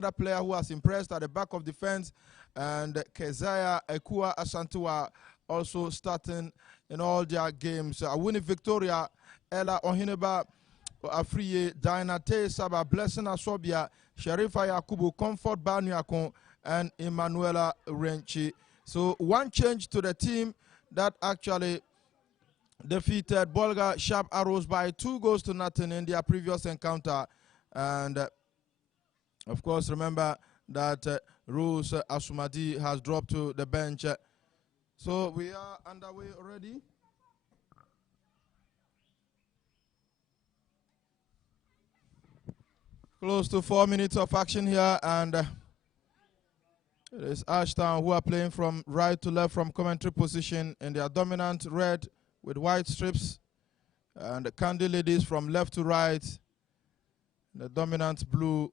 Another player who has impressed at the back of defense, and Keziah Ekua Ashantua also starting in all their games. Winnie Victoria, Ella Ohineba, Afriye, Dinate Saba, Blessing Asobia, Sharifa Yakubu, Comfort Banyakon, and Emanuela Renchi. So one change to the team that actually defeated Bolga Sharp Arrows by 2-0 in their previous encounter. And of course, remember that Rose Asumadi has dropped to the bench. So we are underway already. Close to 4 minutes of action here, and it is Ashtown who are playing from right to left from commentary position in their dominant red with white strips, and the Candy Ladies from left to right, the dominant blue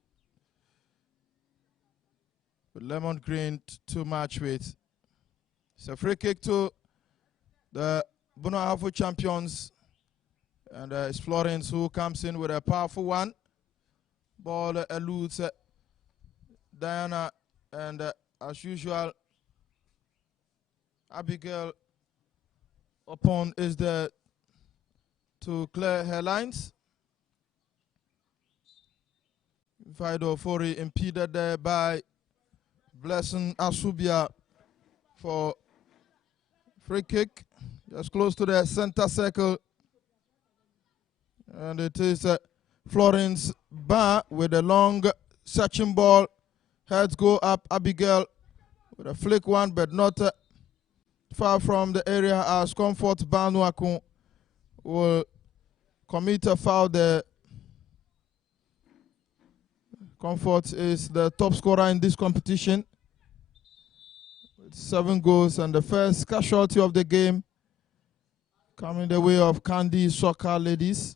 with lemon green to match with. It's a free kick to the Bunahafu champions, and it's Florence who comes in with a powerful one. Ball eludes Diana, and as usual, Abigail Upon is there to clear her lines. Fido Fori impeded there by Blessing Asubia for free kick, just close to the center circle. And it is Florence Bar with a long searching ball. Heads go up. Abigail with a flick one, but not far from the area as Comfort Banuakun will commit a foul there. Comfort is the top scorer in this competition with 7 goals, and the first casualty of the game coming the way of Candy Soccer Ladies.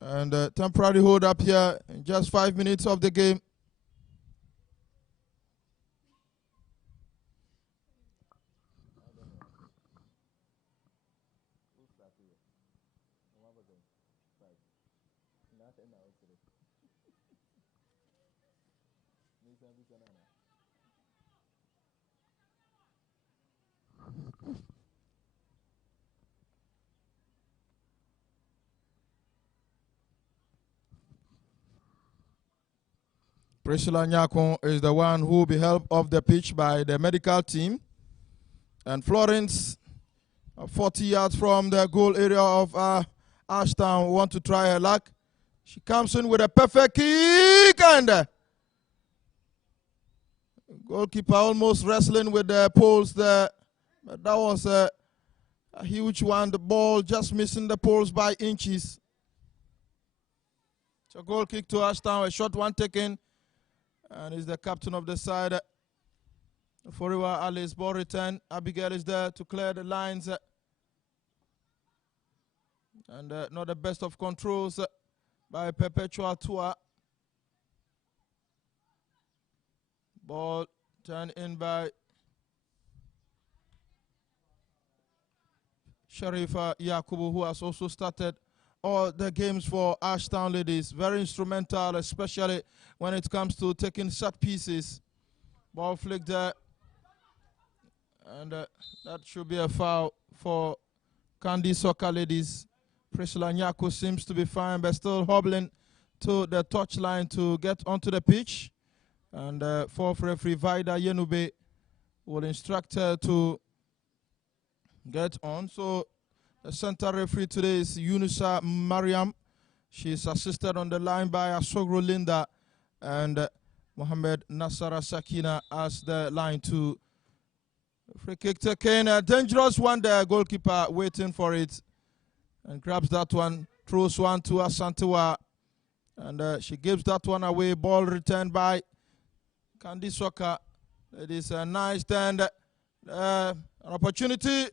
And temporary hold up here in just 5 minutes of the game. Priscilla Nyakon is the one who will be helped off the pitch by the medical team. And Florence, 40 yards from the goal area of Ashtown, want to try her luck. She comes in with a perfect kick, and goalkeeper almost wrestling with the poles there. But that was a huge one. The ball just missing the poles by inches. So goal kick to Ashtown, a short one taken. And is the captain of the side. Foriwa Alice, ball return. Abigail is there to clear the lines. And not the best of controls by Perpetua Tua. Ball turned in by Sharifa Yakubu, who has also started all the games for Ashtown Ladies. Very instrumental, especially when it comes to taking shot pieces. Ball flick there. And that should be a foul for Candy Soccer Ladies. Priscilla Nyako seems to be fine, but still hobbling to the touchline to get onto the pitch. And fourth referee, Vida Yenube, will instruct her to get on. So the center referee today is Yunusa Mariam. She is assisted on the line by Asogro Linda and Mohamed Nasara Sakina as the line to free kick taken. A dangerous one there, goalkeeper waiting for it and grabs that one, throws one to Asantewa, and she gives that one away. Ball returned by Candy Soccer. It is a nice turn, an opportunity.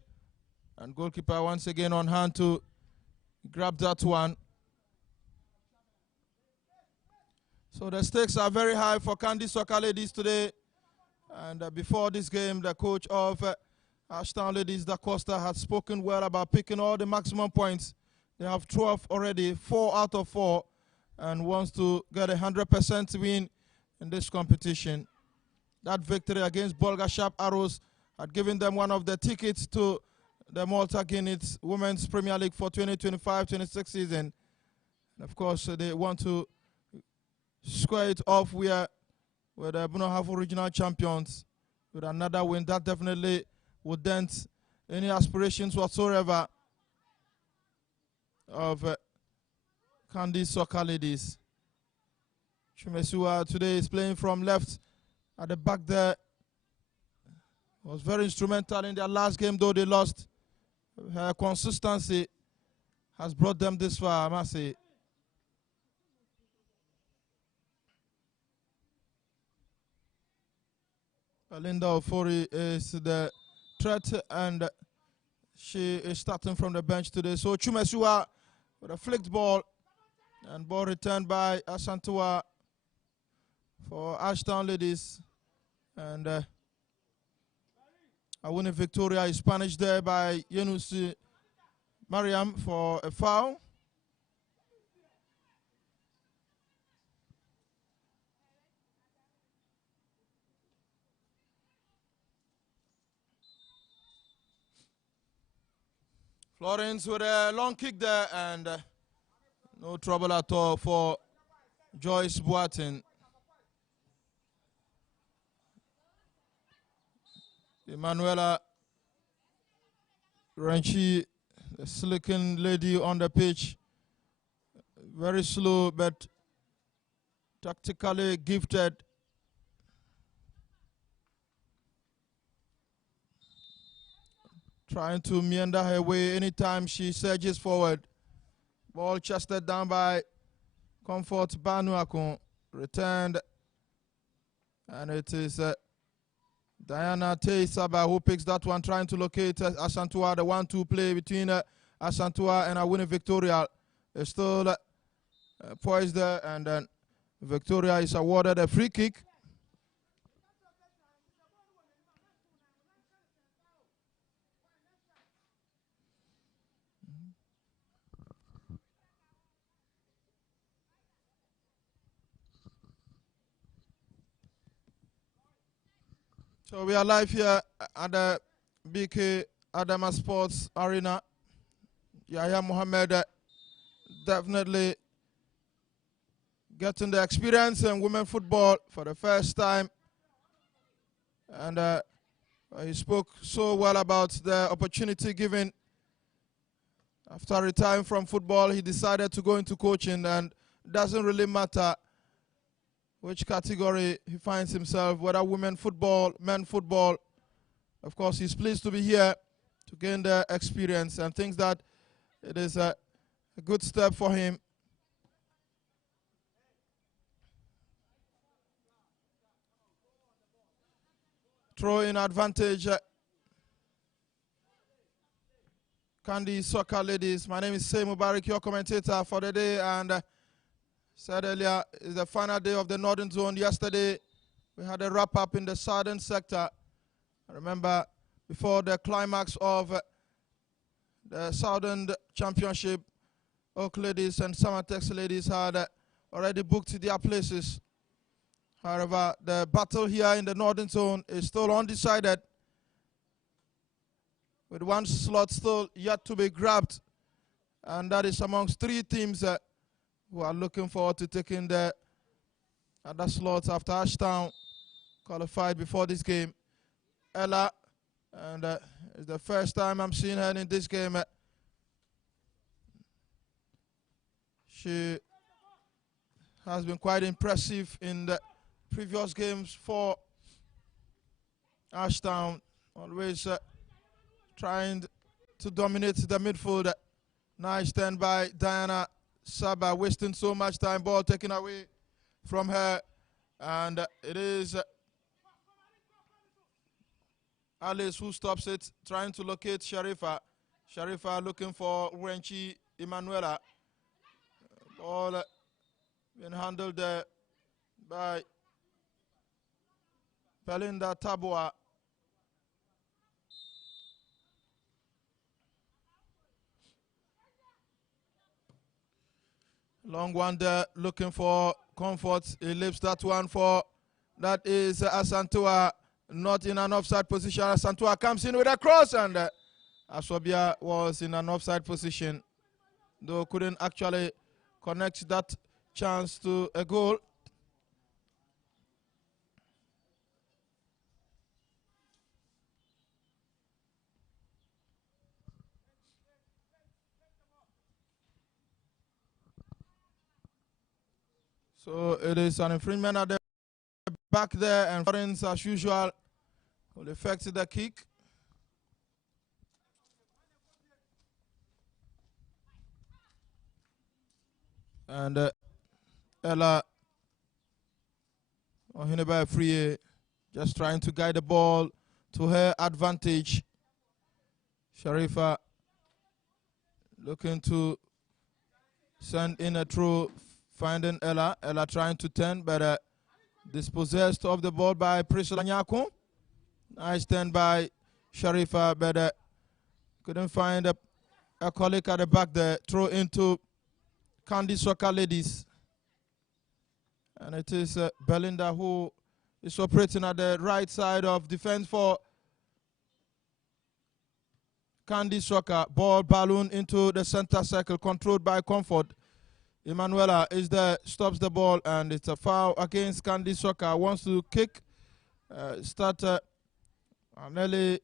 And goalkeeper once again on hand to grab that one. So the stakes are very high for Candy Soccer Ladies today. And before this game, the coach of Ashtown Ladies Da Costa has spoken well about picking all the maximum points. They have 12 already, 4 out of 4, and wants to get a 100% win in this competition. That victory against Bolga Sharp Arrows had given them one of the tickets to the Malta Guinness Women's Premier League for 2025-26 season. And of course, they want to square it off with the Bunahafo regional champions with another win. That definitely would dent any aspirations whatsoever of Candy Soccer Ladies. Chumesua today is playing from left at the back there. Was very instrumental in their last game, though they lost. Her consistency has brought them this far, I must say. Belinda Ofori is the threat, and she is starting from the bench today. So Chumesua with a flicked ball, and ball returned by Asantua for Ashtown Ladies. And Awuni Victoria is punished there by Yenusi Mariam for a foul. Florence with a long kick there, and no trouble at all for Joyce Boateng. Emanuela Renchi, the slicking lady on the pitch, very slow but tactically gifted. Trying to meander her way anytime she surges forward. Ball chested down by Comfort Banuakun. Returned. And it is Diana Teisaba who picks that one, trying to locate Asantua. The 1-2 play between Asantua and Awuni Victoria is still poised there. And then Victoria is awarded a free kick. So we are live here at the BK Adama Sports Arena. Yahya Mohammed definitely getting the experience in women football for the first time. And he spoke so well about the opportunity given. After retiring from football, he decided to go into coaching, and it doesn't really matter which category he finds himself, whether women football, men football. Of course, he's pleased to be here to gain the experience, and thinks that it is a good step for him. Throw in advantage. Candy Soccer Ladies. My name is Say Mubarak, your commentator for the day, and said earlier, it's the final day of the Northern Zone. Yesterday, we had a wrap-up in the Southern sector. I remember before the climax of the Southern Championship, Oak Ladies and Summertex Ladies had already booked their places. However, the battle here in the Northern Zone is still undecided, with one slot still yet to be grabbed, and that is amongst 3 teams who are looking forward to taking the other slots after Ashtown qualified before this game. Ella, and it's the first time I'm seeing her in this game. She has been quite impressive in the previous games for Ashtown, always trying to dominate the midfield. Nice stand by Diana Saba, wasting so much time. Ball taken away from her, and it is Alice who stops it, trying to locate Sharifa. Sharifa looking for Renchi Emanuela. Ball being handled there by Belinda Tabua. Long one there, looking for comfort. He leaves that one for, that is Asantua, not in an offside position. Asantua comes in with a cross, and Aswabia was in an offside position, though couldn't actually connect that chance to a goal. So it is an infringement at the back there, and Florence, as usual, will effect the kick. And Ella Ohineba Free just trying to guide the ball to her advantage. Sharifa looking to send in a through, finding Ella. Ella trying to turn, but dispossessed of the ball by Priscilla Nyako. Nice turn by Sharifa, but couldn't find a colleague at the back there. Throw into Candy Soccer Ladies. And it is Belinda who is operating at the right side of defense for Candy Soccer. Ball balloon into the center circle, controlled by Comfort. Emanuela is there, stops the ball, and it's a foul against Candy Soccer. Wants to kick. Start nearly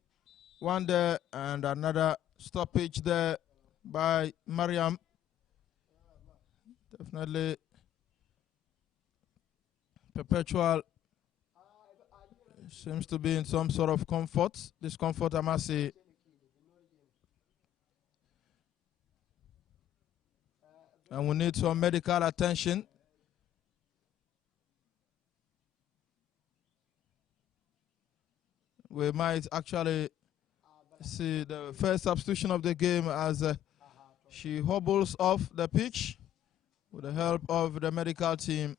one there, and another stoppage there by Mariam. Definitely Perpetual seems to be in some sort of discomfort, I must say. And we need some medical attention. We might actually see the first substitution of the game as she hobbles off the pitch with the help of the medical team.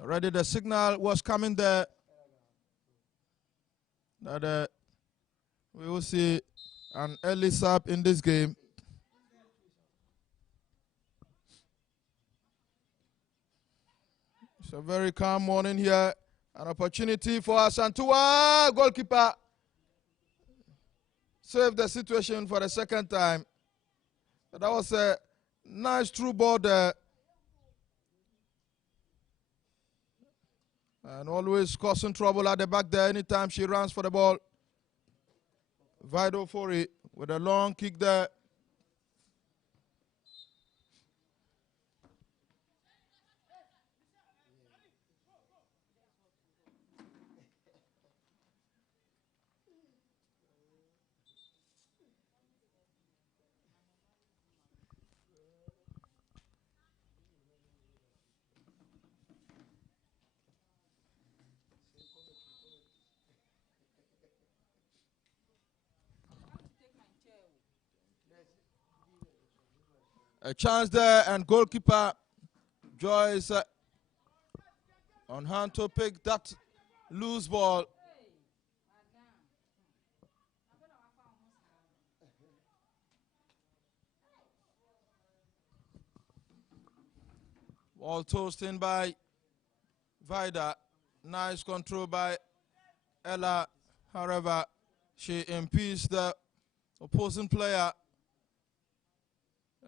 Already the signal was coming there that we will see an early sub in this game. It's a very calm morning here. An opportunity for Asantua, goalkeeper. Saved the situation for the second time. That was a nice through ball there. And always causing trouble at the back there anytime she runs for the ball. Vido Fori with a long kick there. A chance there, and goalkeeper Joyce on hand to pick that loose ball. Ball tossed in by Vida. Nice control by Ella. However, she impedes the opposing player.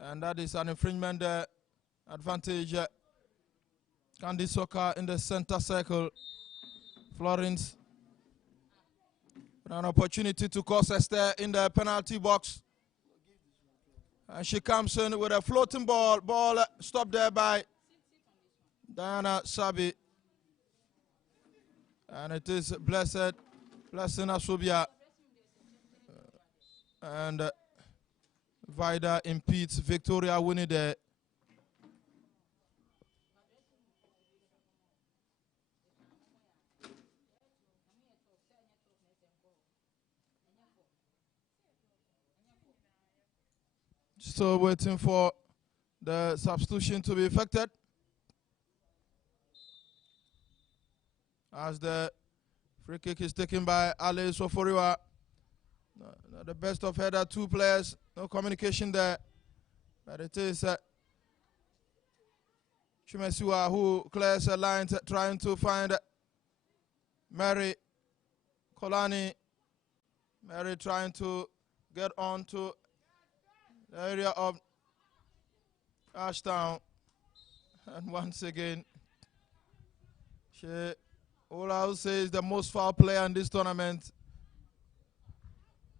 And that is an infringement advantage. Candy Soccer in the center circle. Florence an opportunity to cause a stir in the penalty box. And she comes in with a floating ball. Ball stopped there by Diana Sabi. And it is Blessing Asubia. And Vida impedes Victoria winning there. Still waiting for the substitution to be effected. As the free kick is taken by Ale Soforiwa. The best of header, two players, no communication there. But it is Chumesiwa, who clears a line trying to find Mary Kolani. Mary trying to get on to the area of Ashtown. And once again, all I will say is the most foul player in this tournament,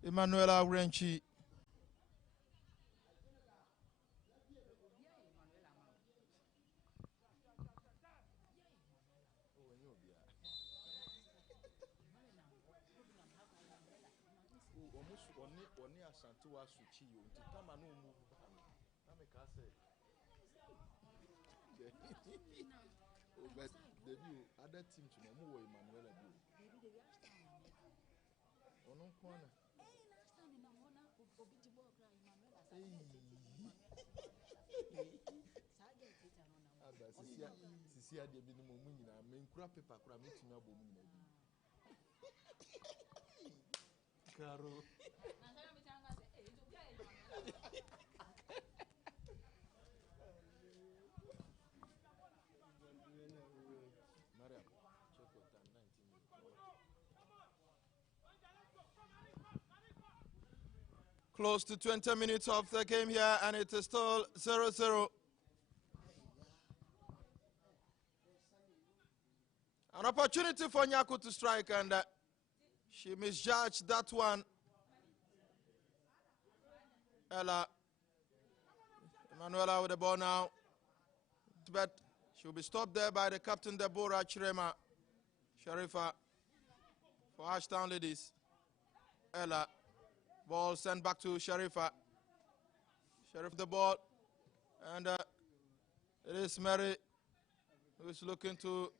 Emanuela Renchi. But the other team to know more Emanuela do. Ono kwana. Sisi ade bi no mu nyina me nkura paper kura me tumi abom nyina bi. Karo. Close to 20 minutes of the game here, and it is still 0-0. An opportunity for Nyaku to strike, and she misjudged that one. Emanuela with the ball now. But she will be stopped there by the captain, Deborah Chirema Sharifa for Ashtown Ladies. Ella. Ball sent back to Sharifa. Sharif the ball. And it is Mary who is looking to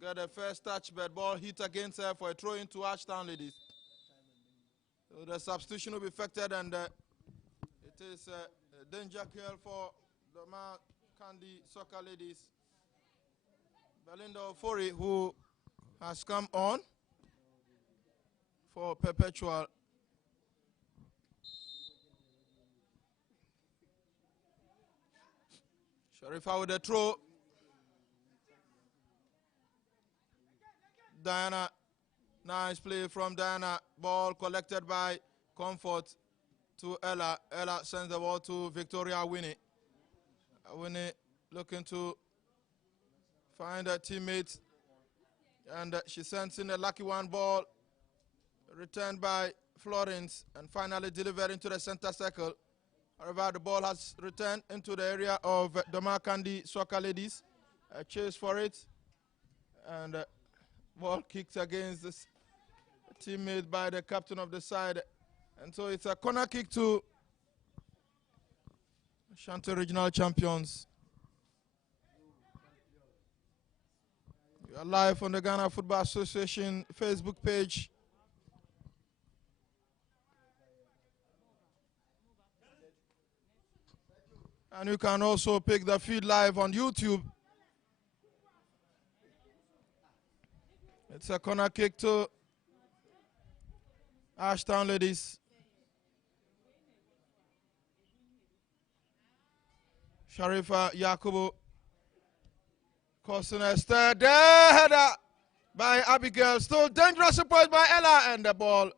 get a first touch, but ball hit against her for a throw into Ashtown Ladies. So the substitution will be effected, and it is a danger kill for the Candy Soccer Ladies. Belinda Ofori, who has come on for Perpetual. Sharifa with the throw. Diana, nice play from Diana. Ball collected by Comfort to Ella. Ella sends the ball to Victoria Winnie. Winnie looking to find her teammate. And she sends in a lucky one ball. Returned by Florence and finally delivered into the center circle. However, the ball has returned into the area of Doma Candy Soccer Ladies. A chase for it. And ball kicked against this teammate by the captain of the side. And so it's a corner kick to Ashanti Regional Champions. You are live on the Ghana Football Association Facebook page. And you can also pick the feed live on YouTube. It's a corner kick to Ashtown Ladies. Sharifa Yakubu causing a stir. There, header by Abigail. Still dangerous approach by Ella, and the ball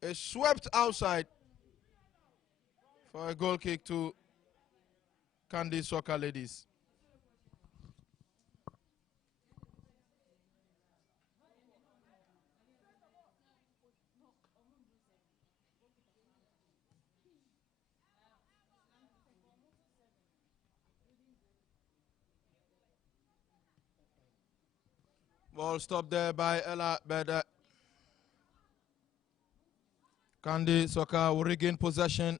is swept outside for a goal kick to Candy Soccer Ladies. Ball stopped there by Ella, but Candy Soccer will regain possession.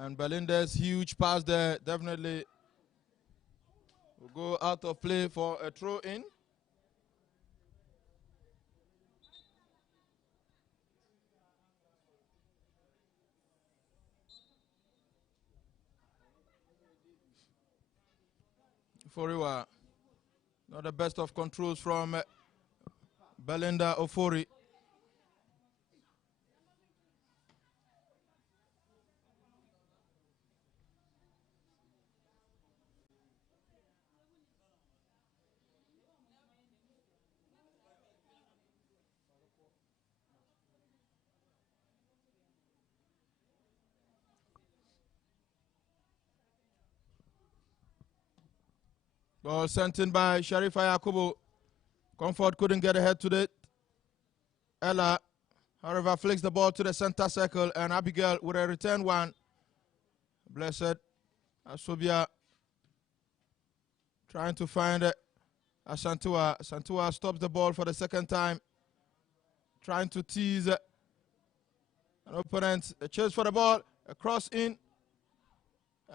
And Belinda's huge pass there definitely will go out of play for a throw-in. Foriwa, not the best of controls from Belinda Ofori. Ball sent in by Sharifa Yakubu. Comfort couldn't get ahead to it. Ella, however, flicks the ball to the center circle, and Abigail with a return one. Blessed. Asobia trying to find Santua. Santua stops the ball for the second time. Trying to tease an opponent. A chase for the ball. A cross in.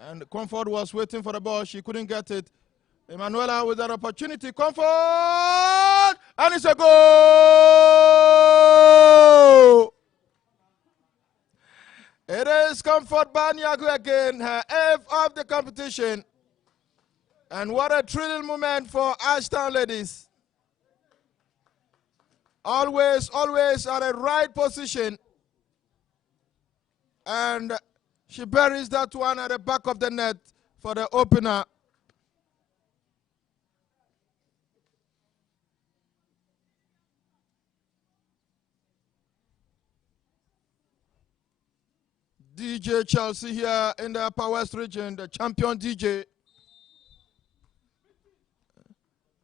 And Comfort was waiting for the ball. She couldn't get it. Emanuela with an opportunity. Comfort! And it's a goal! It is Comfort Banyagu again, her 8th of the competition. And what a thrilling moment for Ashtown ladies. Always at the right position. And she buries that one at the back of the net for the opener. DJ Chelsea here in the Upper West region, the champion DJ.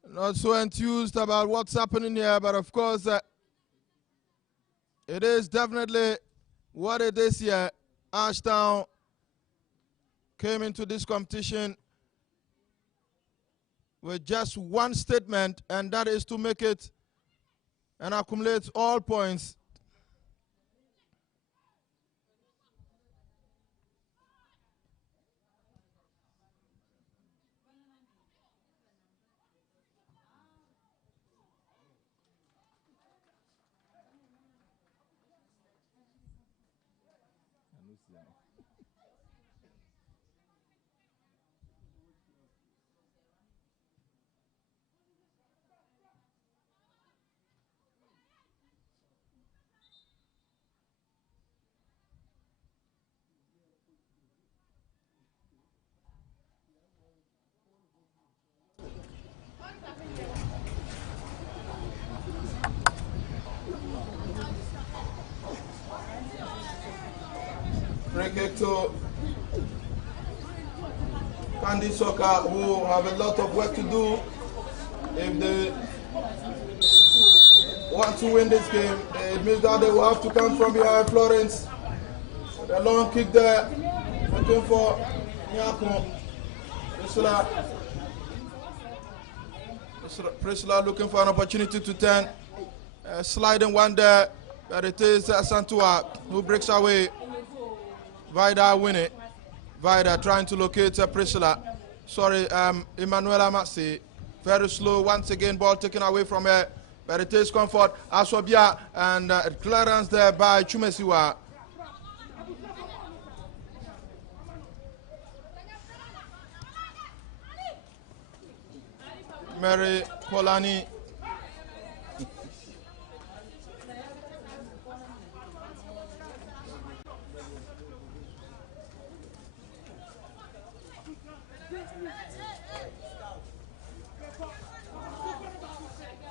Not so enthused about what's happening here, but of course, it is definitely what it is here. Ashtown came into this competition with just one statement, and that is to make it and accumulate all points. To Candy Soccer, who have a lot of work to do if they want to win this game. It means that they will have to come from behind Florence. The long kick there, looking for Nyako. Priscilla looking for an opportunity to turn. Sliding one there, but it is Santua who breaks away. Vida win it. Vida trying to locate Priscilla. Sorry, Emanuela Maxi. Very slow. Once again, ball taken away from her. But it is Comfort. Aswabia and clearance there by Chumesiwa. Mary Polani.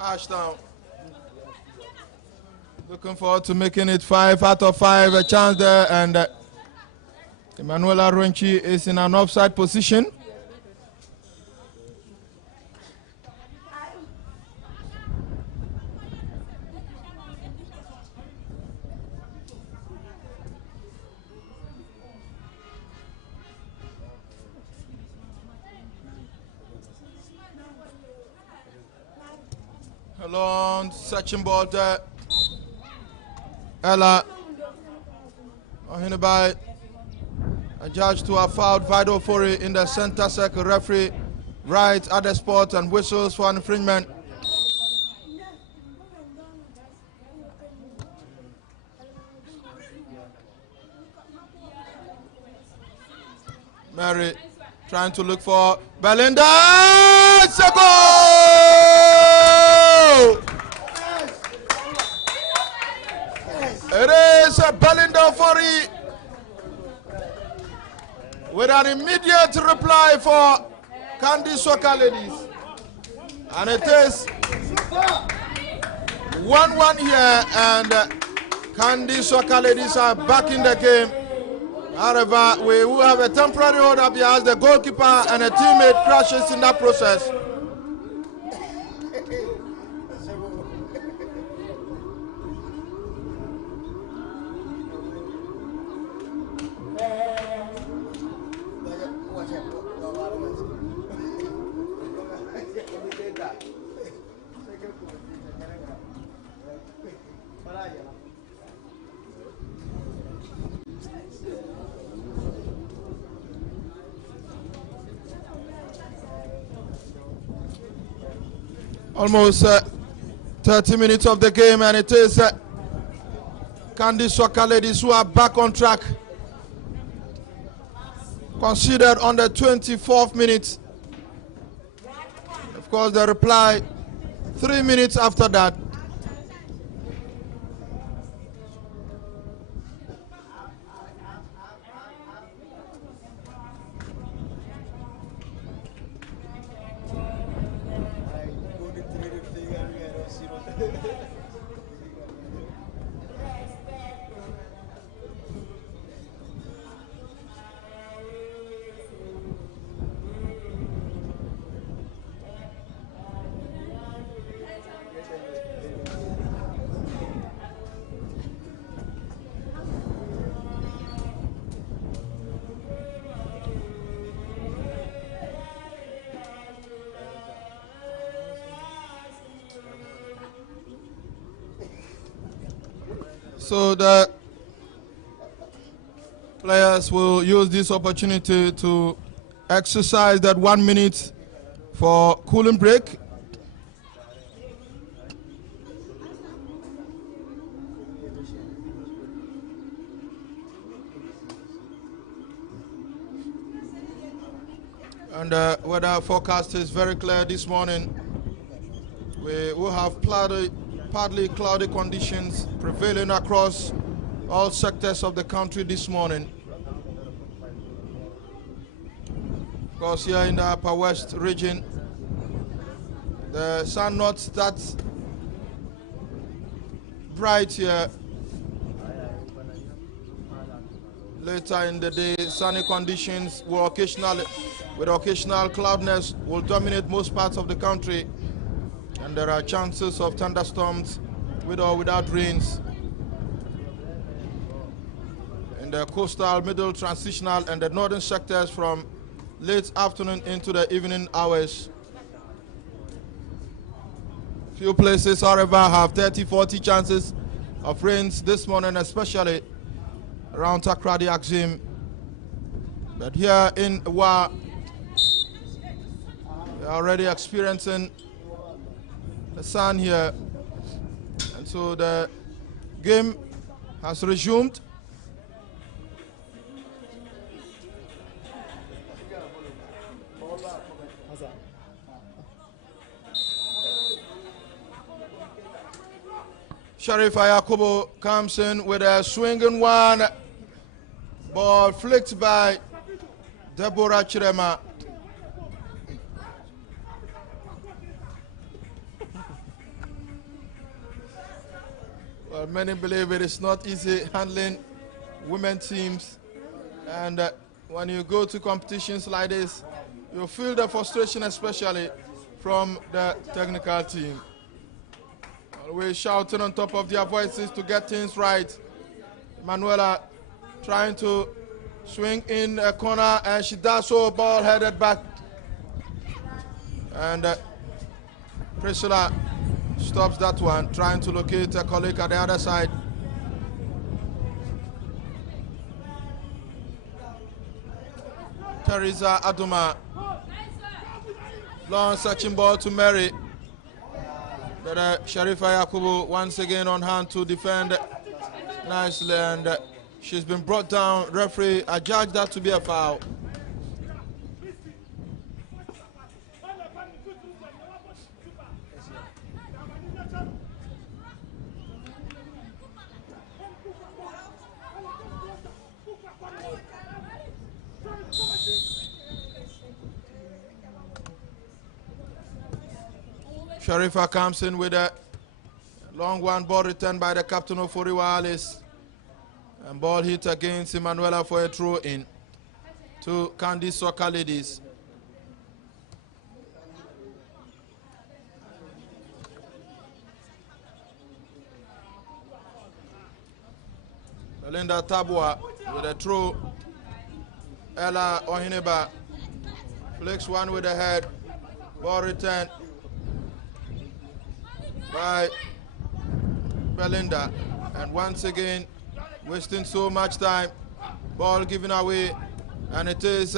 Ashtown looking forward to making it 5 out of 5. A chance there, and Emanuela Ronchi is in an offside position. Long searching ball there. Ella Ohinibai adjudged to a foul. Vido Fori in the center circle. Referee right at the spot and whistles for an infringement. Mary trying to look for Belinda. It's a goal! It is Belinda Fori with an immediate reply for Candy Soccer ladies. And it is 1-1 here, and Candy Soccer ladies are back in the game. However, we will have a temporary hold up here as the goalkeeper and a teammate crashes in that process. Almost 30 minutes of the game, and it is Candy Soccer Ladies who are back on track. Considered on the 24th minute. Of course, the reply 3 minutes after that. So the players will use this opportunity to exercise that 1 minute for cooling break. And the weather forecast is very clear this morning. We will have partly cloudy conditions prevailing across all sectors of the country this morning. Of course, here in the Upper West region, the sun not that bright here. Later in the day, sunny conditions will with occasional cloudiness will dominate most parts of the country. And there are chances of thunderstorms with or without rains in the coastal, middle, transitional, and the northern sectors from late afternoon into the evening hours. Few places, however, have 30-40 chances of rains this morning, especially around Takrady Axim. But here in Wa, we are already experiencing the sun here, and so the game has resumed. Sharifa Yakubu comes in with a swinging one. Ball flicked by Deborah Chirema. Well, many believe it is not easy handling women teams, and when you go to competitions like this, you feel the frustration, especially from the technical team. Always shouting on top of their voices to get things right. Manuela trying to swing in a corner, and she does so, ball headed back. And Priscilla stops that one, trying to locate a colleague at the other side. Teresa Aduma. Long searching ball to Mary. But Sharifa Yakubu once again on hand to defend nicely, and she's been brought down. Referee adjudged that to be a foul. Sharifa comes in with a long one, ball returned by the captain of Foriwa Alice. And ball hit against Emanuela for a throw-in to Candy Soccer Ladies. Belinda Tabua with a throw. Ella Ohineba flicks one with the head. Ball returned by Belinda, and once again wasting so much time, ball given away, and it is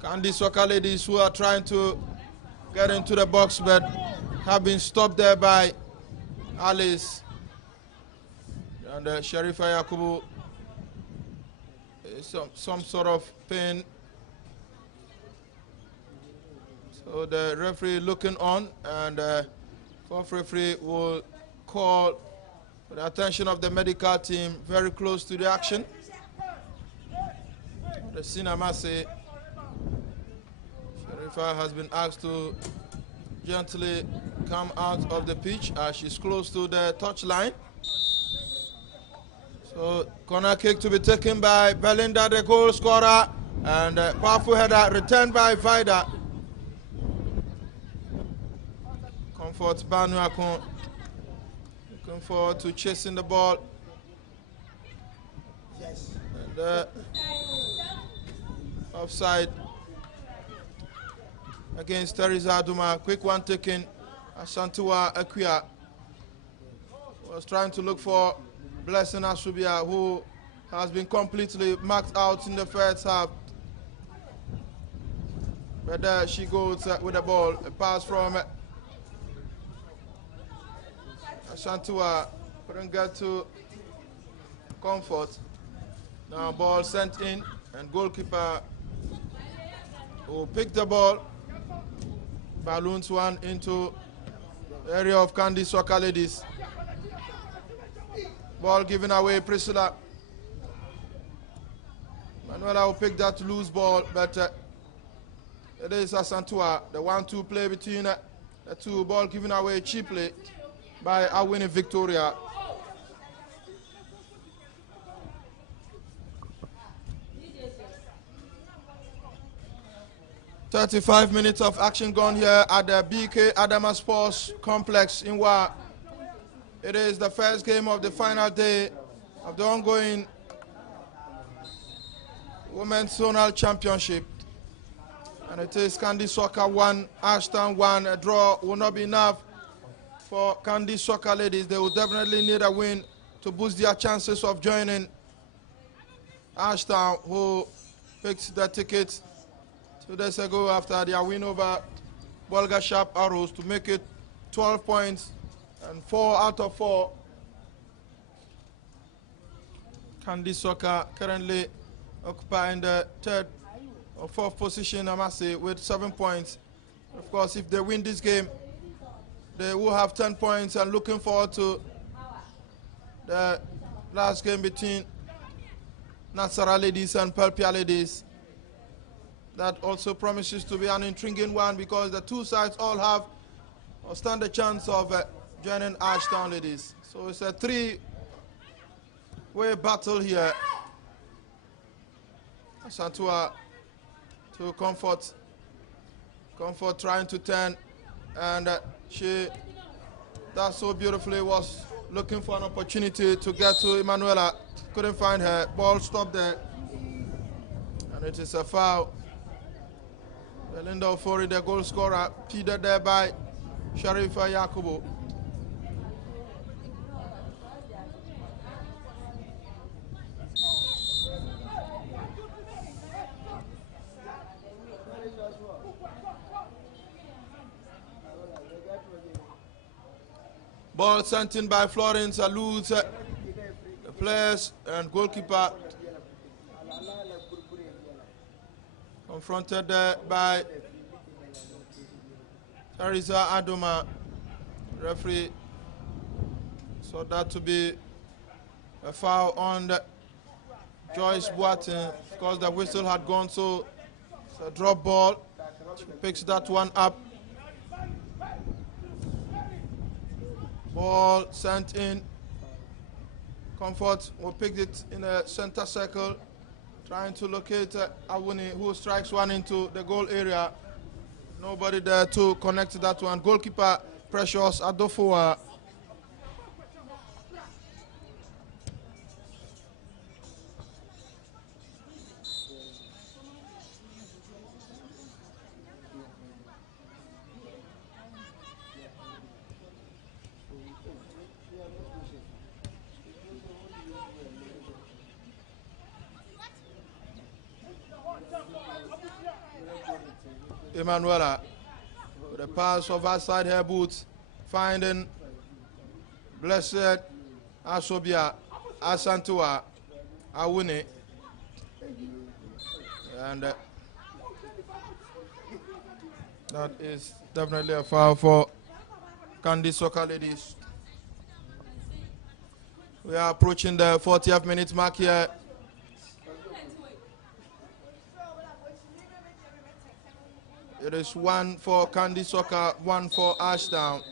Candy Soccer Ladies who are trying to get into the box, but have been stopped there by Alice. And Sharifa Yakubu is some sort of pain. So the referee looking on, and fourth referee will call for the attention of the medical team very close to the action. The Sinamase Sharifa has been asked to gently come out of the pitch as she's close to the touchline. So corner kick to be taken by Belinda, the goal scorer, and powerful header returned by Vida. Comfort Banuakon looking forward to chasing the ball. And offside against Teresa Aduma. Quick one taken. Ashantua Akuya was trying to look for Blessing Asubia, who has been completely marked out in the first half. But there she goes with the ball. A pass from Ashantua. Couldn't get to Comfort. Now ball sent in, and goalkeeper who picked the ball, balloons one into the area of Candy Soccer Ladies. Ball given away, Priscilla. Manuela will pick that loose ball, but it is Asantua, the 1-2 play between the two. Ball given away cheaply by Awini Victoria. "35 minutes of action gone here at the BK Adama Sports Complex in Wa. It is the first game of the final day of the ongoing Women's Zonal Championship. And it is Candy Soccer 1, Ashton 1. A draw will not be enough for Candy Soccer Ladies. They will definitely need a win to boost their chances of joining Ashton, who picked the ticket 2 days ago after their win over Bolga Sharp Arrows to make it 12 points and 4 out of 4. Candy Soccer currently occupying the third or fourth position, I must say, with 7 points. Of course, if they win this game, they will have 10 points, and looking forward to the last game between Nassara Ladies and Pelpia Ladies. That also promises to be an intriguing one, because the two sides all have or stand a chance of joining Ashtown Ladies. So it's a three-way battle here. Santua to Comfort. Comfort trying to turn, and she does so beautifully. Was looking for an opportunity to get to Emanuela. Couldn't find her. Ball stopped there. And it is a foul. Belinda Ofori, the goal scorer, peeded there by Sharifa Yakubu. Ball sent in by Florence, eludes the players and goalkeeper. Confronted by Teresa Adoma. Referee saw that to be a foul on the Joyce Boateng, because the whistle had gone, so it's a drop ball. She picks that one up. Ball sent in. Comfort will pick it in the center circle, trying to locate Awuni, who strikes one into the goal area. Nobody there to connect that one. Goalkeeper Precious Adofua. Emanuela with The pass of outside her boots, finding Blessed Asobia Asantua Awuni. And that is definitely a foul for Candy Soccer Ladies. We are approaching the 40th minute mark here. It is 1 for Candy Soccer, 1 for Ashdown.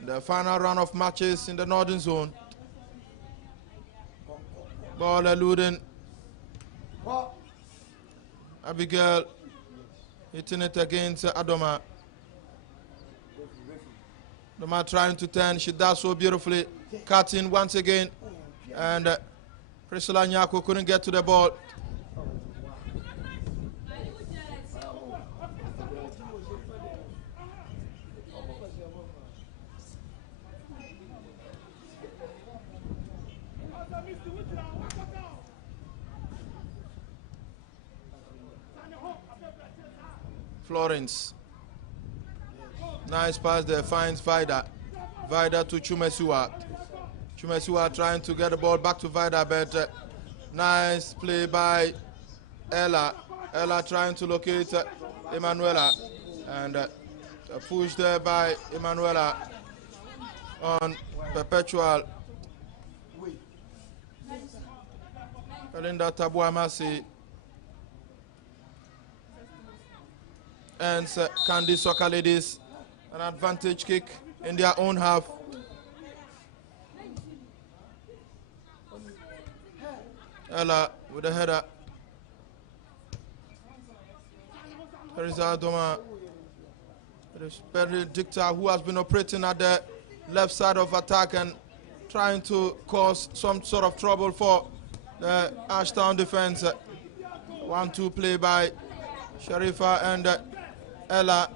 The final round of matches in the Northern Zone. Ball eluding Abigail, hitting it against Adoma. Adoma trying to turn, she does so beautifully. Cutting once again, and Priscilla Nyako couldn't get to the ball. Florence. Nice pass there, finds Vida. Vida to Chumesua. Chumesua trying to get the ball back to Vida, but nice play by Ella. Ella trying to locate Emanuela. And a push there by Emanuela on Perpetual. Belinda Tabuamasi. And Candy Soccer Ladies an advantage kick in their own half. Ella with the header. There is Adoma. There is Benedicta, who has been operating at the left side of attack and trying to cause some sort of trouble for the Ashtown defense. 1-2 play by Sharifa and Ella.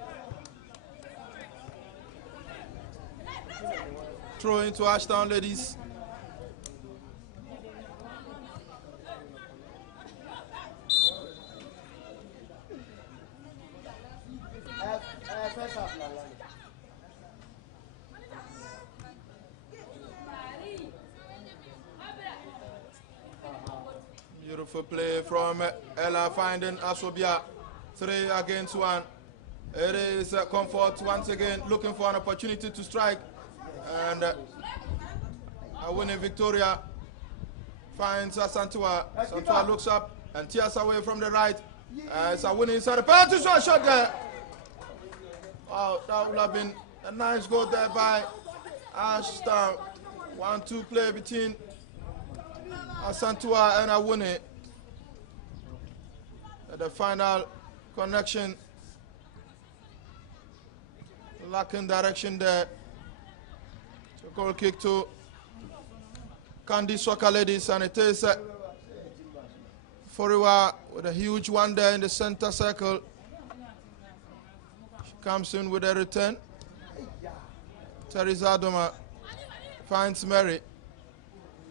Throw into Ashtown Ladies. Beautiful play from Ella, finding Asobia. 3 against 1. It is Comfort once again looking for an opportunity to strike. And a winning Victoria finds Santua. Santua looks up and tears away from the right. It's a winning inside the penalty shot there. Wow, that would have been a nice goal there by Ashtown. 1-2 play between Santua and Awuni. The final connection, lacking direction there. So goal kick to Candy Soccer Ladies, and it is Foriwa with a huge one there in the center circle. She comes in with a return. Teresa Adoma finds Mary.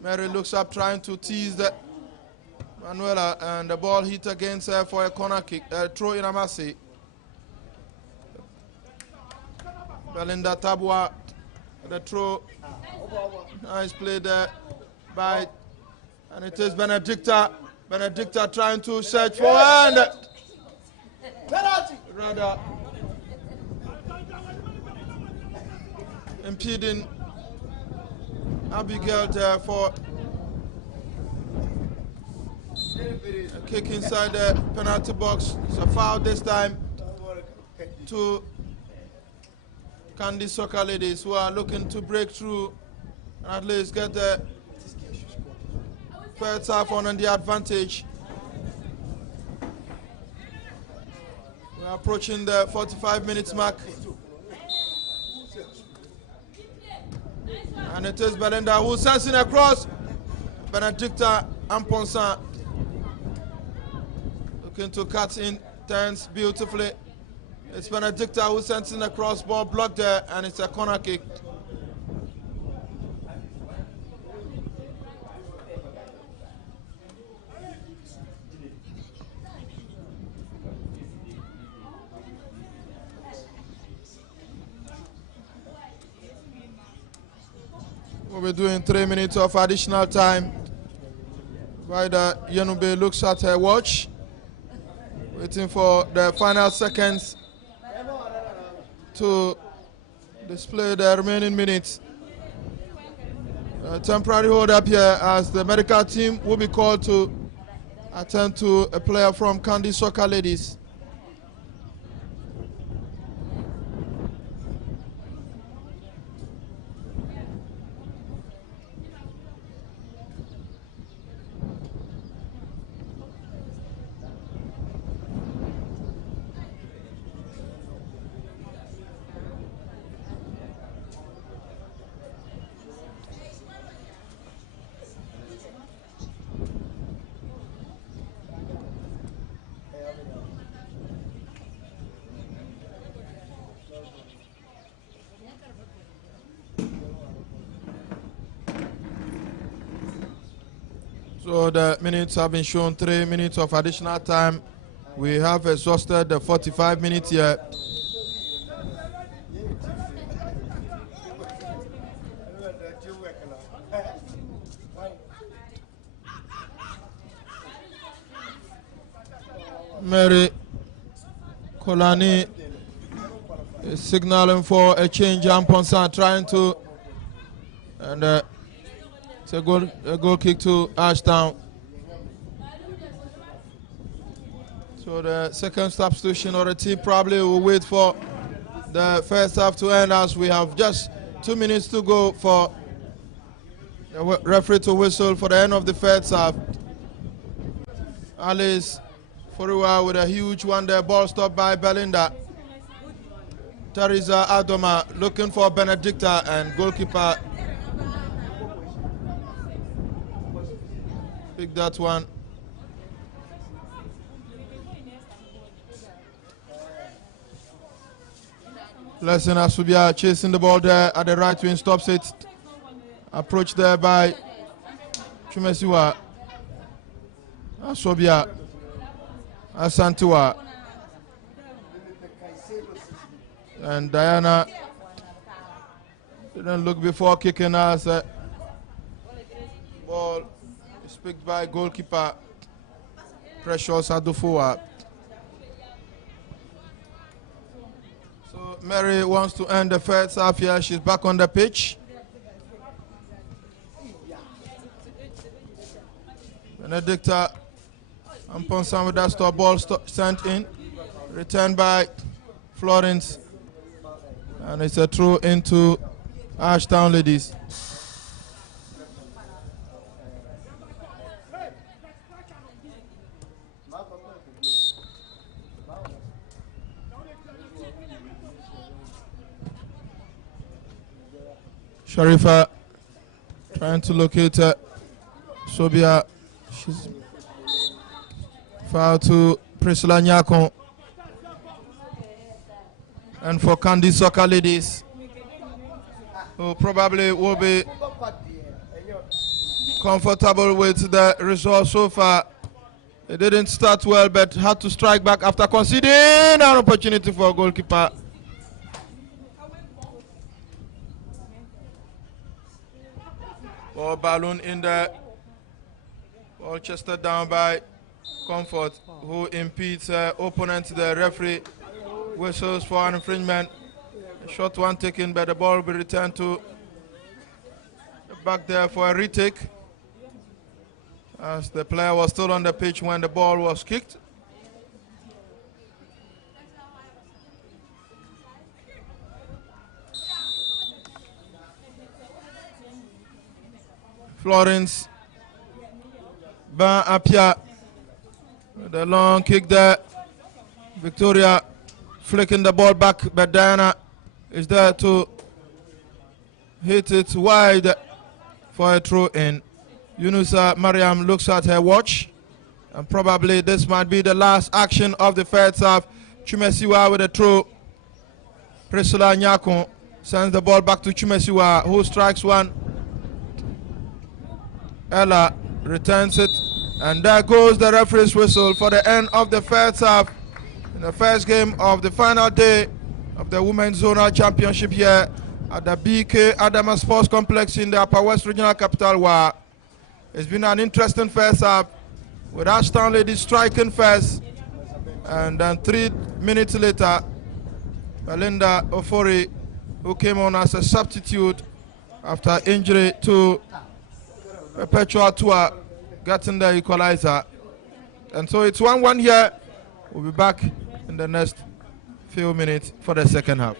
Mary looks up trying to tease the Manuela, and the ball hit against her for a corner kick, throw in Amasi. Belinda Tabua, the throw. Nice play there by, and it is Benedicta. Benedicta trying to search for, and rather impeding Abigail there for a kick inside the penalty box. It's a foul this time to Candy Soccer Ladies, who are looking to break through and at least get the first half on the advantage. We are approaching the 45 minutes mark. And it is Belinda who sends in across. Benedicta Amponsa looking to cut in, turns beautifully. It's Benedicta who sends in a cross, ball blocked there, and it's a corner kick. We'll be doing 3 minutes of additional time. Rider Yenube looks at her watch, waiting for the final seconds to display the remaining minutes. Temporary hold up here as the medical team will be called to attend to a player from Candy Soccer Ladies. So the minutes have been shown, 3 minutes of additional time. We have exhausted the 45 minutes here. Mary Kolani is signaling for a change. Amponsa trying to, and it's a goal kick to Ashtown. So the second substitution or the team probably will wait for the first half to end, as we have just 2 minutes to go for the referee to whistle for the end of the first half. Alice Foriwa with a huge one there, ball stopped by Belinda. Teresa Adoma looking for Benedicta, and goalkeeper pick that one. Blessing Asubia chasing the ball there at the right wing, stops it. Approach there by Chumesiwa. Asubia. Asantua. And Diana didn't look before kicking us. Ball is picked by goalkeeper Precious Adufua. So Mary wants to end the first half here. She's back on the pitch. Benedicta Amponsan with that stop, ball sent in. Returned by Florence. And it's a throw into Ashtown Ladies. Sharifa trying to locate Sobia. She's foul to Priscilla Nyakon. And for Candy Soccer Ladies, who probably will be comfortable with the result so far. It didn't start well, but had to strike back after conceding an opportunity for a goalkeeper. Ball balloon in there. Ball chested down by Comfort, who impedes opponent. The referee whistles for an infringement. A short one taken, but the ball will be returned to the back there for a retake, as the player was still on the pitch when the ball was kicked. Florence Ban Apia, the long kick there. Victoria flicking the ball back, but Diana is there to hit it wide for a throw in. Yunusa Mariam looks at her watch, and probably this might be the last action of the first half. Chumesiwa with a throw. Priscilla Nyakon sends the ball back to Chumesiwa, who strikes one. Ella returns it, and there goes the referee's whistle for the end of the first half in the first game of the final day of the Women's Zonal Championship here at the BK Adama Sports Complex in the Upper West Regional Capital, where it's been an interesting first half with Ashtown Ladies striking first, and then 3 minutes later, Belinda Ofori, who came on as a substitute after injury to Perpetual Tour, getting the equalizer. And so it's 1-1 here. We'll be back in the next few minutes for the second half.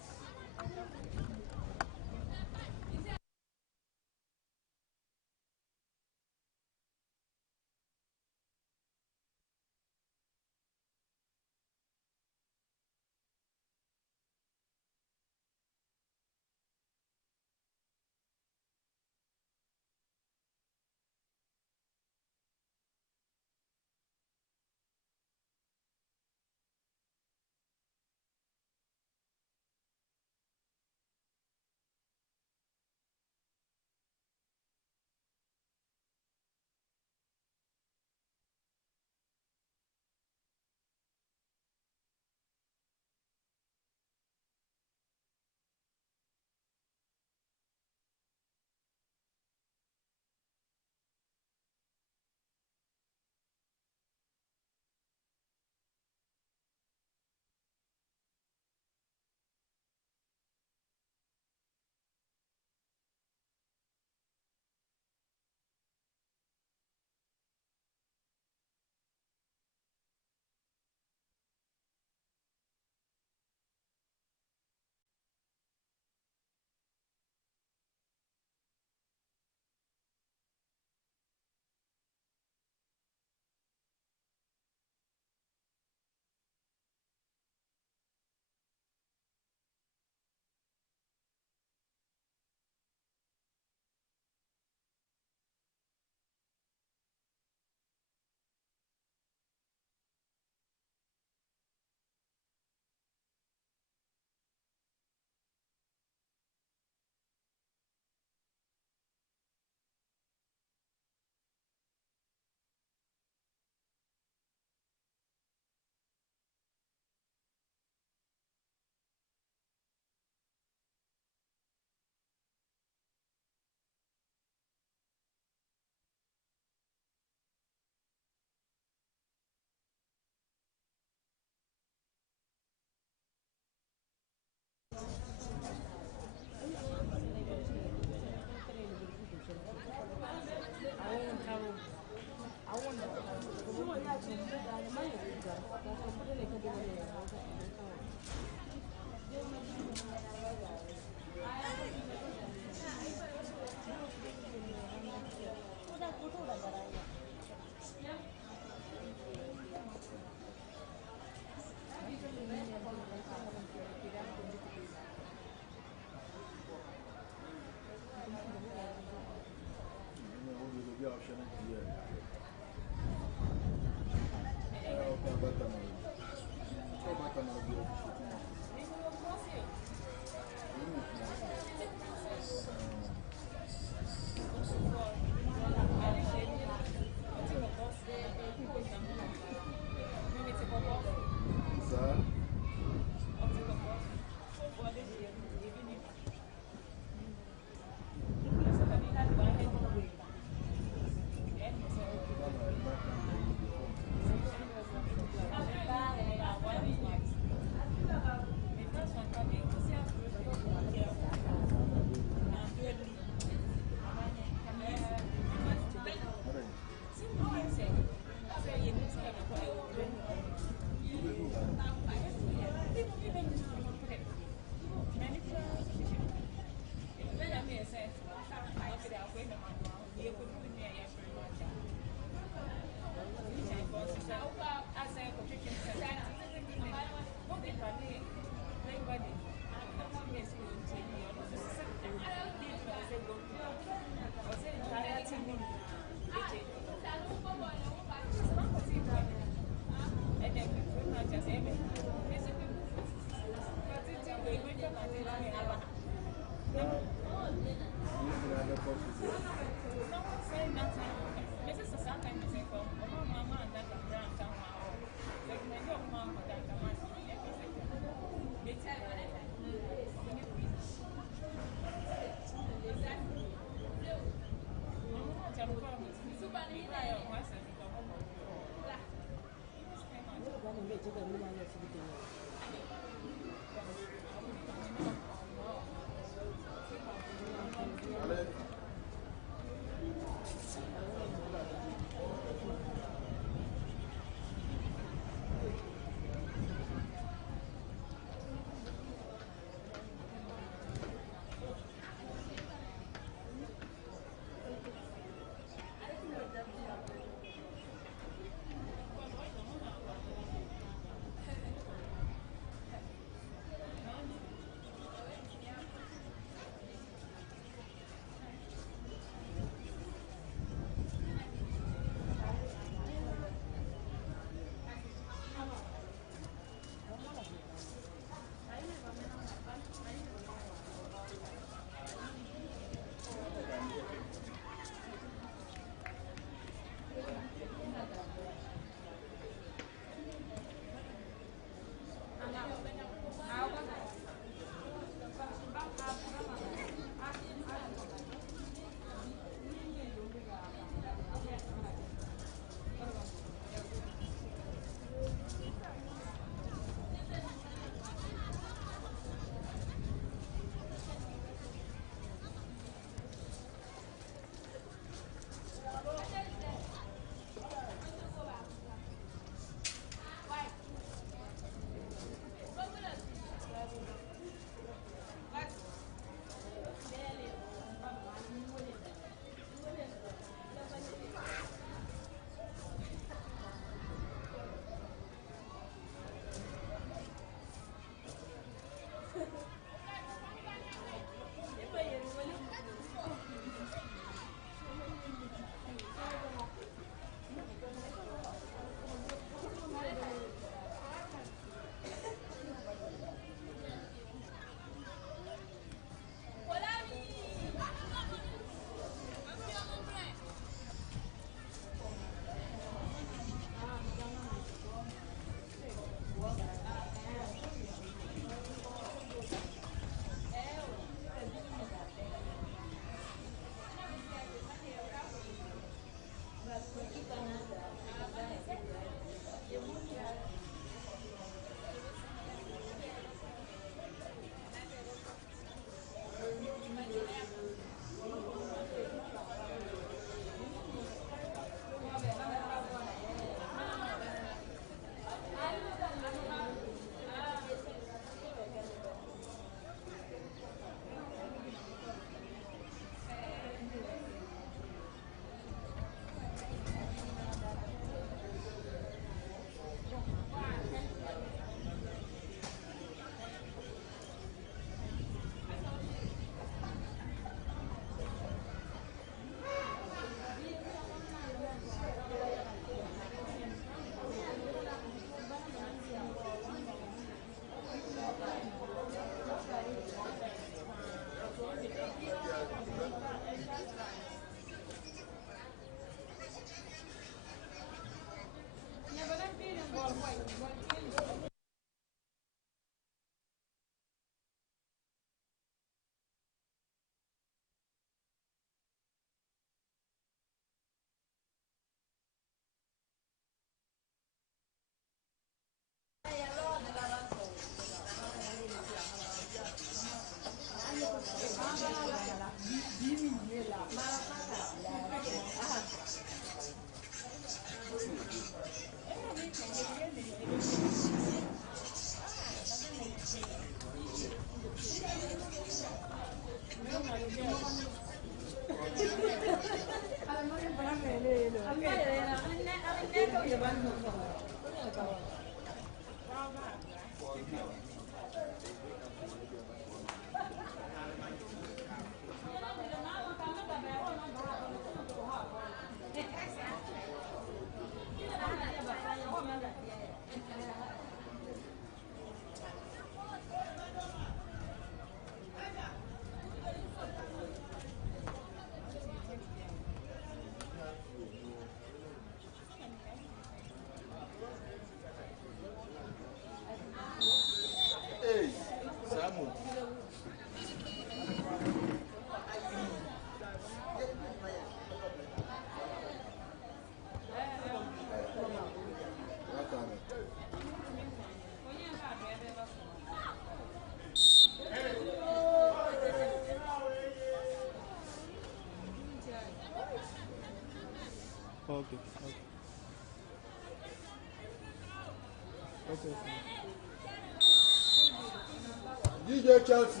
DJ Chelsea.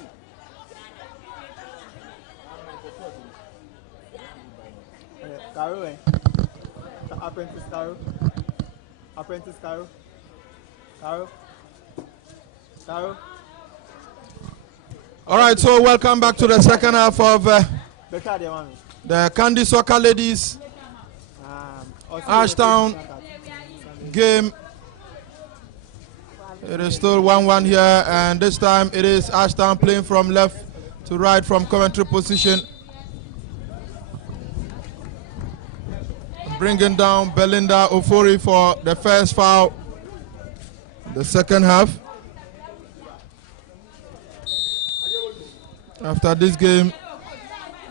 Caro, Apprentice Caro. Apprentice Caro. Caro. Caro. All right, so welcome back to the second half of the Candy Soccer Ladies Ashtown game. It is still 1-1 here, and this time it is Ashtown playing from left to right from commentary position. Bringing down Belinda Ofori for the first foul, the second half. After this game,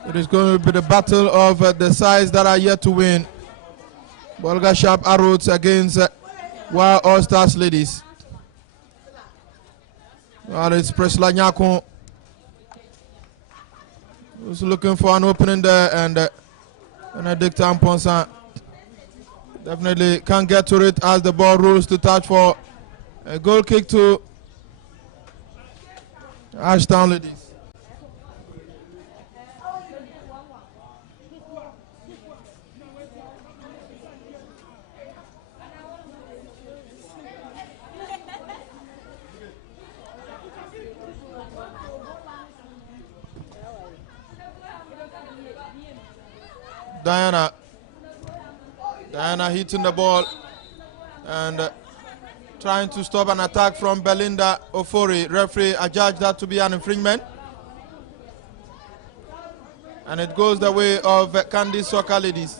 it is going to be the battle of the sides that are yet to win. Bolga Sharp Arrows against Wild All Stars Ladies. Well, it's Presla Nyako who's looking for an opening there, and Benedict Amponsa definitely can't get to it as the ball rolls to touch for a goal kick to Ashtown Ladies. Diana hitting the ball and trying to stop an attack from Belinda Ofori. Referee adjudged that to be an infringement, and it goes the way of Candy Soccer Ladies.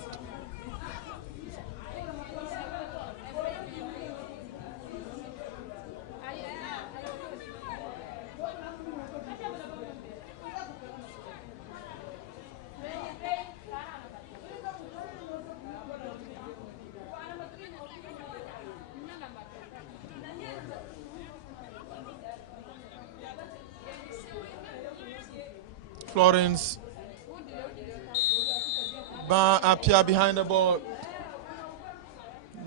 Florence appear behind the ball,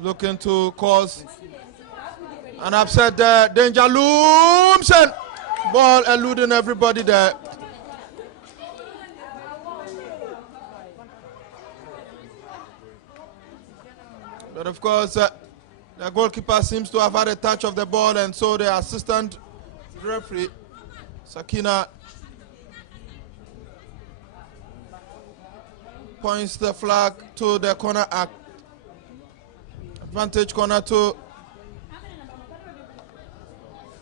looking to cause an upset there. Danger looms, and ball eluding everybody there. But of course, the goalkeeper seems to have had a touch of the ball, and so the assistant referee, Sakina, points the flag to the corner act. Advantage corner to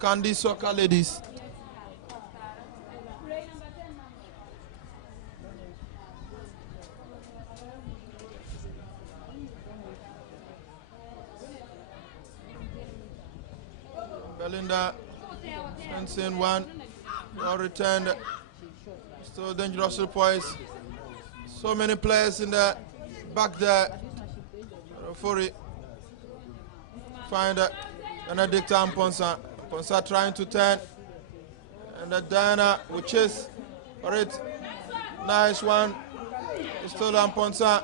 Candy Soccer Ladies. Belinda fencing one, well returned, still dangerous poise. So many players in the back there. Ofori find Benedict Amponsa. Ponsa trying to turn, and Diana will chase for it. Nice one. It's still Amponsa,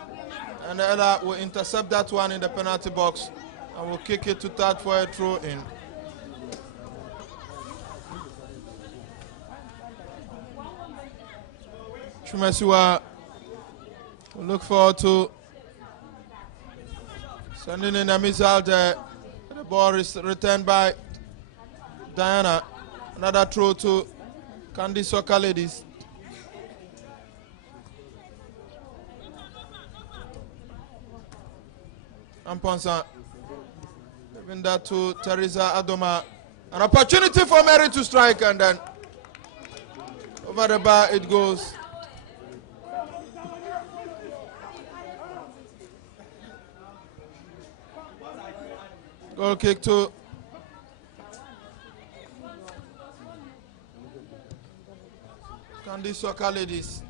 and Ella will intercept that one in the penalty box and will kick it to third for a throw in. Chumesiwa will look forward to sending in a missile there. The ball is returned by Diana. Another throw to Candy Soccer Ladies. Amponsa giving that to Teresa Adoma. An opportunity for Mary to strike, and then over the bar it goes. Goal kick to Candy Soccer Ladies.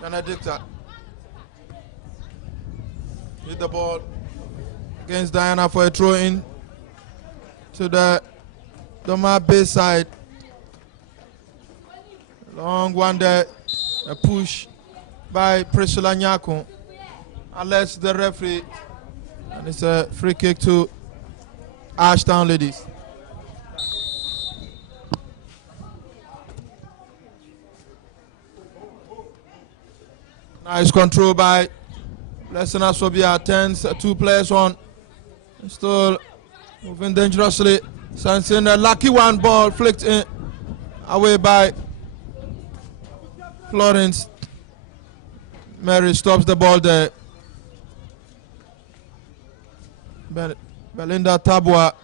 Benedicta hit the ball against Diana for a throw in to the Doma base side. Long one there, a push by Priscilla Nyako. Alerts the referee, and it's a free kick to Ashtown Ladies. Nice control by Blessing Asobia. Turns 2 players on. Still moving dangerously. Sensing a lucky one, ball flicked in away by Florence. Mary stops the ball there. Belinda Tabua.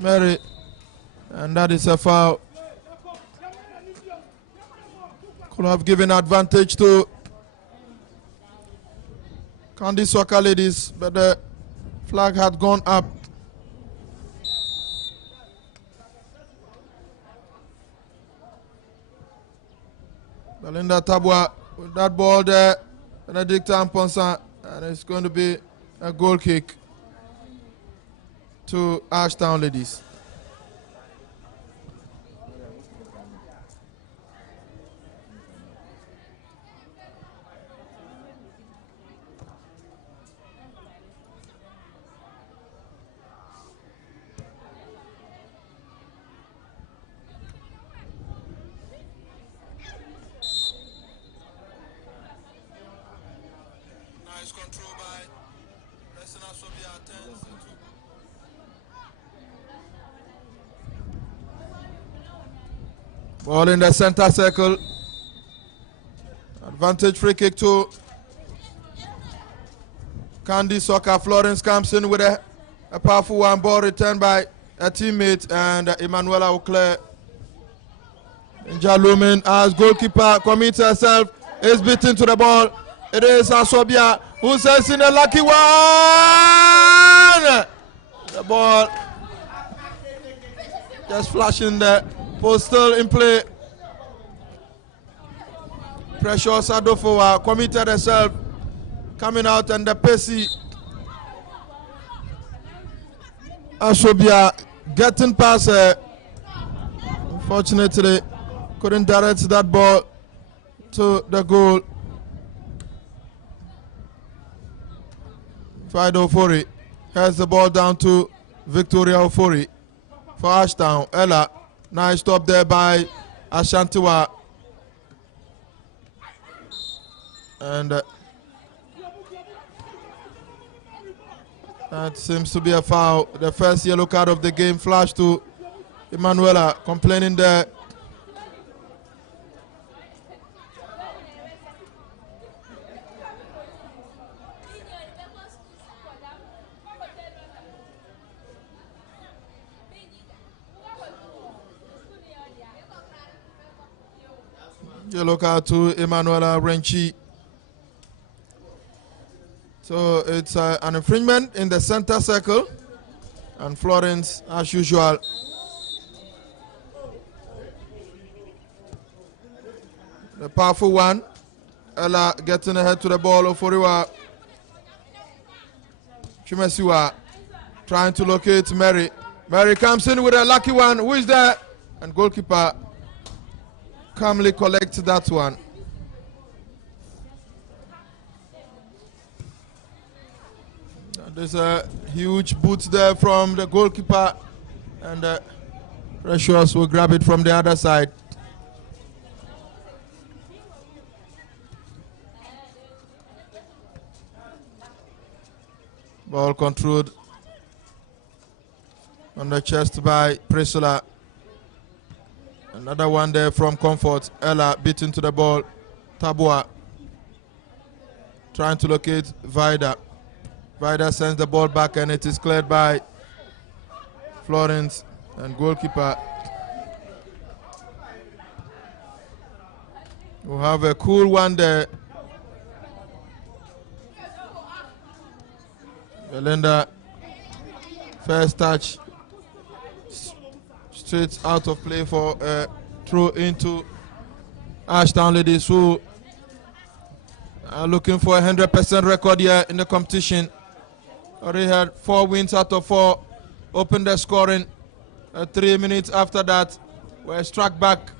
Mary. And that is a foul. Could have given advantage to Candy Soccer Ladies, but the flag had gone up. Belinda Tabua with that ball there. Benedict Amponsa, and it's going to be a goal kick to Ashtown Ladies. Nice control by Blessing Asobia. Turns ball in the center circle. Advantage free kick to Candy Soccer. Florence comes in with a powerful one. Ball returned by a teammate, and Emanuela Auclair. Jalumin as goalkeeper commits herself, is beaten to the ball. It is Asobia who sends in a lucky one. The ball just flashing the post, still in play. Precious Adofo committed herself, coming out, and the Pacey Asobia getting past her. Unfortunately, couldn't direct that ball to the goal. Fido Ofori has the ball down to Victoria Ofori for Ashtown. Ella, nice stop there by Ashantiwa. And that seems to be a foul. The first yellow card of the game flashed to Emanuela, complaining there. Yellow card to Emanuela Renchi. So it's an infringement in the center circle, and Florence, as usual, the powerful one. Ella getting ahead to the ball. Oforiwa Chumesiwa trying to locate Mary. Mary comes in with a lucky one. Who is there? And goalkeeper calmly collects that one. There's a huge boot there from the goalkeeper, and Precious will grab it from the other side. Ball controlled on the chest by Priscilla. Another one there from Comfort. Ella beaten to the ball. Tabua trying to locate Vida. Vida sends the ball back, and it is cleared by Florence, and goalkeeper will have a cool one there. Belinda, first touch, straight out of play for a throw into Ashtown Ladies, who are looking for a 100% record here in the competition. Already had 4 wins out of 4, opened the scoring 3 minutes after that, were struck back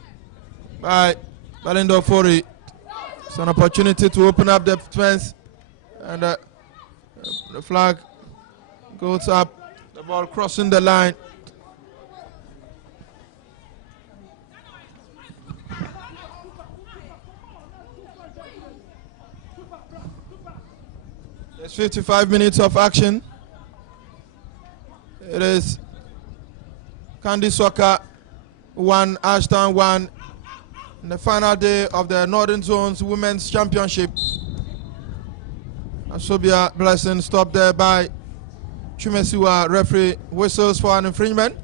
by Belinda Ofori. It's an opportunity to open up the defense, and the flag goes up. The Ball crossing the line. There's 55 minutes of action. It is Candy Soccer 1, Ashton 1. In the final day of the Northern Zones Women's Championship. Asobia Blessing stopped there by Chumesiwa. Referee whistles for an infringement.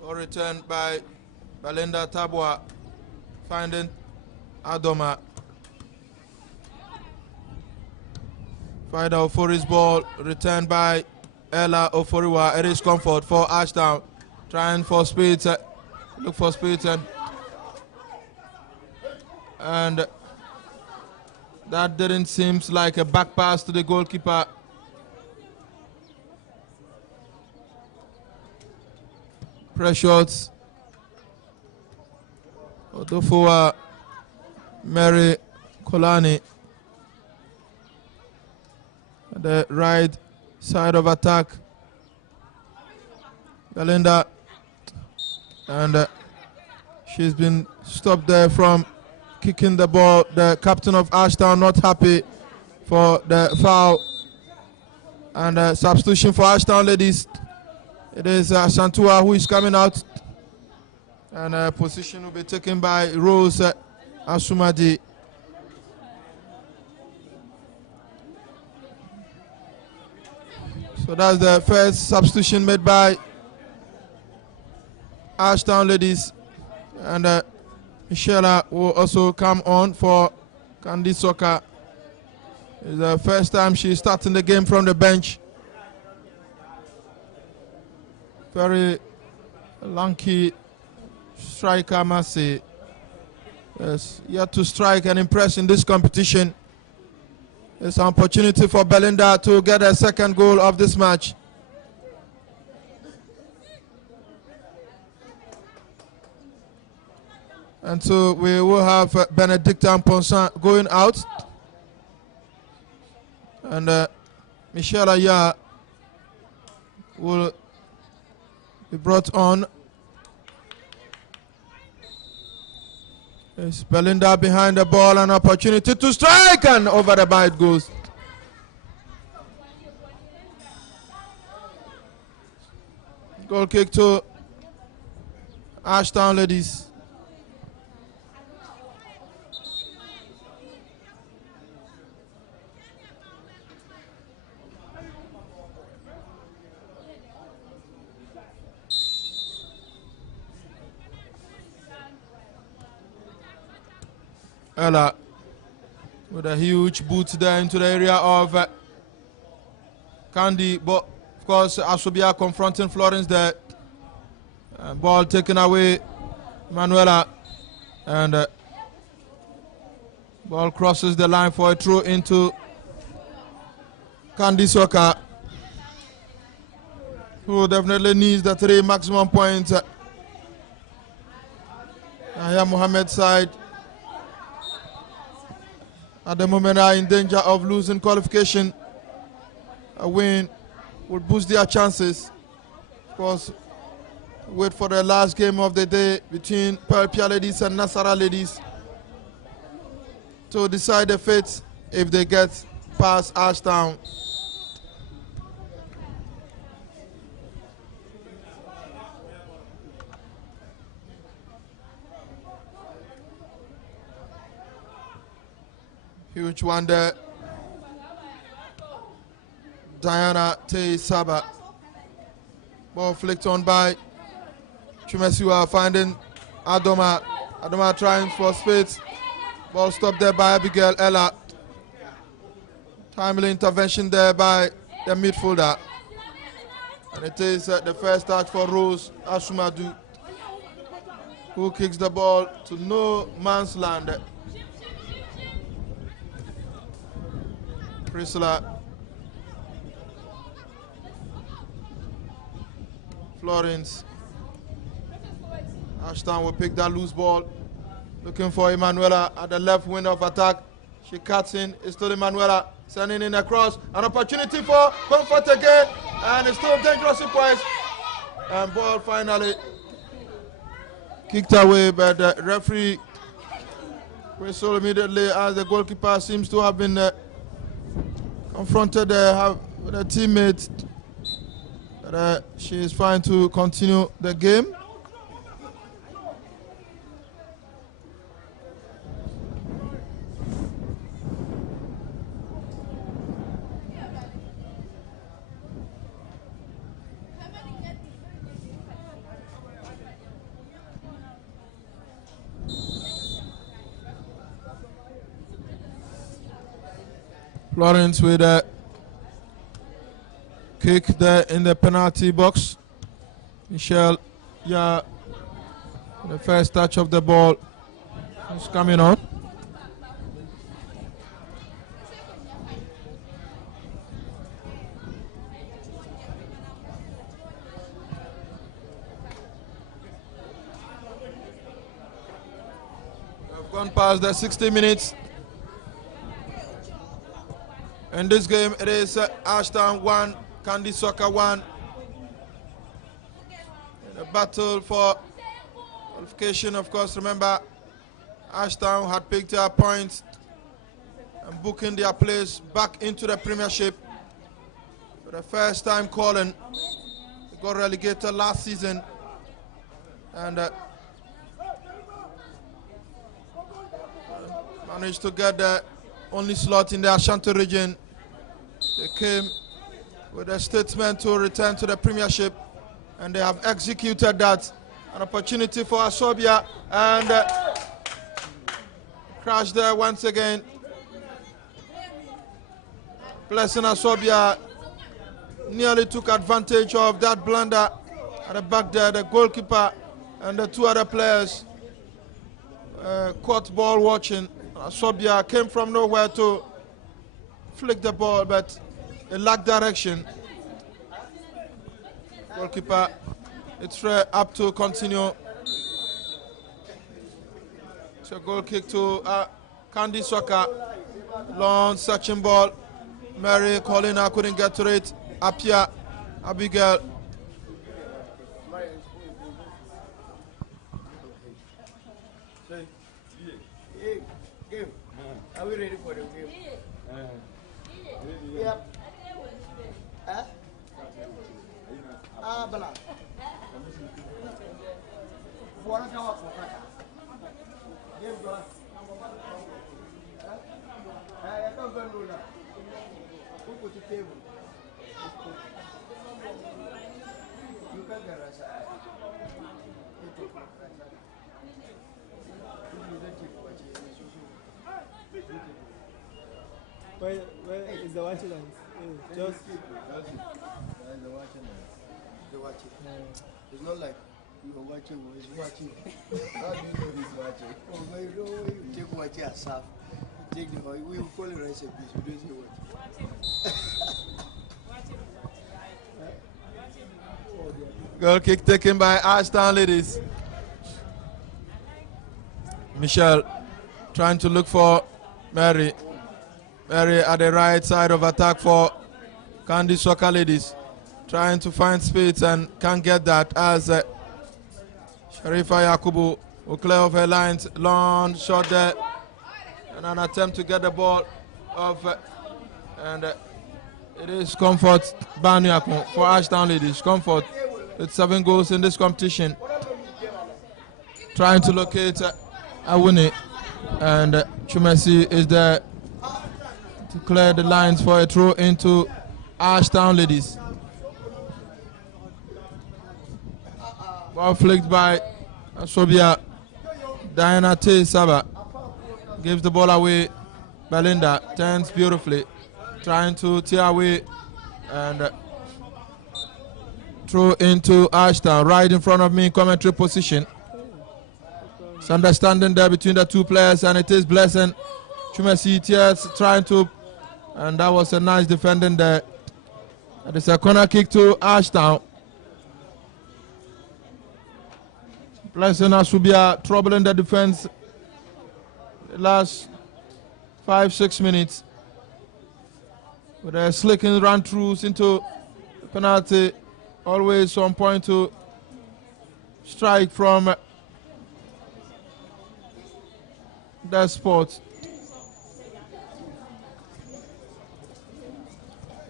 Or returned by Belinda Tabwa, finding Adoma. Fider Ofori's ball returned by Ella Oforiwa. It is comfort for Ashdown, trying for speed. Look for speed, and that didn't seem like a back pass to the goalkeeper. Press shots. Odofoa Mary Kolani. The right side of attack. Belinda. And she's been stopped there from kicking the ball. The captain of Ashtown not happy for the foul. And substitution for Ashtown ladies. It is Santua who is coming out. And position will be taken by Rose Asumadi. So that's the first substitution made by Ashtown ladies. And Michelle will also come on for Candy Soccer. It's the first time she's starting the game from the bench. Very lanky striker, I must say. Yes, yet to strike and impress in this competition. It's an opportunity for Belinda to get a second goal of this match. And so we will have Benedicta Ponsan going out. And Michelle Aya will be brought on. It's Belinda behind the ball, an opportunity to strike, and over the bar it goes. Goal kick to Ashtown ladies. Ella with a huge boot there into the area of Candy, but of course Asobia confronting Florence there. Ball taken away, Manuela, and ball crosses the line for a throw into Candy Soccer, who definitely needs the 3 maximum points. Aya Mohammed's side at the moment are in danger of losing qualification. A win would boost their chances. Of course, wait for the last game of the day between Perpia ladies and Nasara ladies to decide the fate if they get past Ashtown. Huge one there. Diana Tay Saba. Ball flicked on by Chumesiwa, finding Adoma. Adoma trying for space. Ball stopped there by Abigail Ella. Timely intervention there by the midfielder. And it is the first touch for Rose Asumadu, who kicks the ball to no man's land. Priscilla Florence. Ashton will pick that loose ball. Looking for Emanuela at the left wing of attack. She cuts in. It's still Emanuela sending in a cross. An opportunity for Comfort again. And it's still dangerous points. And ball finally kicked away, but the referee whistled immediately as the goalkeeper seems to have been confronted with a teammate. But she is fine to continue the game. Florence with a kick there in the penalty box. Michelle, yeah, the first touch of the ball is coming on. We've gone past the 60 minutes. In this game, it is Ashton 1, Candy Soccer 1. In a battle for qualification, of course, remember, Ashton had picked their points and booking their place back into the Premiership for the first time calling. They got relegated last season and managed to get the only slot in the Ashanti region. They came with a statement to return to the Premiership, and they have executed that. An opportunity for Asobia, and crash there once again. Blessing Asobia nearly took advantage of that blunder at the back there. The goalkeeper and the two other players caught ball watching. Asobia came from nowhere to flick the ball, but it lacked direction. Goalkeeper, it's up to continue. It's a goal kick to Candy Soccer. Long searching ball. Mary Colina couldn't get to it. Apia, Abigail. Are we ready for the game? Yep. Bala. Bora kawa kwa kaka. Game bora. Ya kwa vendula. Huko tu table. Yuka garasa. Where is the watching lines? Just the watching lines. The watching. It's not like you are watching, he's watching. How do you know he's watching? Oh, but you know, you take watching yourself. Take the oil. We will follow the recipes. We don't say what. Goal kick taken by Ashton Ladies. Michelle trying to look for Mary. Mary at the right side of attack for Candy Soccer Ladies. Trying to find space and can't get that as Sharifa Yakubu will clear off her lines. Long shot there. And an attempt to get the ball off. And it is Comfort Banyako for Ashton Ladies. Comfort with 7 goals in this competition. Trying to locate Awuni. And Chumesi is there to clear the lines for a throw into Ashton Ladies. Ball flicked by Asobia. Diana T. Saba gives the ball away. Belinda turns beautifully, trying to tear away and throw into Ashton right in front of me in commentary position. It's understanding there between the two players, and it is Blessing. Chumesi tears trying to, and that was a nice defending there. It is a corner kick to Ashton. Lesson should be a trouble in the defense the last 5-6 minutes. With a slicking run throughs into penalty, always on point to strike from the spot.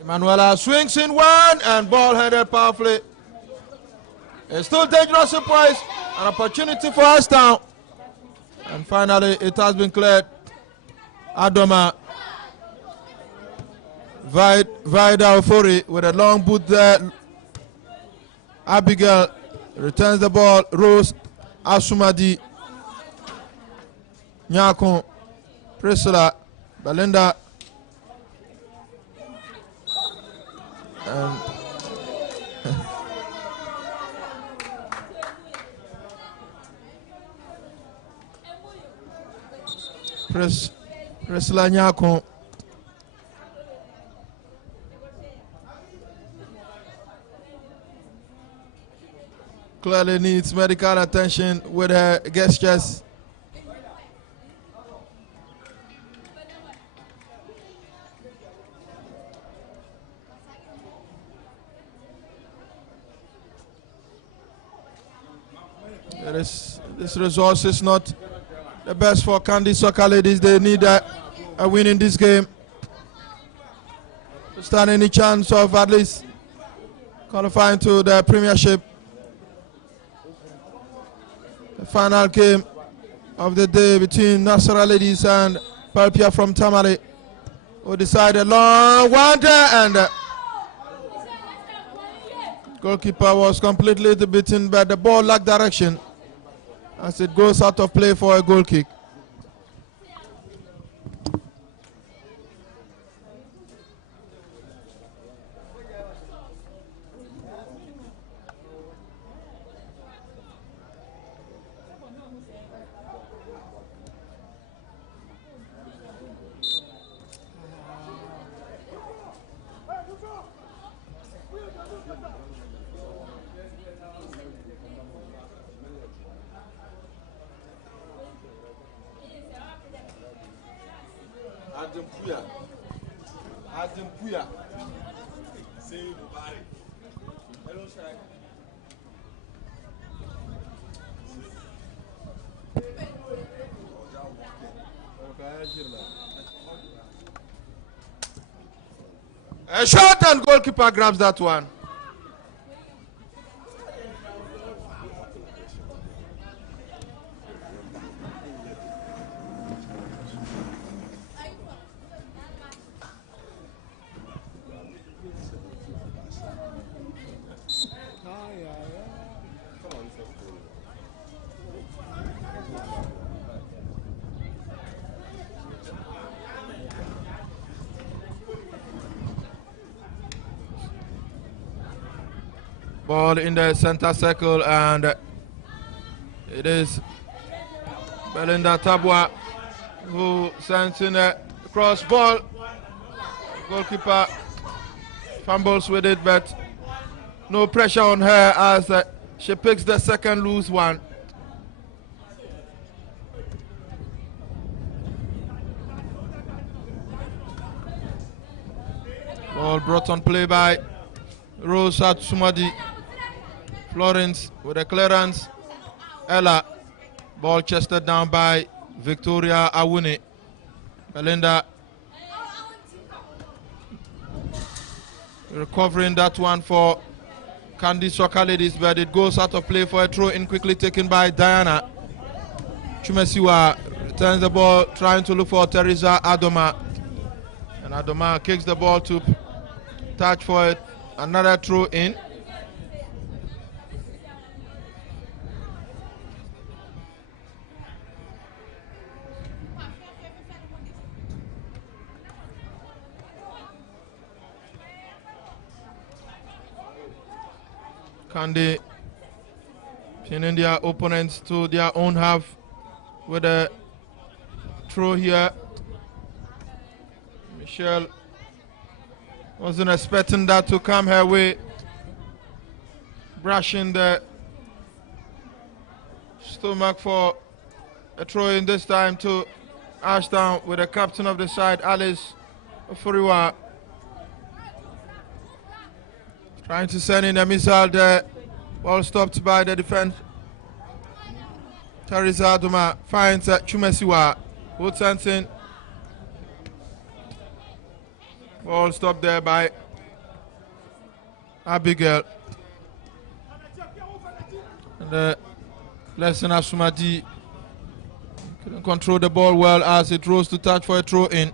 Emanuela swings in one and ball headed powerfully. It's still dangerous surprise, an opportunity for us down. And finally it has been cleared. Adoma Vida Ofori with a long boot there. Abigail returns the ball. Rose Asumadi, Nyako, Priscilla, Belinda, and Priscilla Nyako. Clearly needs medical attention with her gestures. This resource is not the best for Candy Soccer Ladies. They need a win in this game to stand any chance of at least qualifying to the Premiership. The final game of the day between Nasara Ladies and Palpia from Tamale will decide a long one there, and goalkeeper was completely beaten, but the ball lacked direction as it goes out of play for a goal kick. A shot and goalkeeper grabs that one. Ball in the center circle, and it is Belinda Tabwa who sends in a cross ball. Goalkeeper fumbles with it, but no pressure on her as she picks the second loose one. Ball brought on play by Rose Sumadi. Florence with a clearance. Ella. Ball chested down by Victoria Awuni. Belinda recovering that one for Candy Soccer Ladies, but it goes out of play for a throw-in quickly taken by Diana. Chumesiwa returns the ball, trying to look for Teresa Adoma. And Adoma kicks the ball to touch for it. Another throw-in. Candy pinning their opponents to their own half with a throw here. Michelle wasn't expecting that to come her way. Brushing the Stomach for a throw in this time to Ashdown with the captain of the side, Alice Furiwa. Trying to send in a missile there. Ball stopped by the defense. Teresa Duma finds Chumesiwa. Wood Sanson. Ball stopped there by Abigail. And Lesson Asumadi couldn't control the ball well as it rose to touch for a throw in.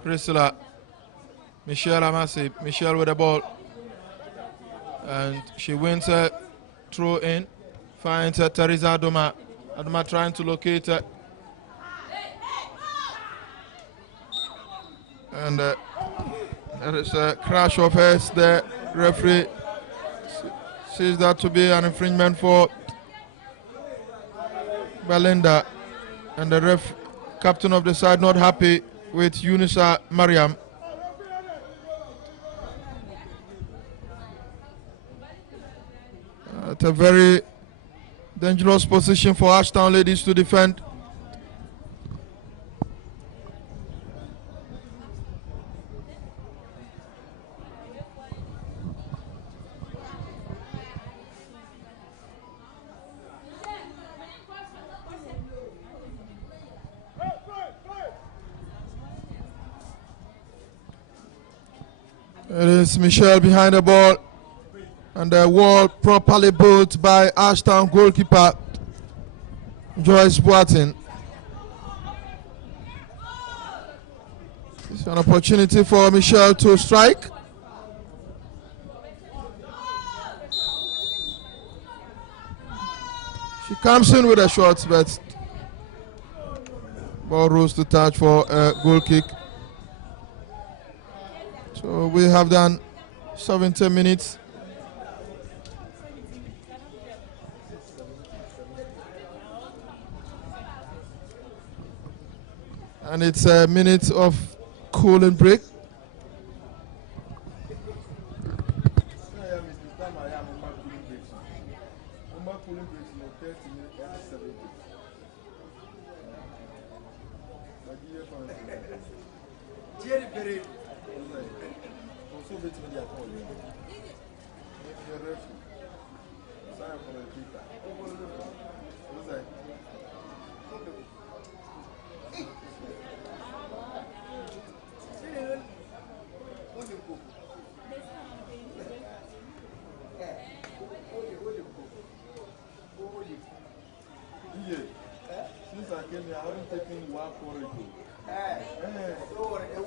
Priscilla, Michelle Amasi, Michelle with the ball, and she wins a throw in, finds Teresa Adoma. Adoma trying to locate her, and there is a crash of hers. The referee sees that to be an infringement for Belinda, and the captain of the side not happy with Yunisa Mariam. It's a very dangerous position for Ashtown ladies to defend. It is Michelle behind the ball, and the wall properly built by Ashtown goalkeeper Joyce Boatin. It's an opportunity for Michelle to strike. She comes in with a shot, but ball rose to touch for a goal kick. So we have done 70 minutes. And it's a minute of cooling break.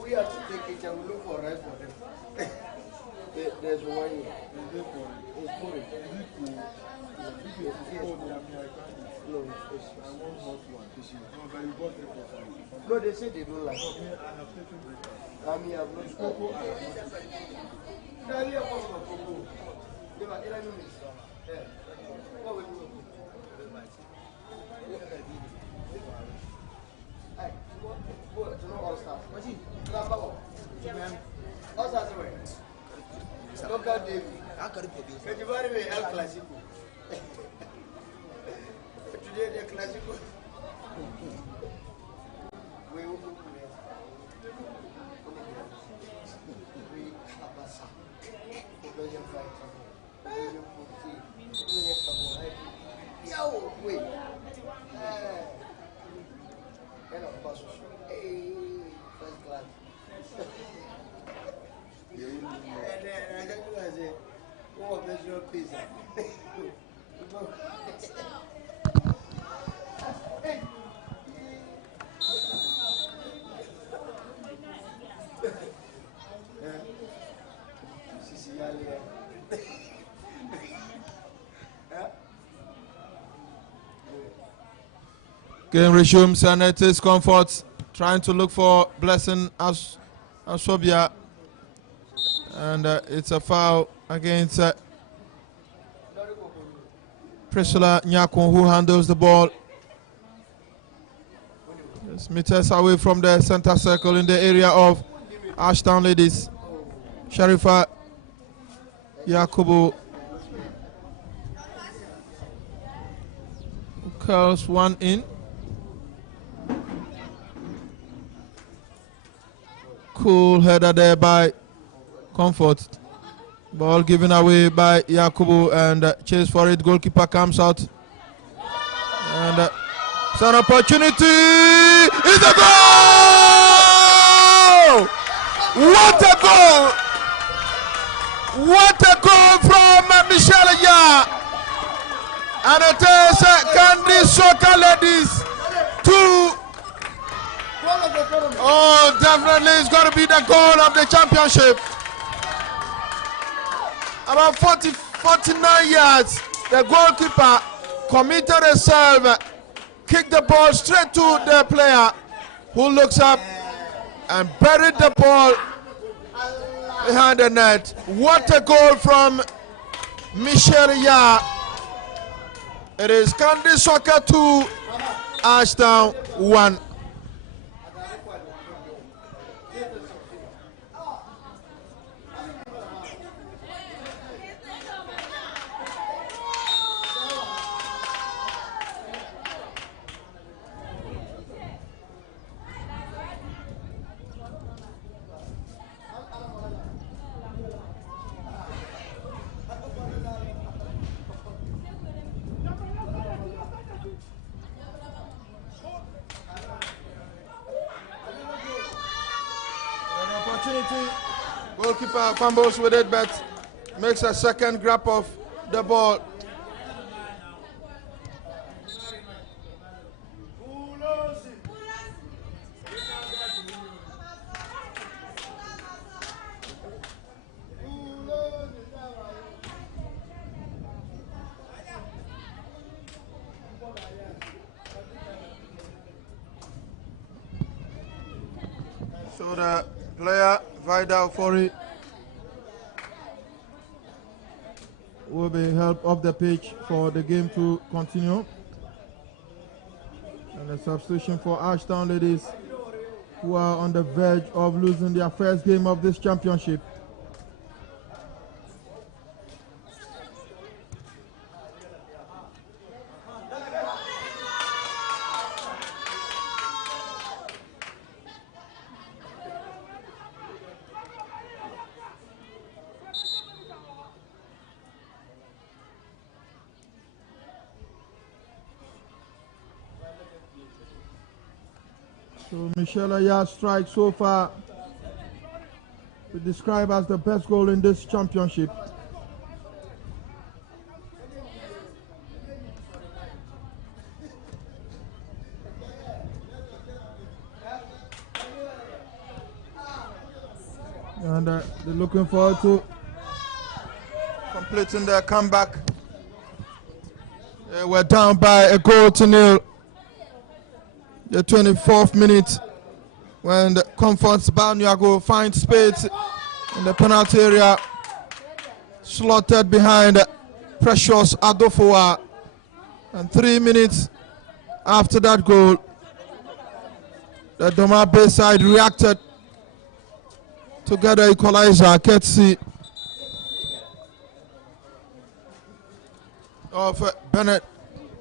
We have to take it and look for rice for them. There's one here. It's for it. No, they say they don't like it. I mean, I've not spoken. What will you do? El Clásico. Today the Clásico. We Abasa. Belgium fight. Belgium 40. Yo, wait. Hello, boss. Hey, first class. And I got to say, oh, there's your pizza. Game resumes and it is Comfort trying to look for Blessing Asobia, and it's a foul against Priscilla Nyakon, who handles the ball. It's meters away from the center circle in the area of Ashtown Ladies. Sharifa Yakubu curls one in. Cool header there by Comfort. Ball given away by Yakubu, and chase for it. Goalkeeper comes out. And it's an opportunity. It's a goal! What a goal! What a goal from Michelle Ya! And it is Candy Soccer Ladies 2. Oh, definitely it's going to be the goal of the championship. About 49 yards, the goalkeeper committed a serve, kicked the ball straight to the player, who looks up and buried the ball behind the net. What a goal from Michelle Ya. It is Candy Soccer 2, Ashtown 1. Goalkeeper fumbles with it, but makes a second grab of the ball. So the player Vida Ofori will be helped off the pitch for the game to continue. And a substitution for Ashtown Ladies, who are on the verge of losing their first game of this championship. So Michelle Aya's strike so far to describe as the best goal in this championship. And they're looking forward to completing their comeback. We're down by a goal to nil. The 24th minute, when the Comforts Banyuago finds space in the penalty area, slotted behind Precious Adofoa. And 3 minutes after that goal, the Doma Bay side reacted to get the equalizer, courtesy of Bennett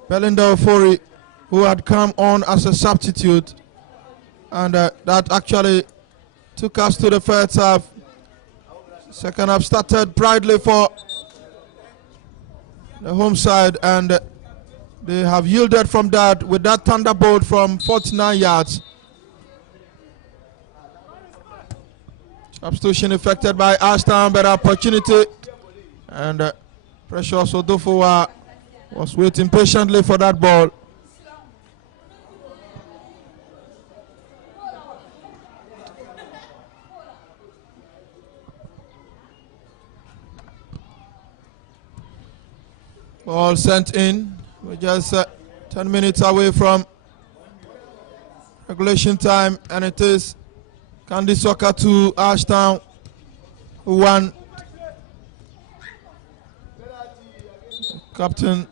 Belinda Ofori, who had come on as a substitute, and that actually took us to the first half. Second half started brightly for the home side, and they have yielded from that with that thunderbolt from 49 yards. Substitution affected by Ashton, better opportunity, and Precious Odofowa was waiting patiently for that ball. Ball sent in. We're just 10 minutes away from regulation time, and it is Candy Soccer 2, Ashtown 1. Captain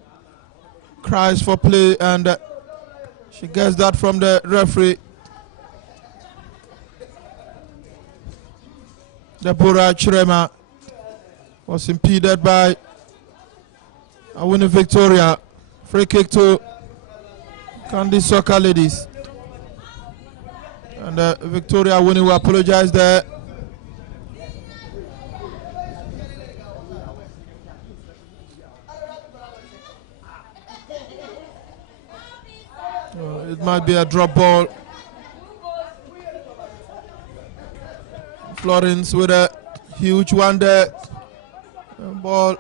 cries for play, and she gets that from the referee. Deborah Chirema was impeded by a winning Victoria. Free kick to Candy Soccer Ladies. And Victoria winning will apologize there. It might be a drop ball. Florence with a huge one there. Ball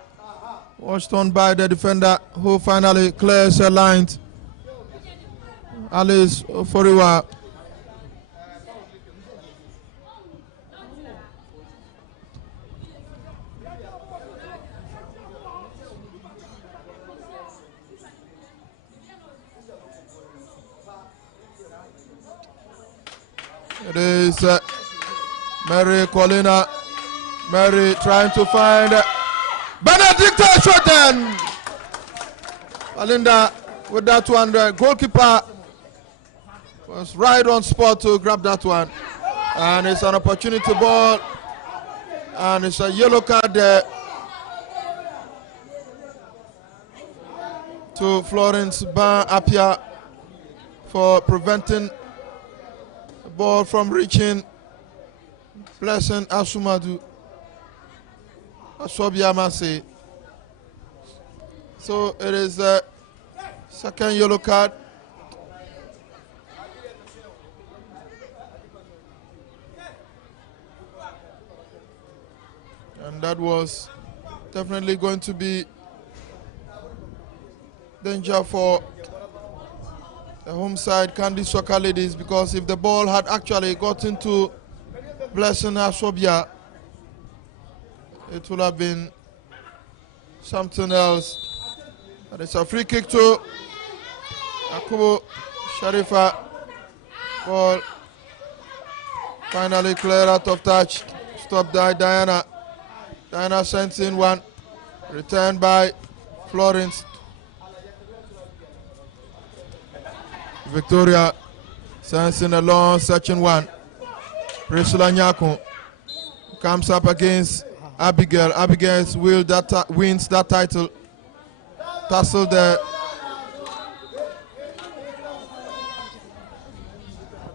washed on by the defender, who finally clears her lines. Alice Foriwa. It is Mary Colina. Mary trying to find Benedicta shot then. Alinda with that one. The goalkeeper was right on spot to grab that one. And it's an opportunity ball. And it's a yellow card there to Florence Ban Apia for preventing the ball from reaching Blessing Asumadu. Aswabiamase. So it is the second yellow card. And that was definitely going to be danger for the home side, Candy Soccer Ladies, because if the ball had actually gotten to Blessing Aswabia, it would have been something else. But it's a free kick to Akubo Sharifa. Ball finally cleared out of touch. Stopped by Diana. Diana sends in one. Returned by Florence. Victoria sends in a long searching one. Priscilla Nyako comes up against Abigail. Abigail's wins that title. Tassel there.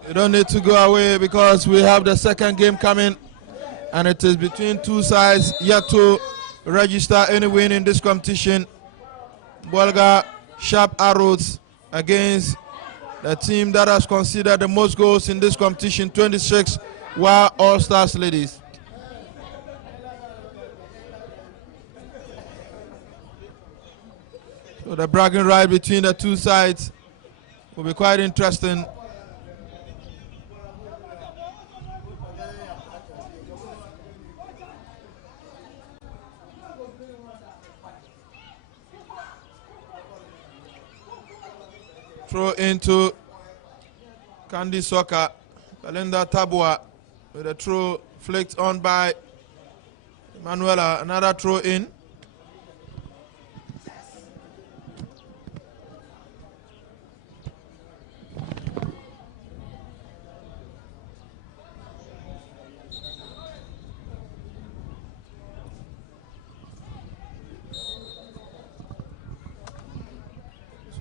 You don't need to go away because we have the second game coming, and it is between two sides yet to register any win in this competition. Bolga Sharp Arrows against the team that has conceded the most goals in this competition, 26, while All Stars Ladies. So the bragging right between the two sides will be quite interesting. Throw into Candy Soccer. Belinda Tabua with a throw flicked on by Manuela. Another throw in.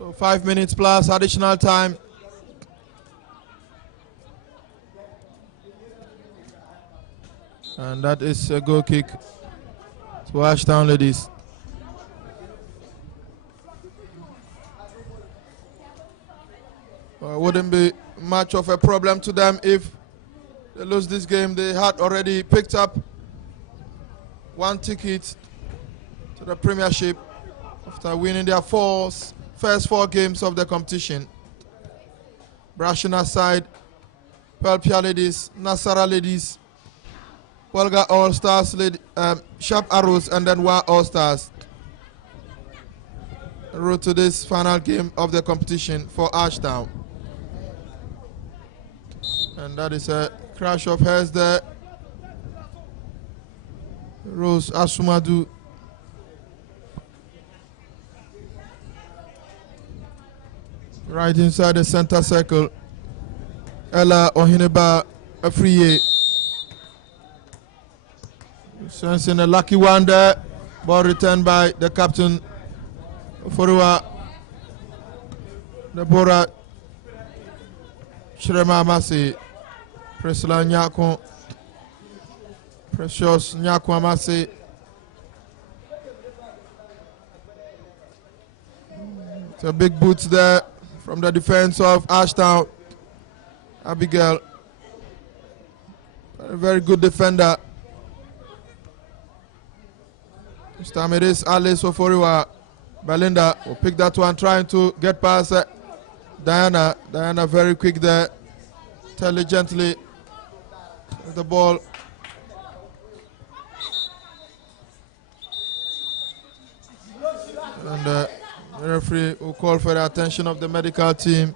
So 5 minutes plus additional time. And that is a goal kick to Ashtown Ladies. Well, wouldn't be much of a problem to them if they lose this game. They had already picked up one ticket to the Premiership after winning their first four games of the competition. Brashina side, Pelpia Ladies, Nasara Ladies, Polga All-Stars, Sharp Arrows, and then Wa All-Stars. Road to this final game of the competition for Ashtown. And that is a crash of heads there. Rose Asumadu. Right inside the center circle. Ella Ohineba Afriye. Sensing a lucky one there. Ball returned by the captain. Forua. Deborah Shrema Masi. Priscilla Nyako. Precious Nyako Masi. It's a big boots there from the defense of Ashtown. Abigail. A very good defender. This time it is Alice Oforiwa. Belinda will pick that one, trying to get past Diana. Diana very quick there. Intelligently with the ball. And the referee will call for the attention of the medical team.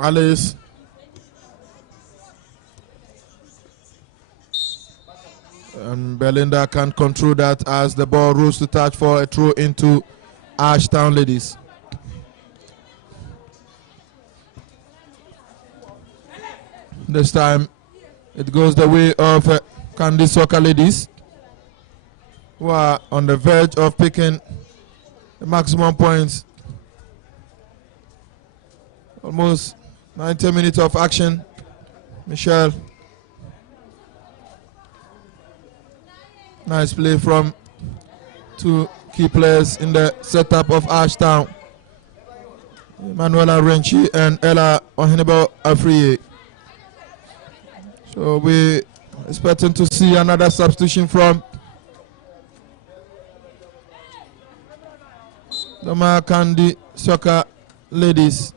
Alice. And Belinda can control that as the ball rolls to touch for a throw into Ashtown Ladies. This time it goes the way of Candy Soccer Ladies, who are on the verge of picking the maximum points. Almost 90 minutes of action. Michelle. Nice play from two key players in the setup of Ashtown. Manuela Renchi and Ella Ohinebo Afriye. So we're expecting to see another substitution from the Makandi Soccer Ladies.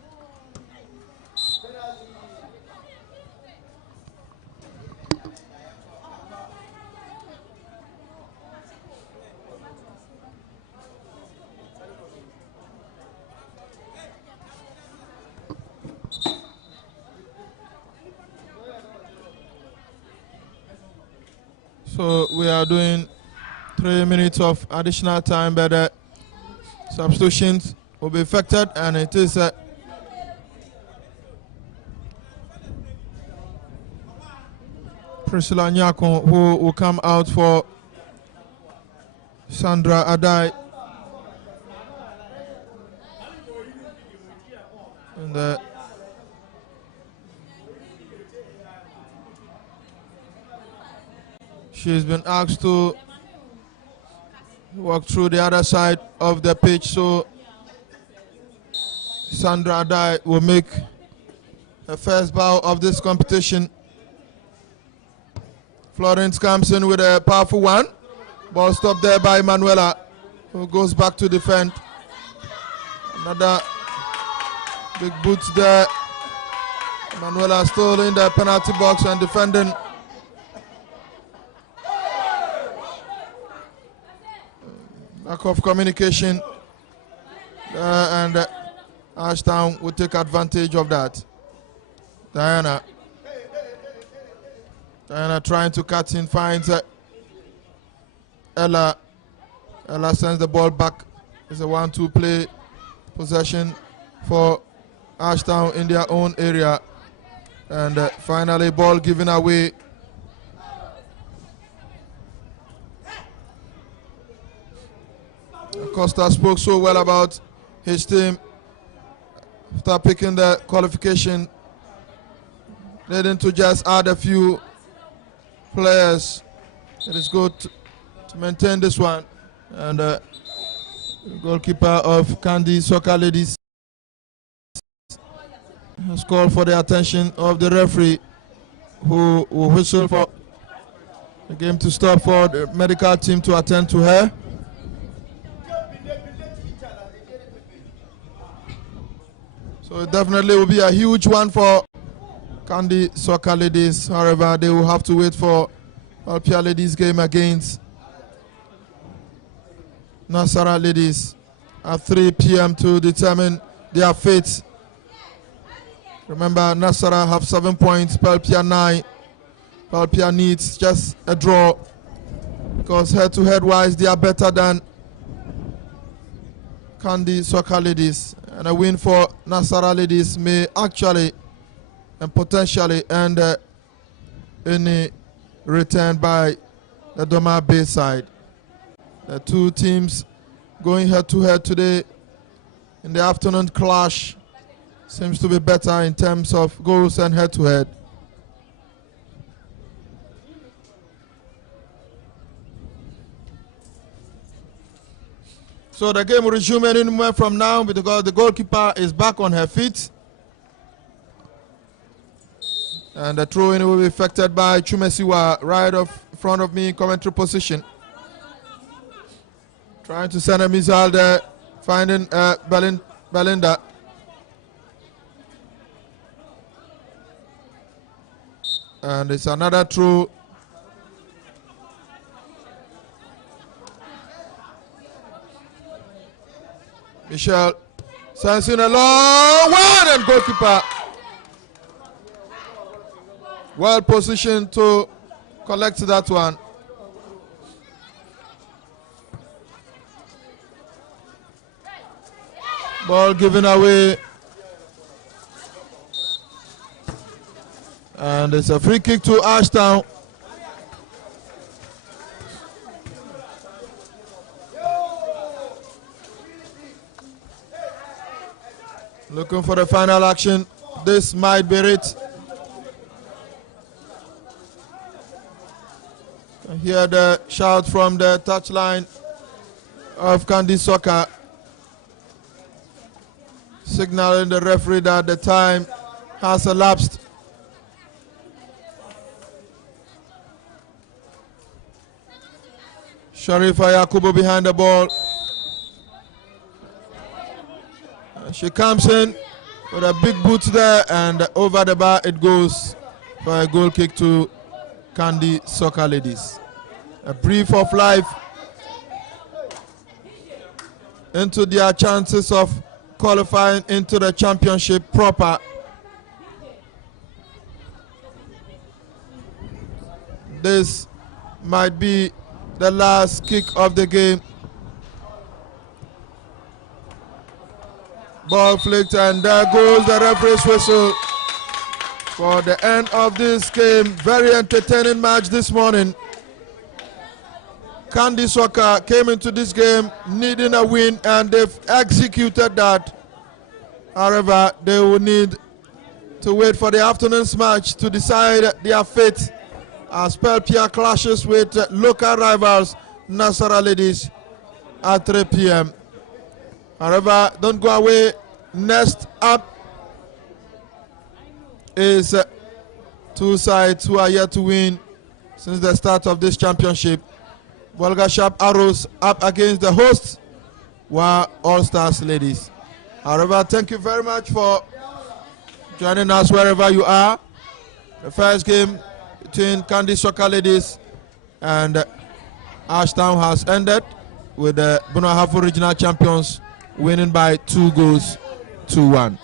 So we are doing 3 minutes of additional time, but the substitutions will be affected, and it is Priscilla Nyako who will come out for Sandra Adai. And she's been asked to walk through the other side of the pitch, so Sandra Adai will make the first bow of this competition. Florence comes in with a powerful one. Ball stopped there by Manuela, who goes back to defend. Another big boots there. Manuela still in the penalty box and defending. Lack of communication. And Ashtown will take advantage of that. Diana trying to cut in, finds Ella. Ella sends the ball back. It's a 1-2 play possession for Ashtown in their own area. And finally, ball given away. Costa spoke so well about his team after picking the qualification, needing to just add a few players. It is good to maintain this one. And the goalkeeper of Candy Soccer Ladies has called for the attention of the referee, who will whistle for the game to stop for the medical team to attend to her. So it definitely will be a huge one for Candy Soccer Ladies. However, they will have to wait for Alpia Ladies game against Nasara Ladies at 3 p.m. to determine their fate. Remember, Nasara have 7 points, Palpia 9. Palpia needs just a draw because head-to-head wise they are better than Candy Soccer Ladies. And a win for Nasara Ladies may actually and potentially end any return by the Doma Bay side. The two teams going head-to-head today in the afternoon clash seems to be better in terms of goals and head-to-head. So the game will resume any moment from now because the goalkeeper is back on her feet. And the throw-in will be affected by Chumesiwa right off front of me in commentary position. Trying to send a missile there, finding Belinda. And it's another throw. Michelle sends in a long one, and goalkeeper well positioned to collect that one. Ball given away. And it's a free kick to Ashtown. Looking for the final action. This might be it. I hear the shout from the touchline of Candy Soccer, signaling the referee that the time has elapsed. Sharifa Yakubu behind the ball. She comes in with a big boot there, and over the bar it goes for a goal kick to Candy Soccer Ladies. A brief of life into their chances of qualifying into the championship proper. This might be the last kick of the game. Ball flicked, and there goes the referee's whistle for the end of this game. Very entertaining match this morning. Candy Soccer came into this game needing a win, and they've executed that. However, they will need to wait for the afternoon's match to decide their fate as Pelpia clashes with local rivals Nasara Ladies at 3 p.m. However, don't go away. Next up is two sides who are yet to win since the start of this championship. Volga Sharp Arrows up against the hosts, were All Stars Ladies. However, thank you very much for joining us wherever you are. The first game between Candy Soccer Ladies and Ashtown has ended with the Bunahafo Regional Champions winning by 2 goals to 1.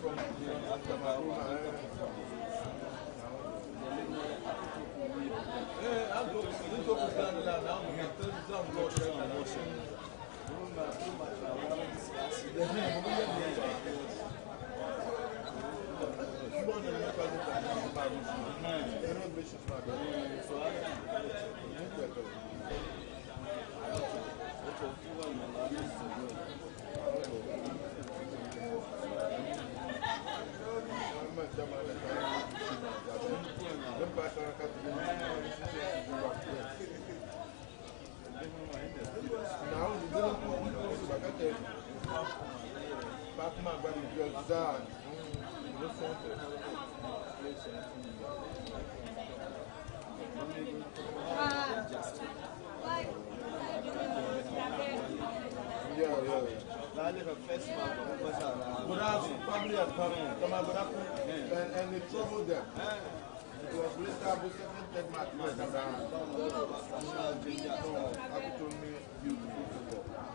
from Cameroon. I'm going to stand down now. And they troubled them. It was later second match. Abu told me beautiful football.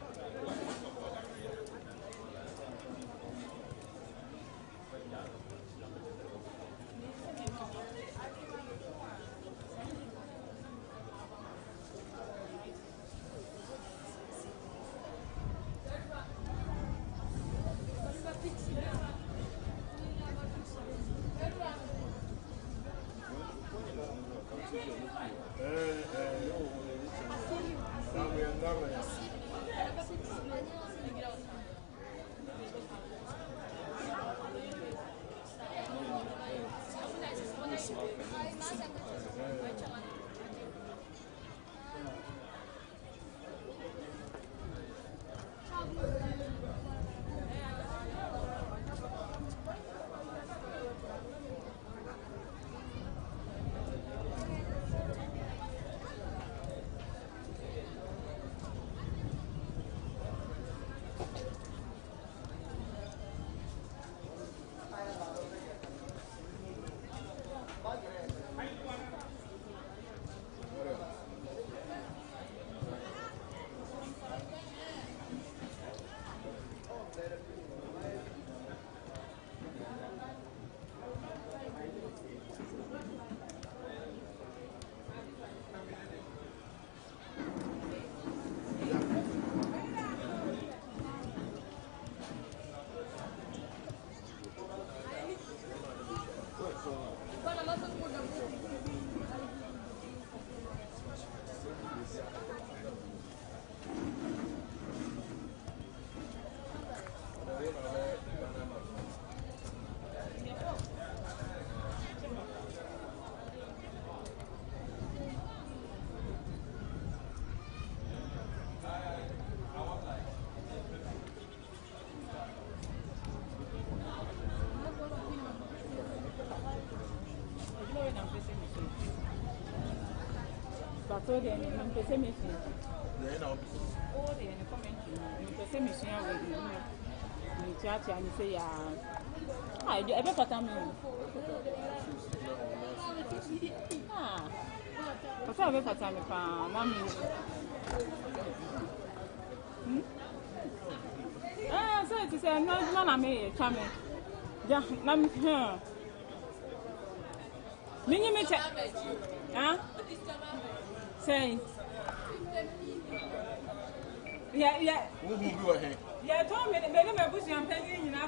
So the intermission. Oh, the intermission with church and say, I ever got a but I ever got a so it is a no, I may come in. Minimum, huh? Say, yeah. Who will be ahead? Yeah, told me that my pussy I'm taking in our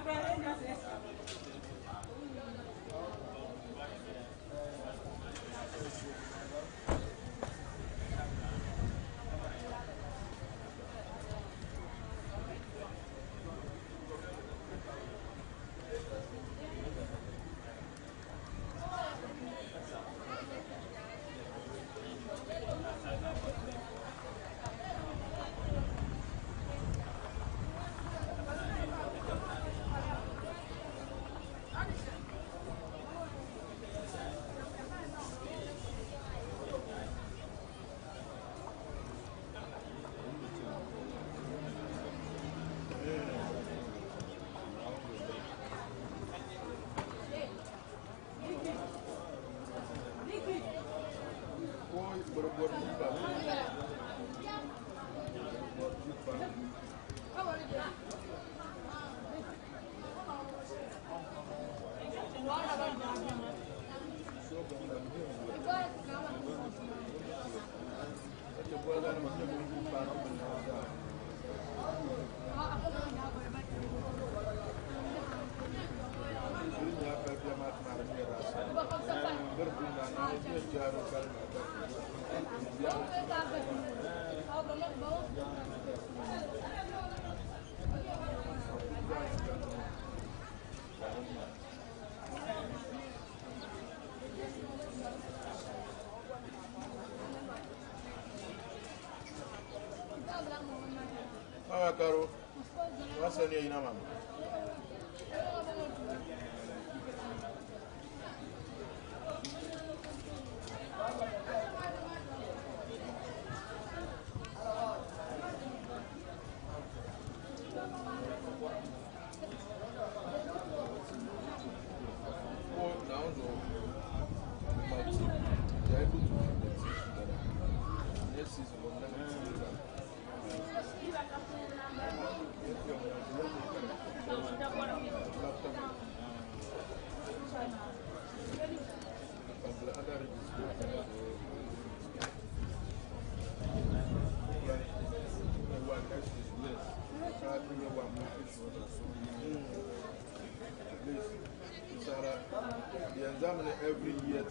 Caro, what's your name, Mama? Every year,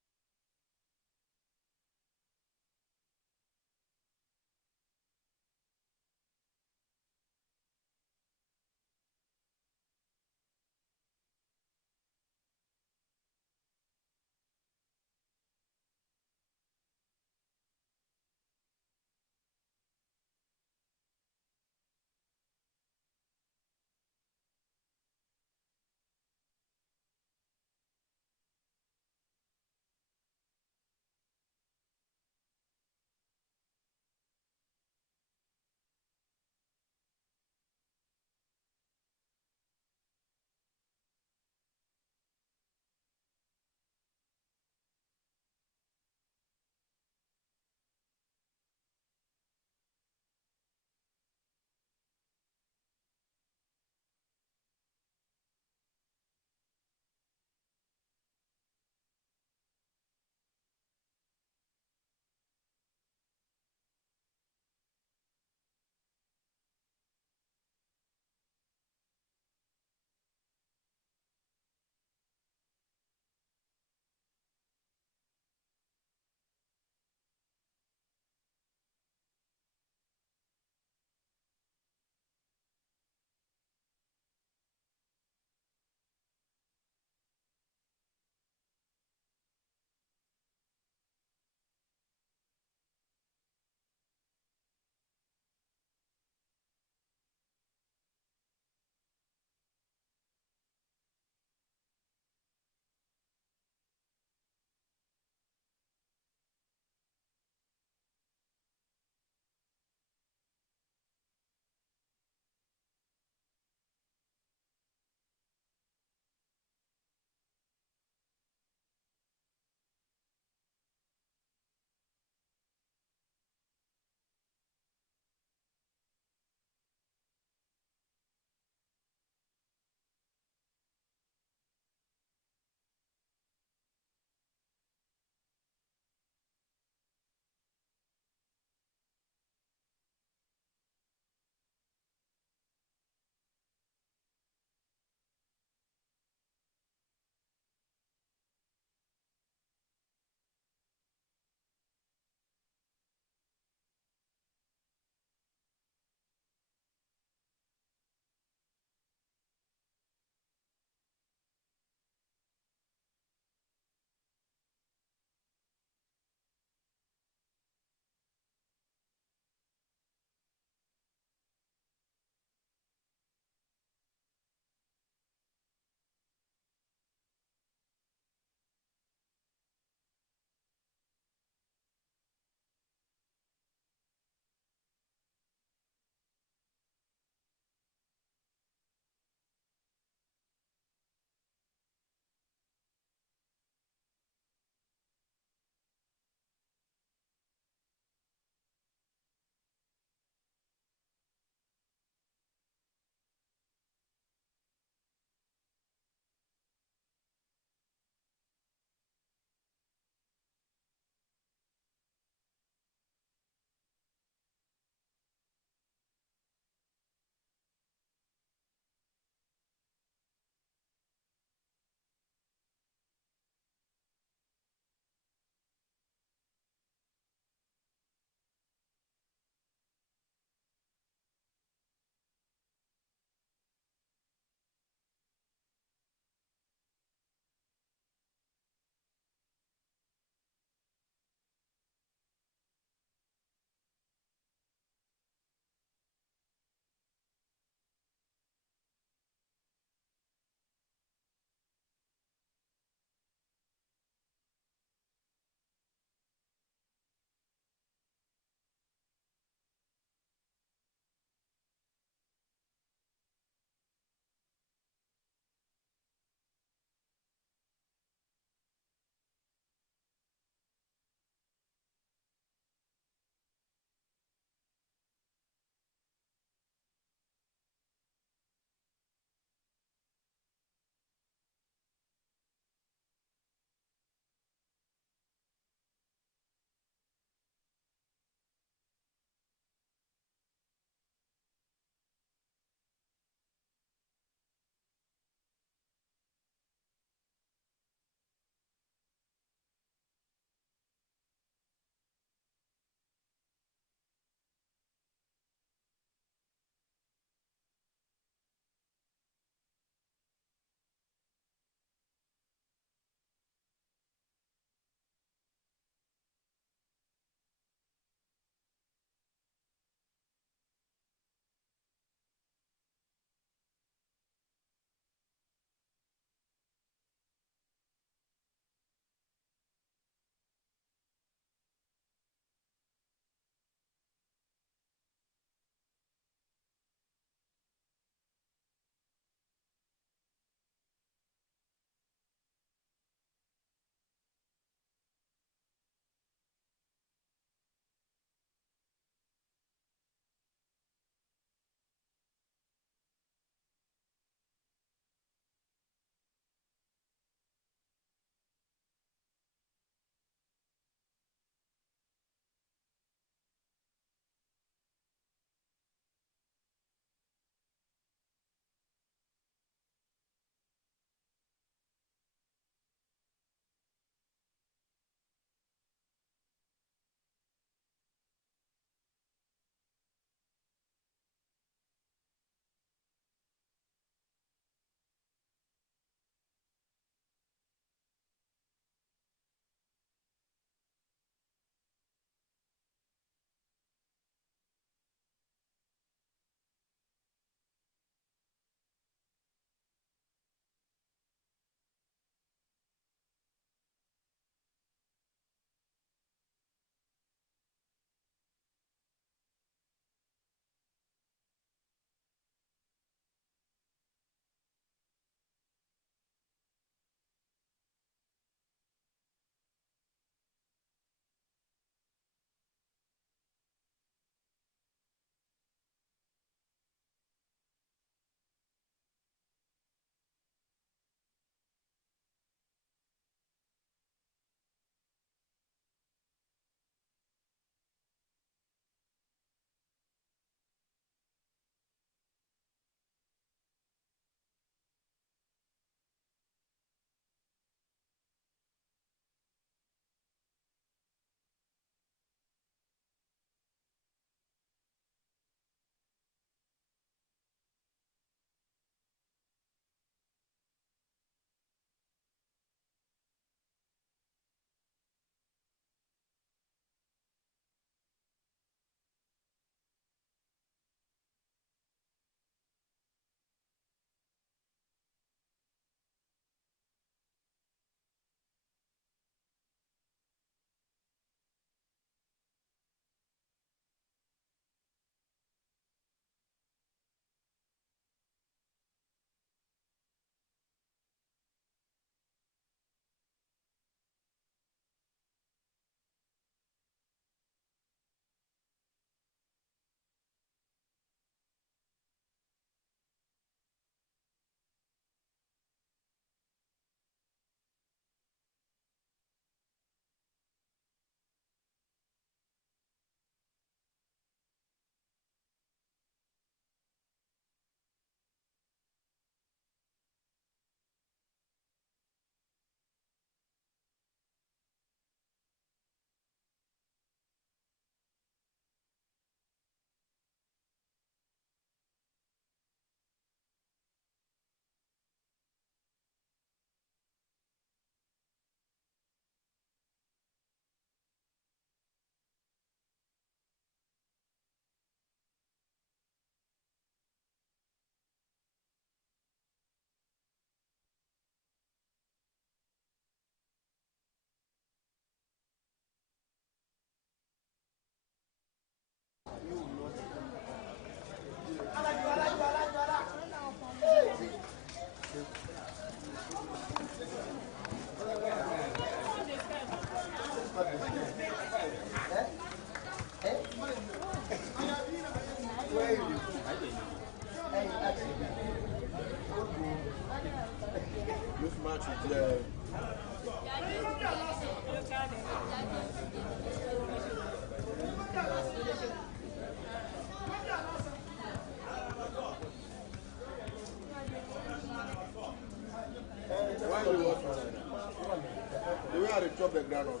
program of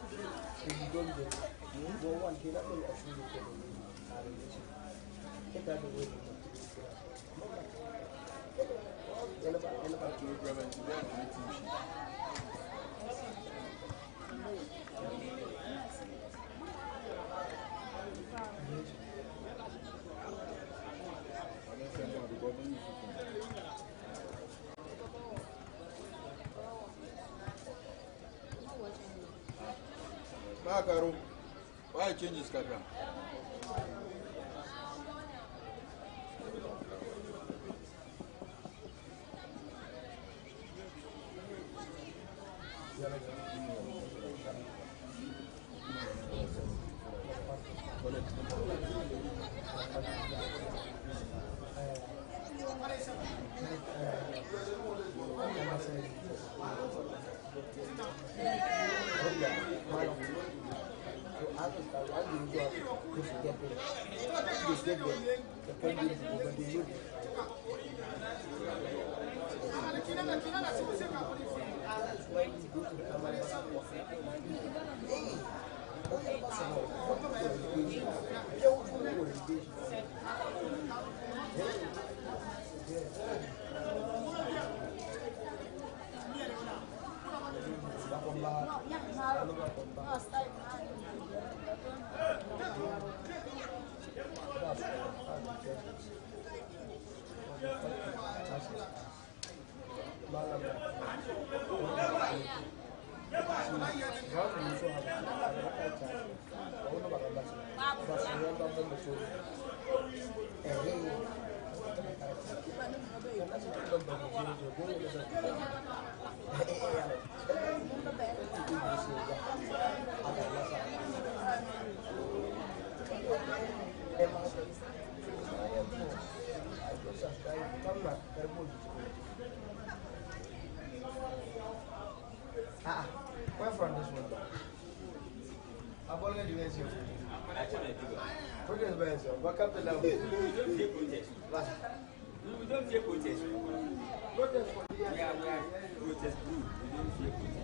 If you don't get it, well, one cannot be a full relation. Take that away. program and today I'm meeting she. Karo, why change Instagram? Where from this one? I've already went here. Welcome to level. We don't fear protest. Protest for the year. Protest group. We don't fear protest.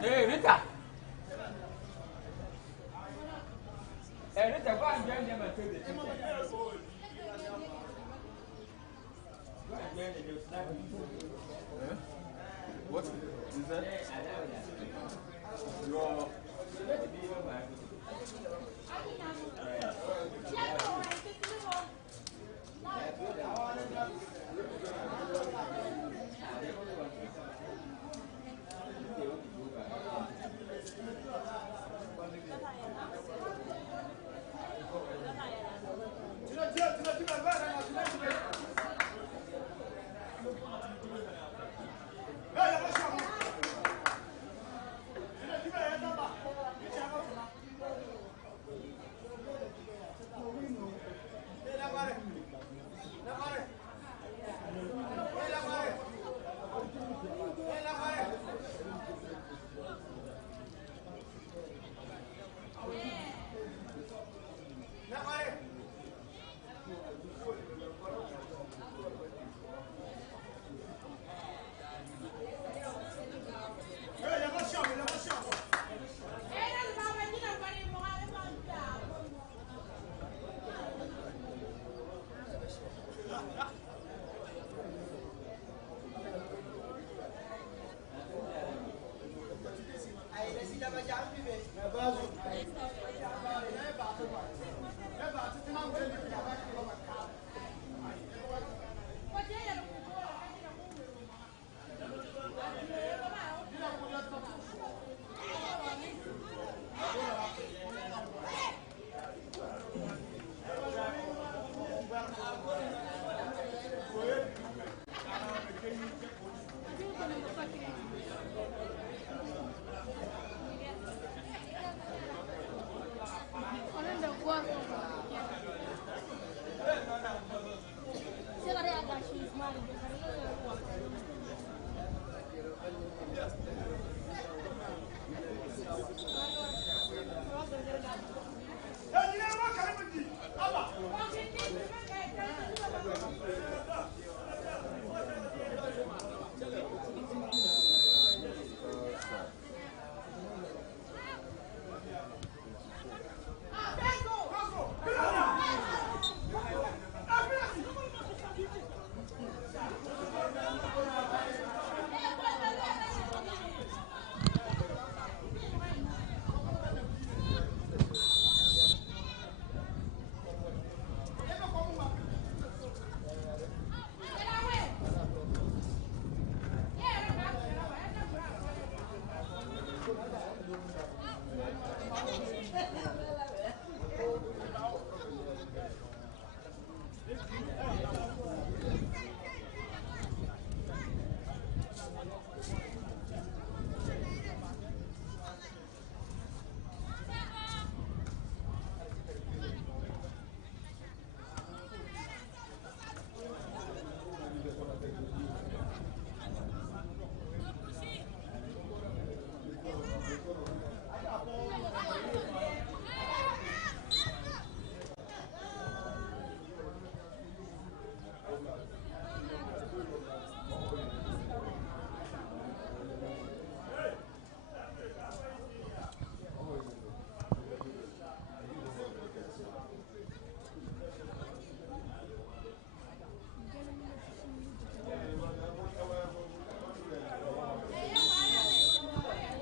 Hey, Rita! Hey, Rita, go and join them and take the ticket. What is that? Your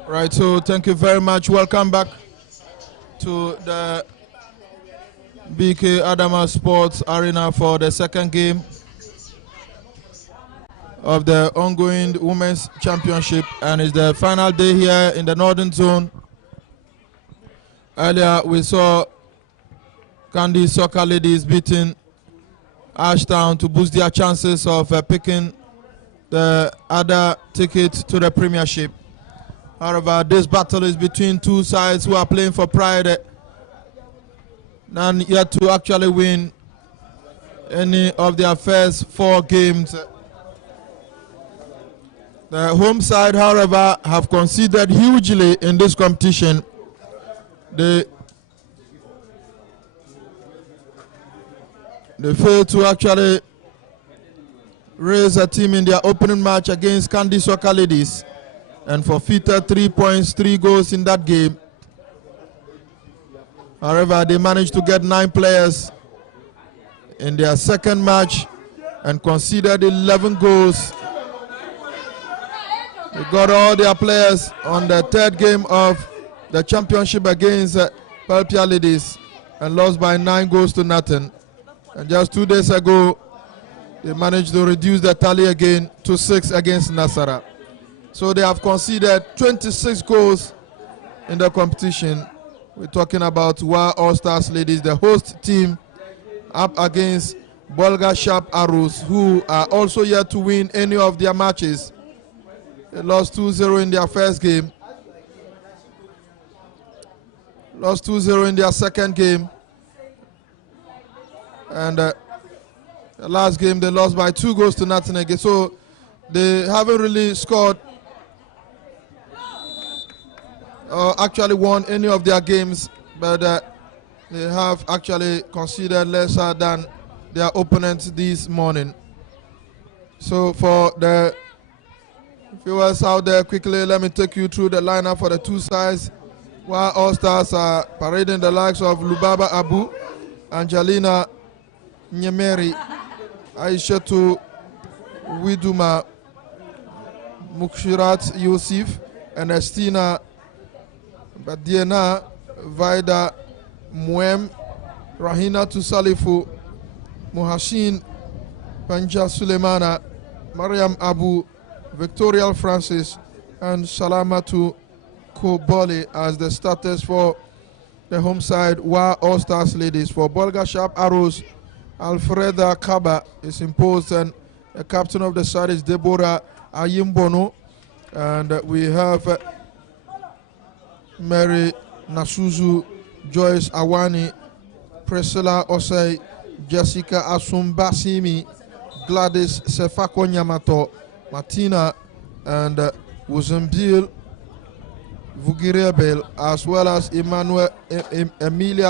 Right, so thank you very much. Welcome back to the BK Adama Sports Arena for the second game of the ongoing Women's Championship, and it's the final day here in the Northern Zone. Earlier we saw Candy Soccer Ladies beating Ashtown to boost their chances of picking the other ticket to the Premiership. However, this battle is between two sides who are playing for pride and yet to actually win any of their first 4 games. The home side, however, have conceded hugely in this competition. They failed to actually raise a team in their opening match against Candy Soccer Ladies and forfeited 3 points, 3 goals in that game. However, they managed to get 9 players in their second match and conceded 11 goals. They got all their players on the third game of the championship against Pelpia Ladies and lost by 9 goals to nothing. And just 2 days ago, they managed to reduce the tally again to 6 against Nasara. So they have conceded 26 goals in the competition. We're talking about WA All-Stars Ladies, the host team, up against Bolga Sharp Arrows, who are also yet to win any of their matches. They lost 2-0 in their first game. Lost 2-0 in their second game. And the last game they lost by 2 goals to nothing again. So they haven't really scored or actually won any of their games, but they have actually conceded lesser than their opponents this morning. So for the viewers out there, quickly let me take you through the lineup for the two sides. While All Stars are parading the likes of Lubaba Abu, Angelina Nyemeri, Aishatu Widuma, Mukshirat Yusuf, Ernestina Badiena, Vaida Muem, Rahina Tusalifu, Muhashin Panja Sulemana, Mariam Abu, Victoria Francis, and Salamatu Kobole as the starters for the home side, while All Stars Ladies. For Bolga Sharp Arrows, Alfreda Kaba is imposed, and the captain of the side is Deborah Ayimbono, and we have Mary Nasuzu, Joyce Awani, Priscilla Osei, Jessica Asumbasimi, Gladys Sefako Nyamato, Martina, and Wuzumbil Vugirebel, as well as Emilia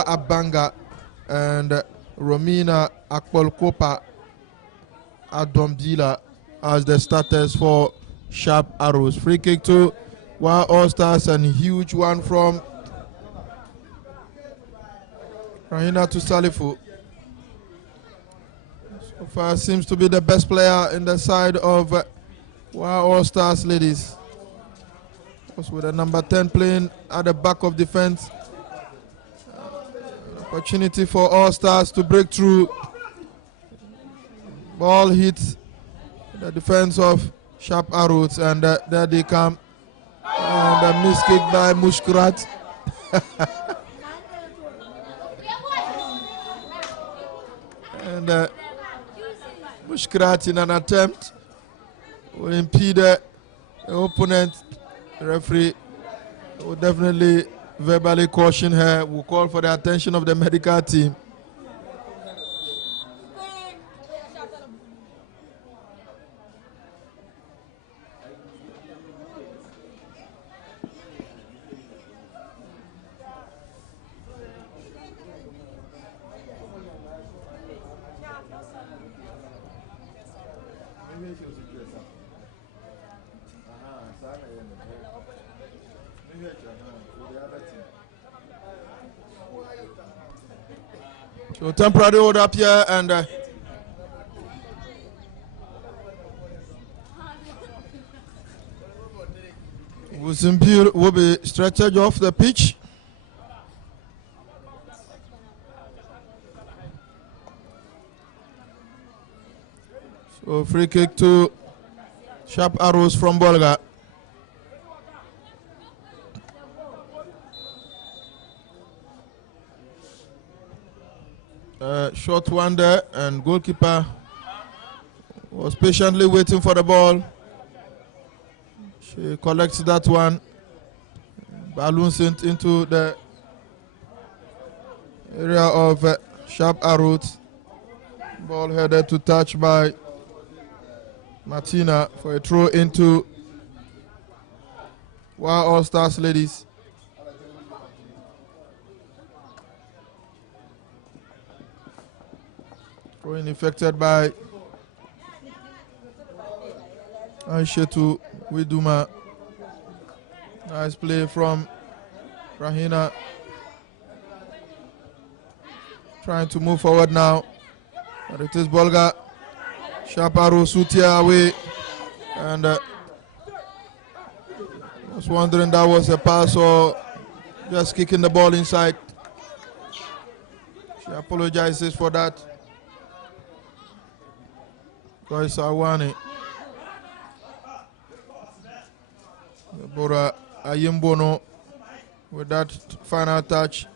Abanga and Romina Akpolkopa Adombila as the starters for Sharp Arrows. Free kick to Wild All Stars, and a huge one from Rahina Tusalifu. So far seems to be the best player in the side of Wild All Stars Ladies. With the number 10 playing at the back of defense. Opportunity for All Stars to break through. Ball hits the defense of Sharp Arrows, and there they come. And a miss kick by Mushkrat. And Mushkrat, in an attempt, will impede the opponent. The referee will definitely verbally caution her. Will call for the attention of the medical team. So temporary hold up here, and Wuzimpir will be stretched off the pitch. So free kick to Sharp Arrows from Bolga. Short one there, and goalkeeper was patiently waiting for the ball. She collects that one, balloons it into the area of Sharp Arrows. Ball headed to touch by Martina for a throw into Wow All Stars Ladies. Throwing effected by Aishetu Widuma. Nice play from Rahina. Trying to move forward now. But it is Bolga. Shaparu Sutia away. And I was wondering that was a pass or just kicking the ball inside. She apologizes for that. Joyce Awani. Bora Ayimbono with that final touch.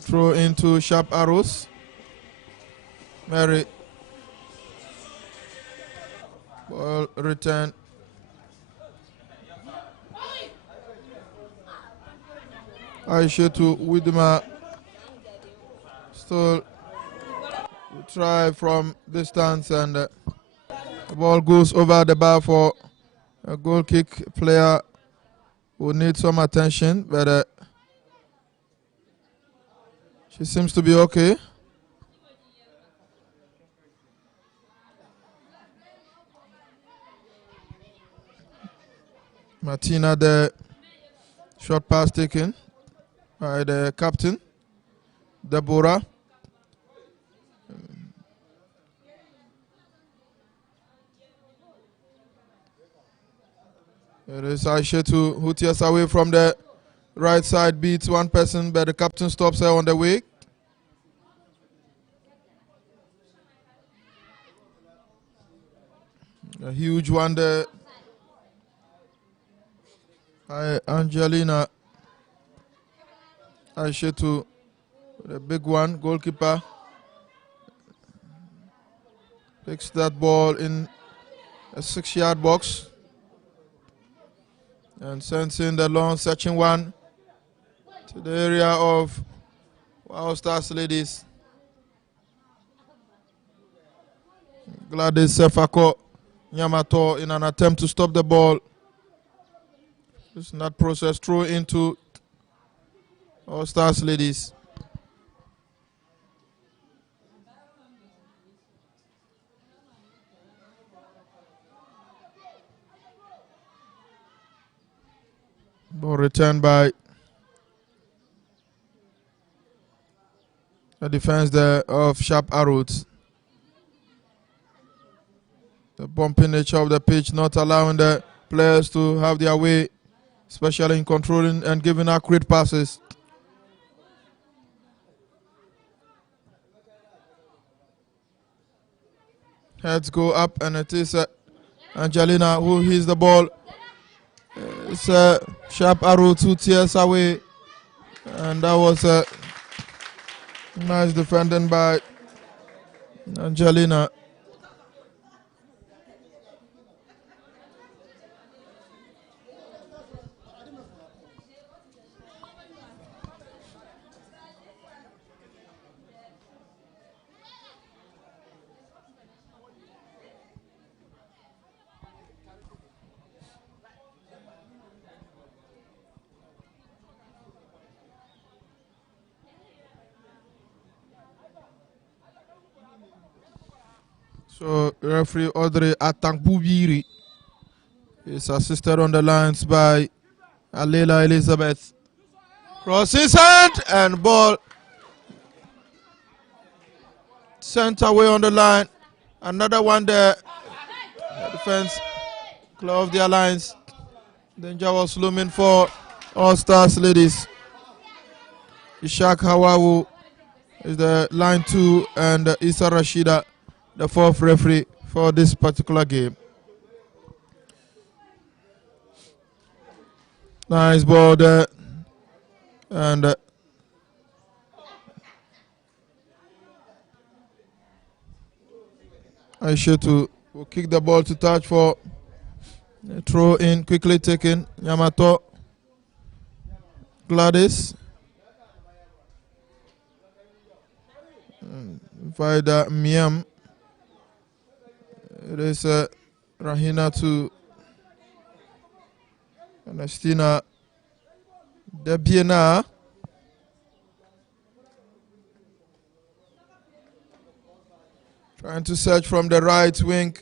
Throw into Sharp Arrows. Mary. Ball return. Aishetu Widma. Still try from distance, and the ball goes over the bar for a goal kick. Player who needs some attention, but she seems to be okay. Martina, the short pass taken by the captain, Deborah. It is Aishetu who tears away from the right side, beats one person, but the captain stops her on the way. A huge one there by Angelina Aishetu, the big one, goalkeeper. Picks that ball in a 6-yard box and sends in the long searching one to the area of Wow Stars Ladies. Gladys Sefako Yamato in an attempt to stop the ball. It's not process through into All Stars Ladies. Ball returned by the defense there of Sharp Arrows. The bumpy nature of the pitch not allowing the players to have their way, especially in controlling and giving accurate passes. Heads go up, and it is Angelina who hits the ball. It's Sharp Arrow 2 tiers away, and that was a nice defending by Angelina. So referee Audrey Atankbubiri is assisted on the lines by Alela Elizabeth. Crosses hand and ball sent away on the line. Another one there Defense clear off their lines. Danger was looming for All Stars ladies. Ishak Hawawu is the line 2 and Issa Rashida the 4th referee for this particular game. Nice ball there. And Aishetu will kick the ball to touch for a throw in, quickly taken. Yamato, Gladys, Vida Miam. It is Rahina to Ernestina Debiena. Trying to search from the right wing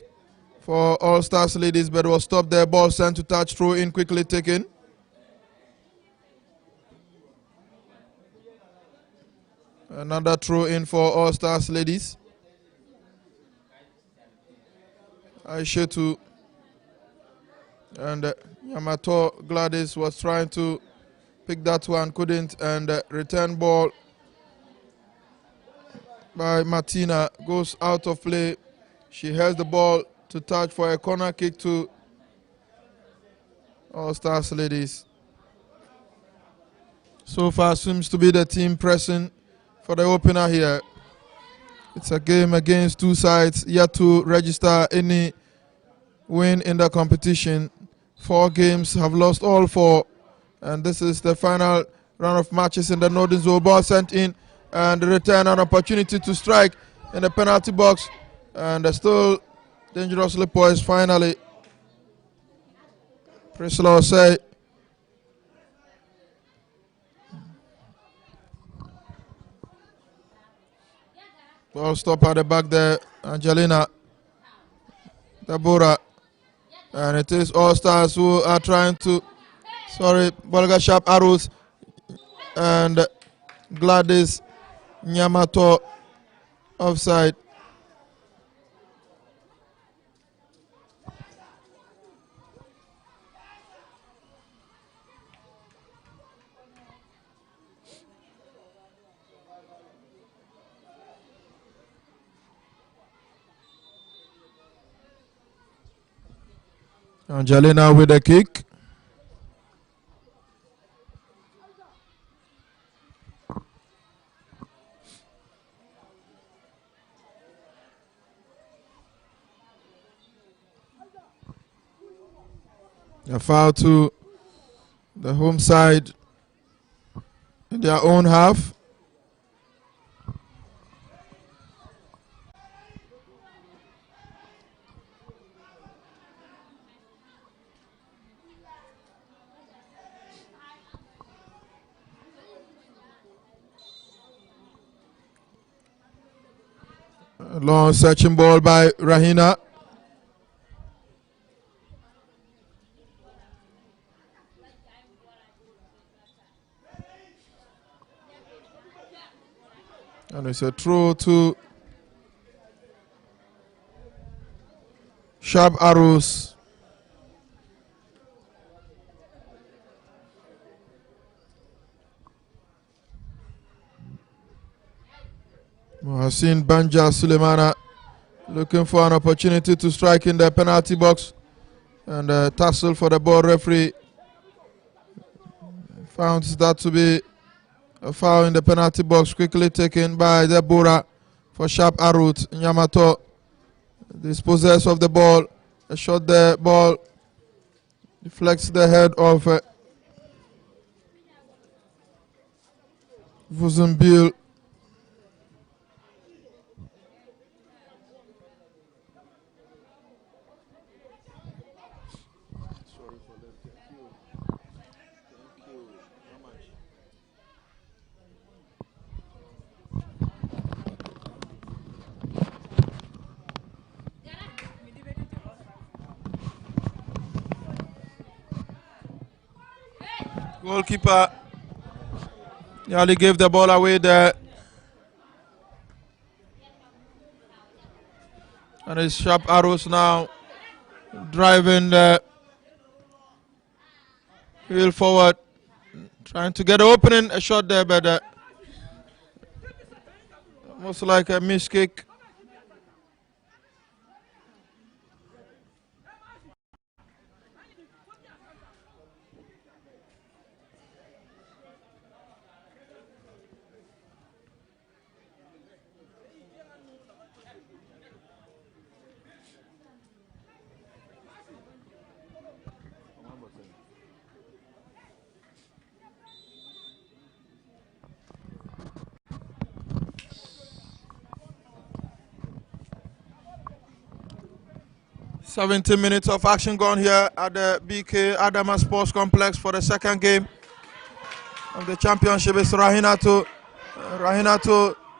for All Stars ladies, but was stopped there. Ball sent to touch, throw in, quickly taken. Another throw in for All Stars ladies. Aishetu and Yamato Gladys was trying to pick that one, couldn't, and return ball by Martina goes out of play. She has the ball to touch for a corner kick to All Stars ladies. So far seems to be the team pressing for the opener here. It's a game against two sides yet to register any win in the competition. 4 games, have lost all 4, and this is the final round of matches in the Northern Zone. Ball sent in and return, an opportunity to strike in the penalty box, and still dangerously poised finally. Priscilla say ball stop at the back there. Angelina Deborah, and it is All Stars who are trying to, Bolga Sharp Arrows and Gladys Nyamato offside. Angelina with a kick. A foul to the home side in their own half. A long searching ball by Rahina. And it's a throw to Sharp Arrows. Mohsin Banja Sulemana looking for an opportunity to strike in the penalty box, and a tussle for the ball. Referee found that to be a foul in the penalty box, quickly taken by Deborah for Sharp Arut. Yamato dispossess of the ball. A shot there, ball deflects the head of Vuzumbil. Goalkeeper nearly gave the ball away there. And it's Sharp Arrows now driving the wheel forward, trying to get an opening, a shot there, but almost like a missed kick. Minutes of action gone here at the BK Adama Sports Complex for the second game of the championship. It's Rahinato,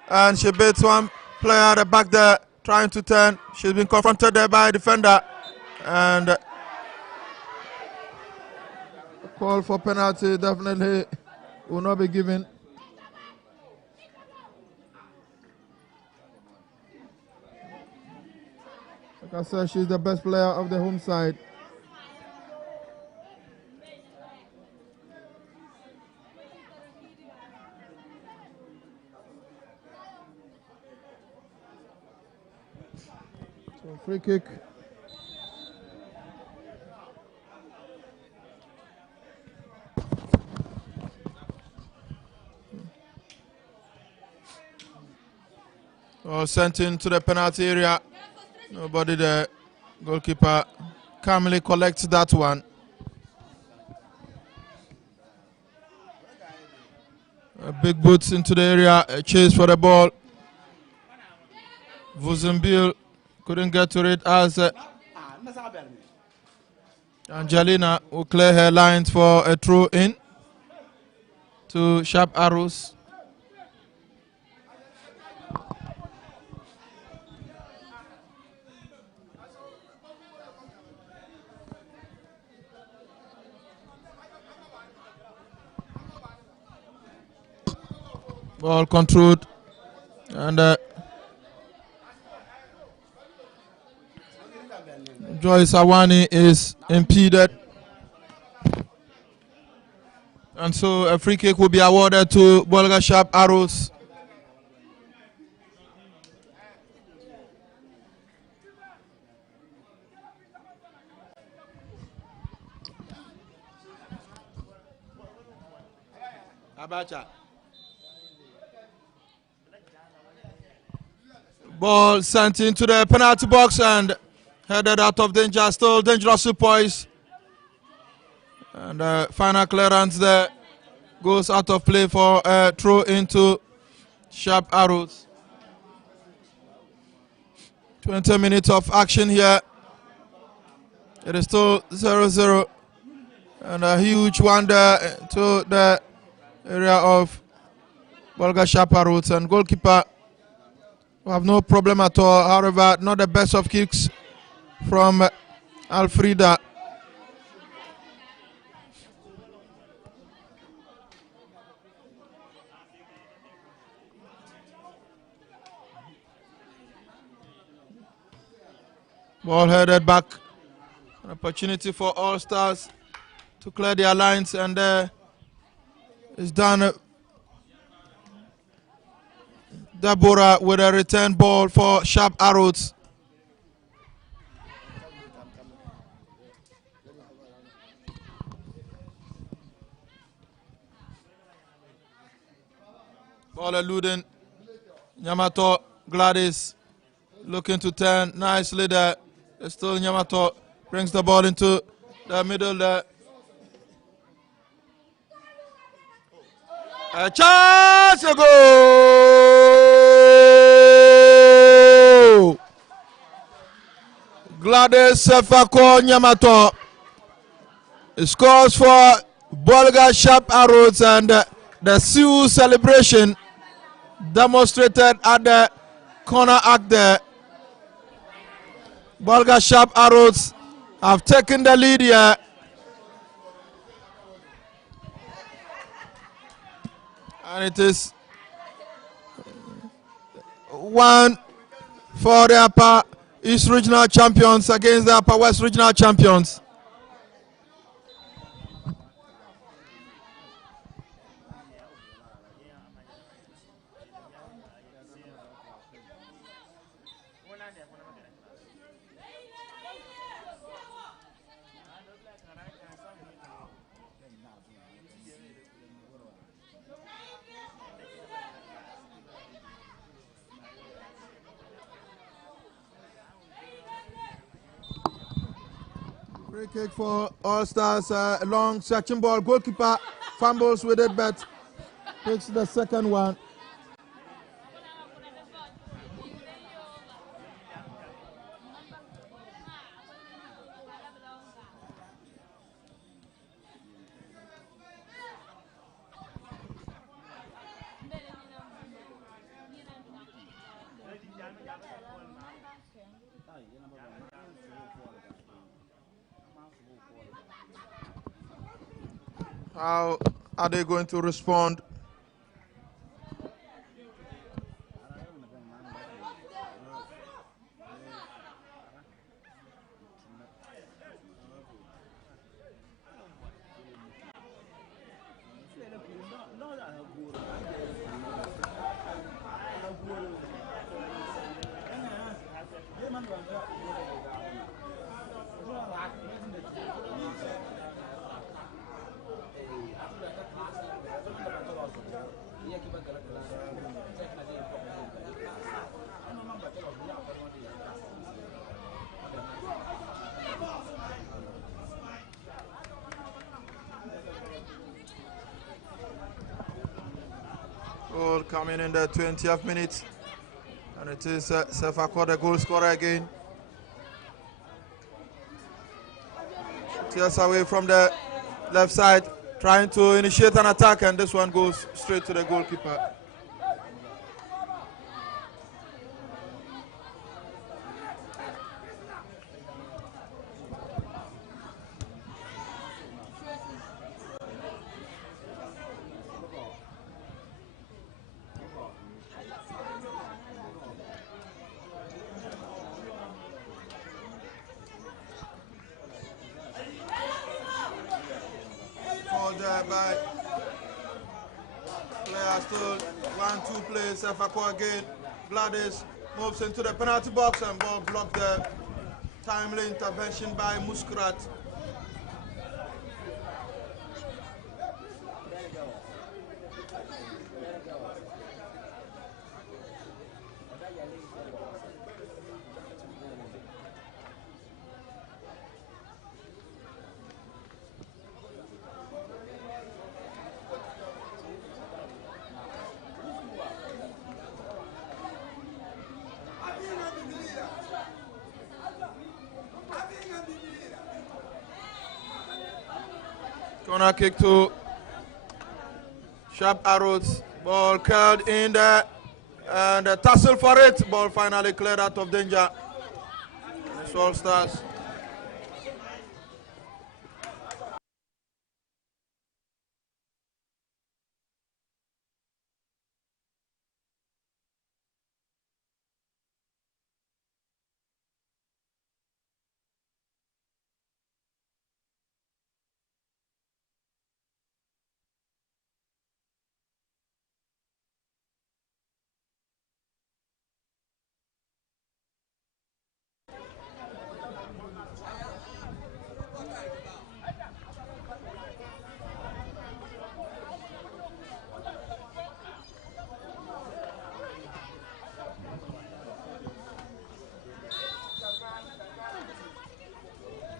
and she beats one player at the back there, trying to turn. She's been confronted there by a defender, and a call for penalty definitely will not be given. Like I said, she's the best player of the home side. So free kick. Sent into the penalty area. Nobody there. Goalkeeper calmly collects that one. Big boots into the area. A chase for the ball. Vuzenbil couldn't get to it as Angelina will clear her lines for a throw in to Sharp Arrows. Ball controlled, and Joyce Awani is impeded, and so a free kick will be awarded to Bolga Sharp Arrows. Abacha. Ball sent into the penalty box and headed out of danger. Still dangerous poise. And final clearance there goes out of play for a throw into Sharp Arrows. 20 minutes of action here. It is still 0-0. And a huge one there to the area of Bolga Sharp Arrows, and goalkeeper have no problem at all. However, not the best of kicks from Alfreda. Ball headed back. An opportunity for All Stars to clear their lines, and it's done. Deborah with a return ball for Sharp Arrows. Ball eluding. Yamato Gladys looking to turn nicely there. Still Yamato brings the ball into the middle there. A chance to go! Gladys Sefako Yamato scores for Bolga Sharp Arrows, and the Sioux celebration demonstrated at the corner act there. Bolga Sharp Arrows have taken the lead here. And it is one for the upper East Regional champions against the Upper West Regional champions. Free kick for All Stars. Long searching ball. Goalkeeper fumbles with it, but takes the second one. How are they going to respond? Goal coming in the 20th minute, and it is Sefako, the goal scorer again. Tears away from the left side, trying to initiate an attack, and this one goes straight to the goalkeeper. By player still 1-2 play. Sefako again. Gladys moves into the penalty box and ball blocked the timely intervention by Muskrat. Corner kick to Sharp Arrows. Ball curled in there, and a tussle for it. Ball finally cleared out of danger. It's All Stars.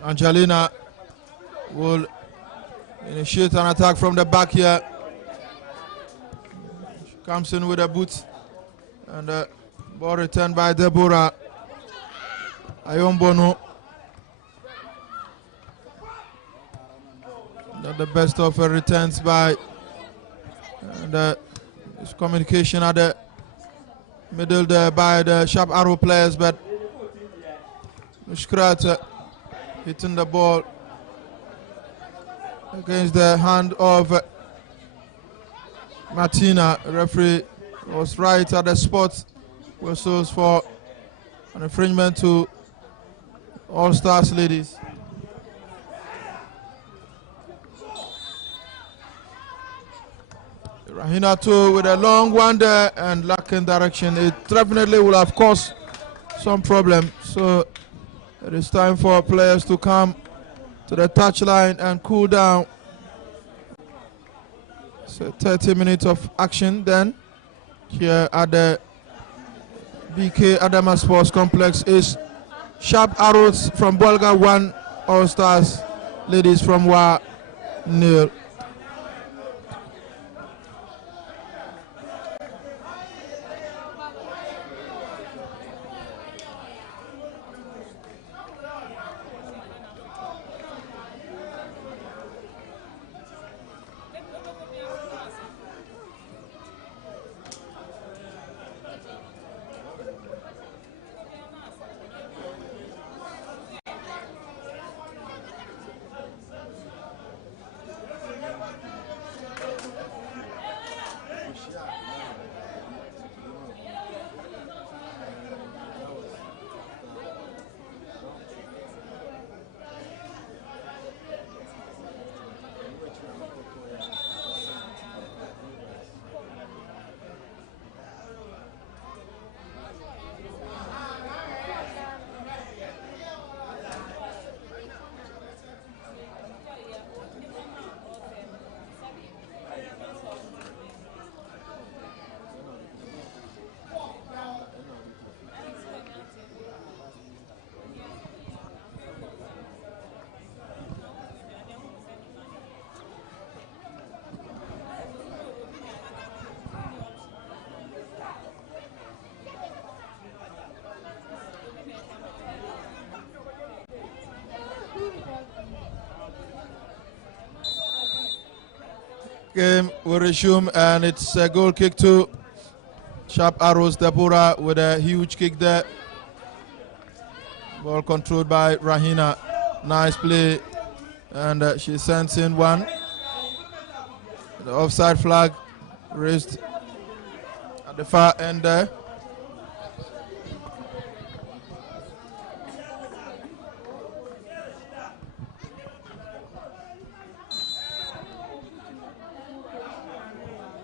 Angelina will initiate an attack from the back here. She comes in with a boot, and the ball returned by Deborah Ayombono. Not the best of her returns by, and this communication at the middle there by the Sharp Arrow players, but Muskrat hitting the ball against the hand of Martina. The referee was right at the spot. Whistles for an infringement to All Stars ladies. Rahina too with a long one there and lacking direction. It definitely will have caused some problem. So it is time for players to come to the touchline and cool down. So 30 minutes of action then here at the BK Adama Sports Complex is Sharp Arrows from Bolga 1, All Stars ladies from Wa 0. Game will resume and it's a goal kick to Sharp Arrows Deborah with a huge kick there. Ball controlled by Rahina. Nice play and she sends in one. The offside flag raised at the far end there.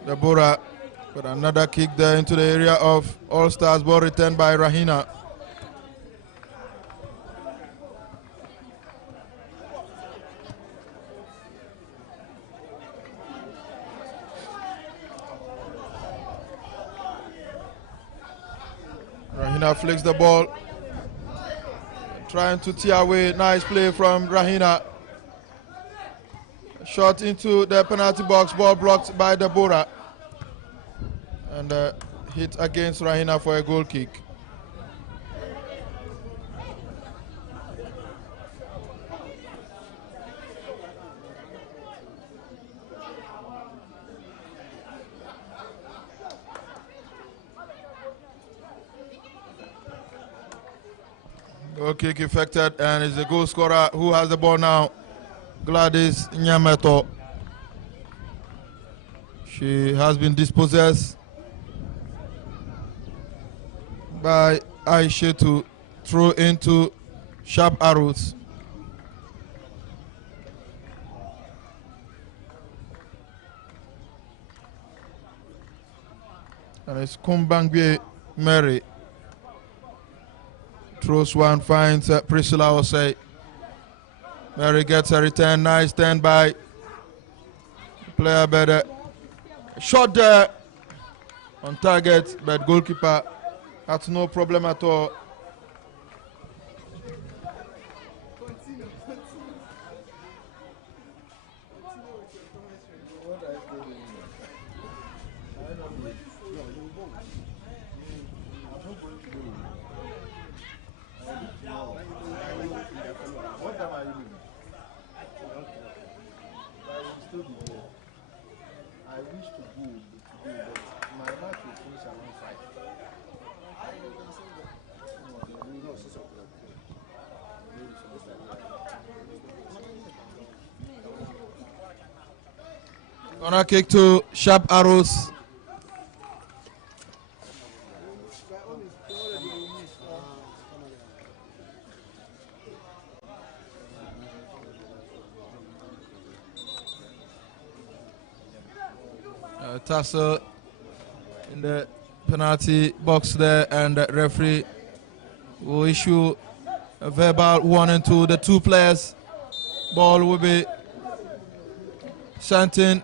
Deborah with another kick there into the area of All Stars. Ball returned by Rahina. Rahina flicks the ball, trying to tear away. Nice play from Rahina. Shot into the penalty box, ball blocked by Deborah. And hit against Rahina for a goal kick. Goal kick effected and is the goal scorer who has the ball now. Gladys Nyameto. She has been dispossessed by Aisha to throw into Sharp Arrows. And it's Kumbangwe Mary. Throws one, finds Priscilla Osei. Mary gets a return, nice turn by player better. Shot there on target, but goalkeeper had no problem at all. Corner kick to Sharp Arrows. tussle in the penalty box there, and the referee will issue a verbal warning to the two players. Ball will be sent in.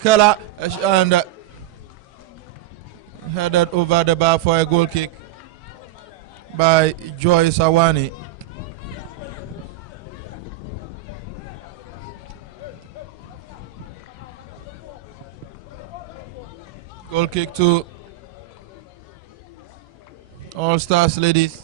Keller and headed over the bar for a goal kick by Joyce Awani. Goal kick to All Stars ladies.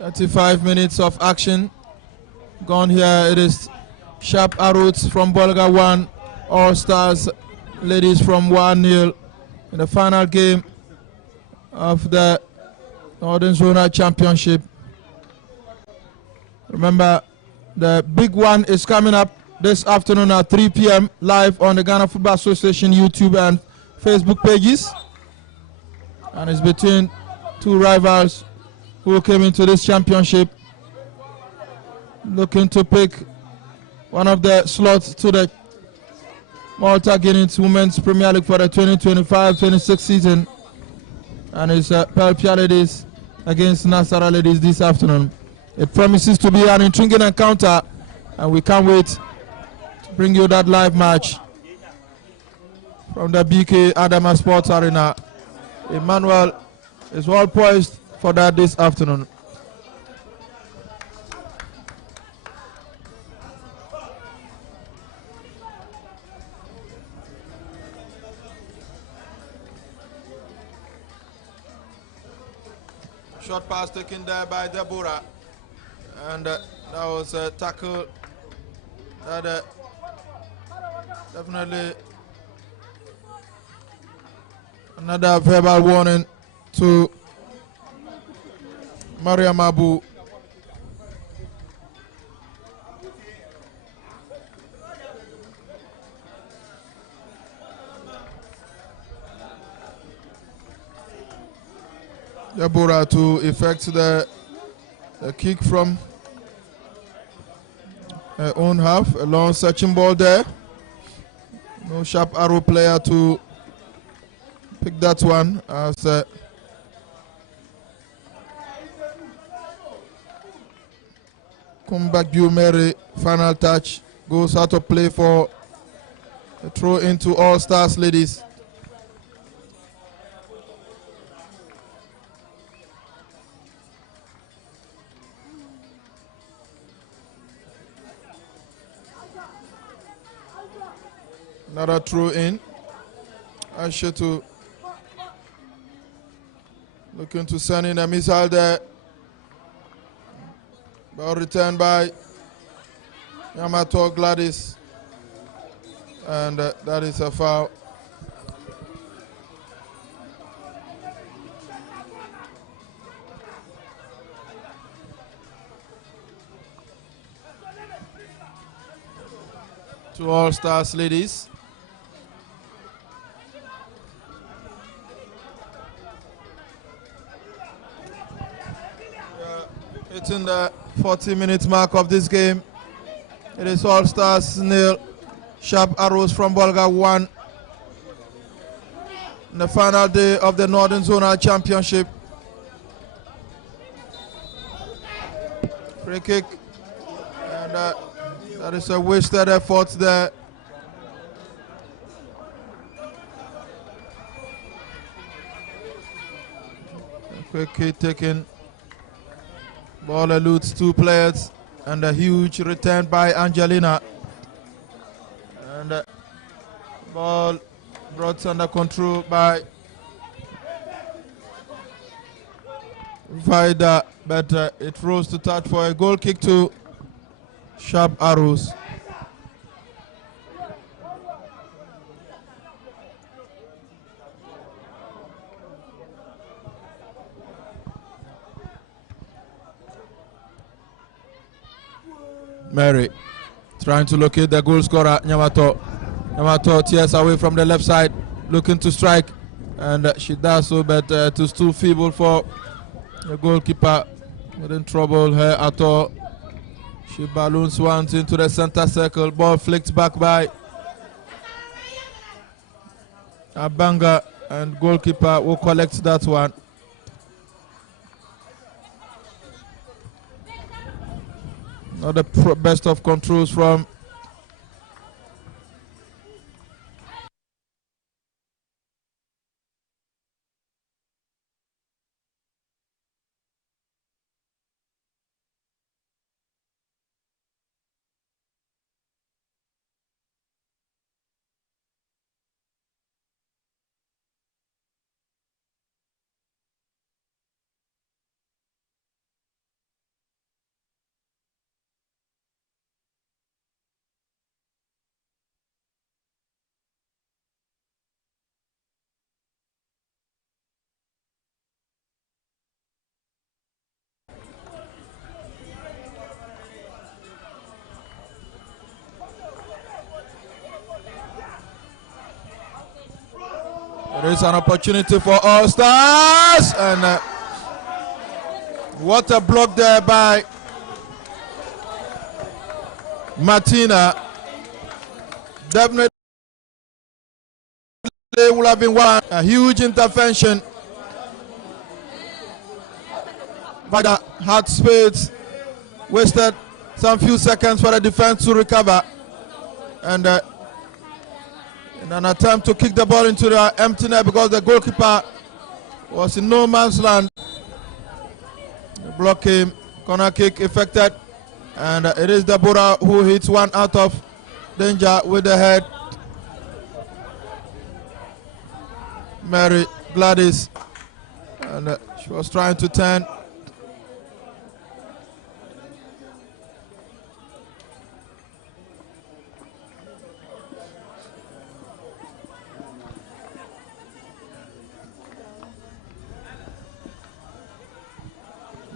"35 minutes of action gone here." It is Sharp Arrows from Bolga 1, All Stars ladies from 1-0 in the final game of the Northern Zona Championship. Remember, the big one is coming up this afternoon at 3 p.m. live on the Ghana Football Association YouTube and Facebook pages. And it's between two rivals who came into this championship looking to pick one of the slots to the Malta Guineas Women's Premier League for the 2025-26 season. And it's Pelpia ladies against Nasara ladies this afternoon. It promises to be an intriguing encounter, and we can't wait to bring you that live match from the BK Adama Sports Arena. Emmanuel is well poised for that this afternoon. Short pass taken there by Deborah, and that was a tackle that definitely another verbal warning to Mariam Abu. Deborah to effect the kick from her own half. A long searching ball there. No Sharp Arrow player to pick that one as Comeback Mary, final touch, goes out of play for a throw into All Stars ladies. Another throw in. Ashatu looking to send in a missile there. Ball returned by Yamato Gladys. And that is a foul. To All Stars ladies. Hitting the 40-minute mark of this game. It is All Stars 0, Sharp Arrows from Bolga 1. In the final day of the Northern Zonal Championship. Free kick. And that is a wasted effort there. A quick kick taken. Ball eludes two players, and a huge return by Angelina. And ball brought under control by Vida, but it rose to touch for a goal kick to Sharp Arrows. Mary trying to locate the goal scorer, Nyamato. Nyamato tears away from the left side, looking to strike, and she does so, but it is too feeble for the goalkeeper. Not in trouble here at all. She balloons once into the center circle, ball flicked back by Abanga, and goalkeeper will collect that one. Not the best of controls from there is an opportunity for All Stars, and what a block there by Martina. Definitely would have been a huge intervention by the hard spades. Wasted some few seconds for the defense to recover, and in an attempt to kick the ball into the empty net because the goalkeeper was in no man's land. The block came, corner kick effected, and it is Deborah who hits one out of danger with the head. Mary Gladys, and she was trying to turn.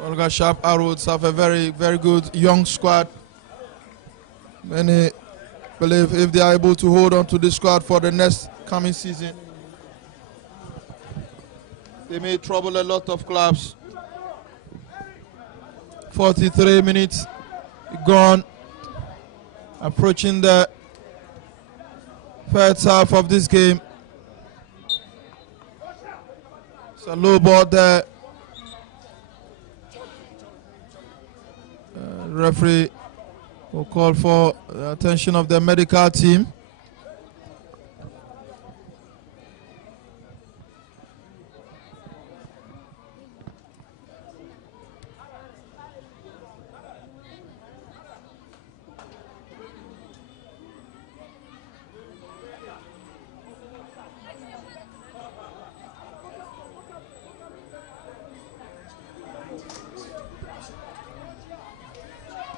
Olga Sharp Arrows have a very, very good young squad. Many believe if they are able to hold on to this squad for the next coming season, they may trouble a lot of clubs. 43 minutes gone, approaching the first half of this game. It's a low ball there. Referee will call for the attention of the medical team.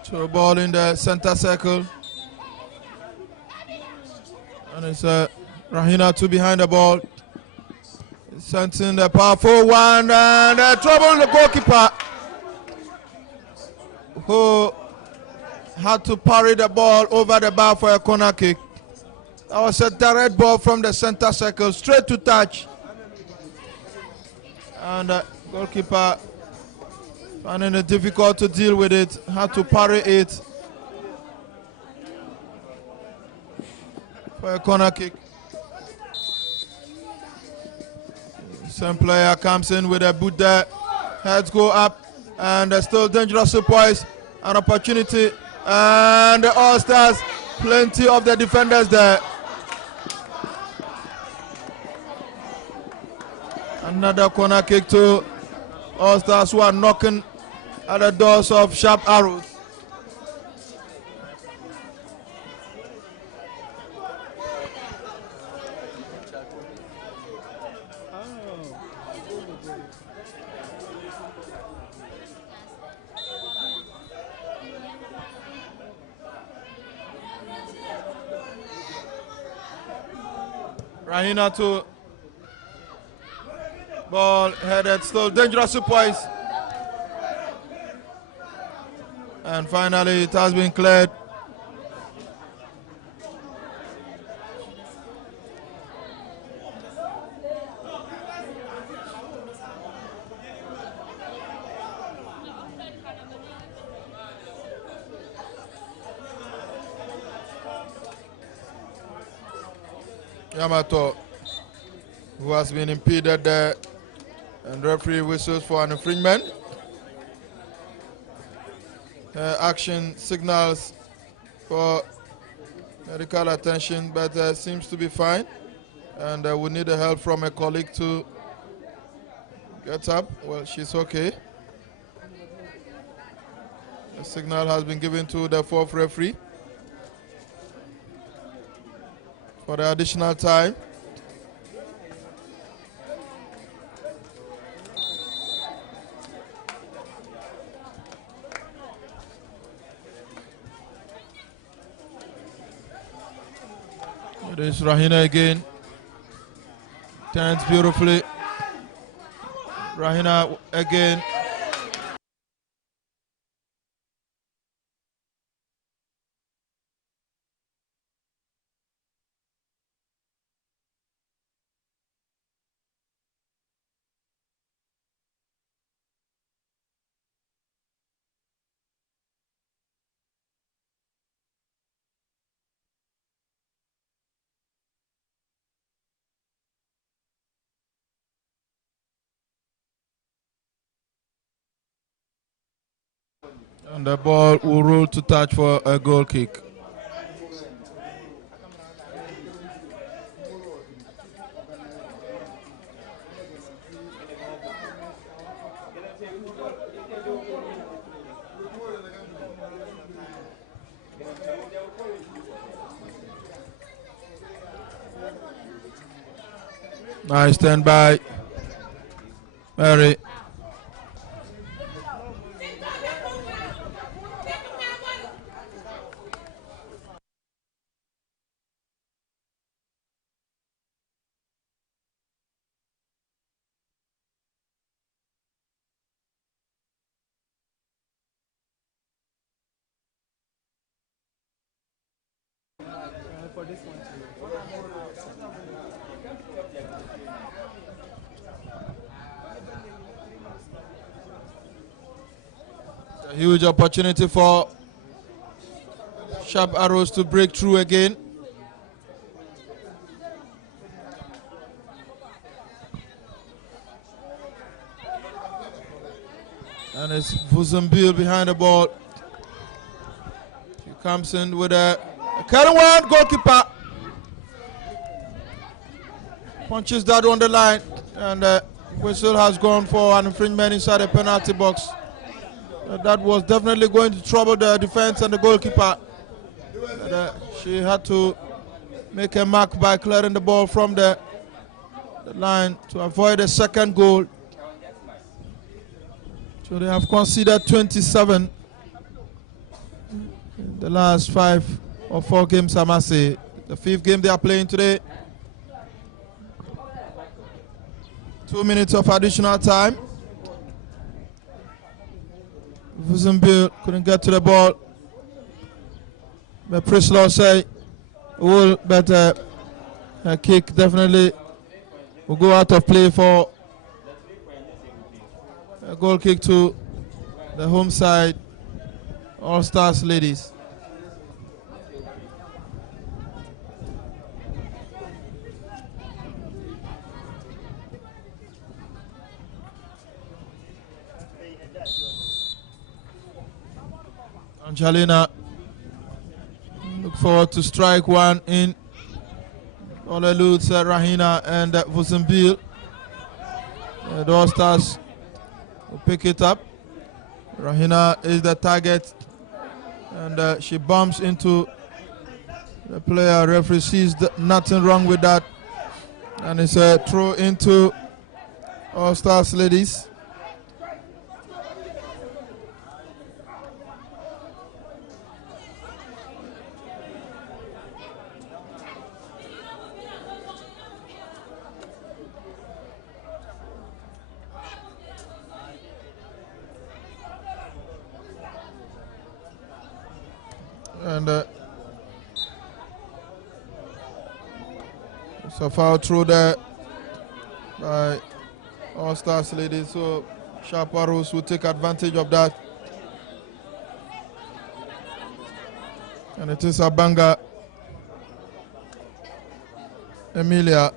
So ball in the center circle, and it's Rahina two behind the ball. Sent in the powerful one, and trouble the goalkeeper, who had to parry the ball over the bar for a corner kick. That was a direct ball from the center circle, straight to touch, and goalkeeper finding it difficult to deal with it, had to parry it for a corner kick. Same player comes in with a boot there, heads go up, and still dangerous poise, an opportunity, and the All Stars, plenty of the defenders there. Another corner kick to All Stars, who are knocking at the doors of Sharp Arrows. Rahina to ball headed, still dangerous poise. And finally, it has been cleared. Yamato, who has been impeded there, and referee whistles for an infringement. Action signals for medical attention, but seems to be fine, and we need the help from a colleague to get up. Well, she's okay. The signal has been given to the fourth referee for the additional time. It is Rahina again. Turns beautifully. Rahina again. And the ball will roll to touch for a goal kick. Nice stand by. Mary. For this one. A huge opportunity for Sharp Arrows to break through again. And it's Vuzumbil behind the ball. He comes in with a current one, goalkeeper. Punches that on the line, and whistle has gone for an infringement inside the penalty box. That was definitely going to trouble the defense and the goalkeeper. But, she had to make a mark by clearing the ball from the line to avoid a second goal. So they have conceded 27 in the last 5 or 4 games, I must say. The 5th game they are playing today. 2 minutes of additional time. Vuzumbil couldn't get to the ball. But Prislaw say, but a kick definitely will go out of play for a goal kick to the home side, All Stars ladies. Angelina look forward to strike one in. All eludes Rahina and Vuzumbil. The All Stars will pick it up. Rahina is the target, and she bumps into the player. Referee sees nothing wrong with that, and it's a throw into All Stars ladies. And it's a foul through there by All Stars ladies. So Sharp Arrows will take advantage of that. And it is Abanga Emilia.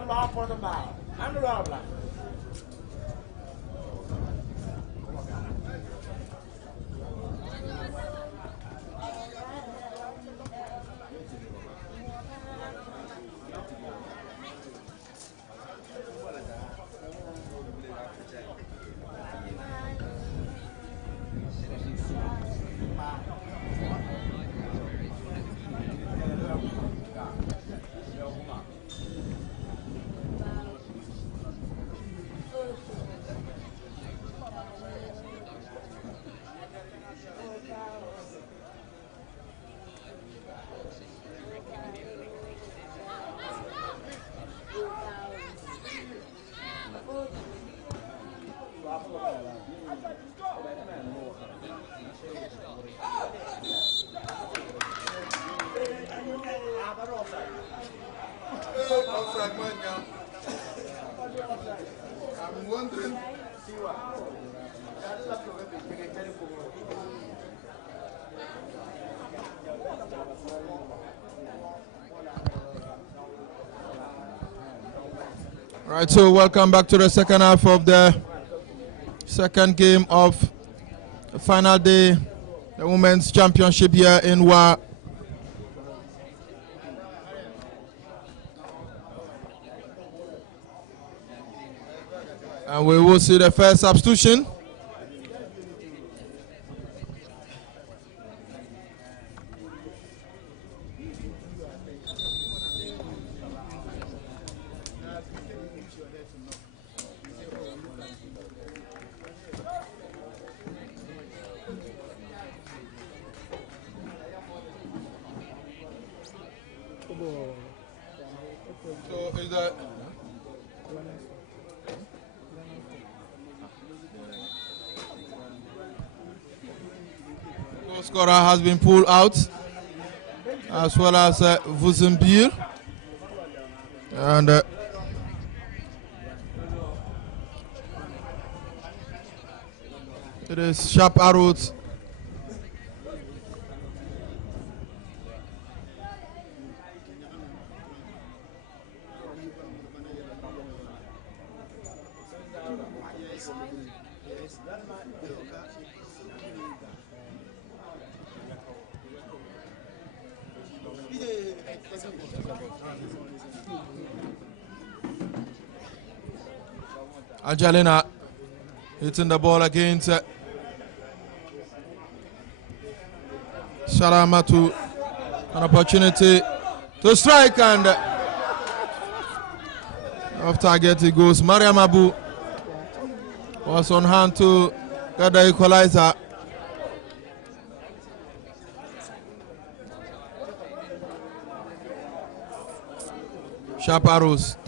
the law for the mile. I'm the law black. I'm wondering. Right, so welcome back to the second half of the second game of the final day, the Women's Championship here in Wa. And we will see the first substitution. So is that goal scorer has been pulled out, as well as Vuzenbier. And it is Sharp Arrows. Angelina hitting the ball against Sharamatu. An opportunity to strike, and off target it goes. Mariam Abu was on hand to get the equalizer. Sharp Arrows.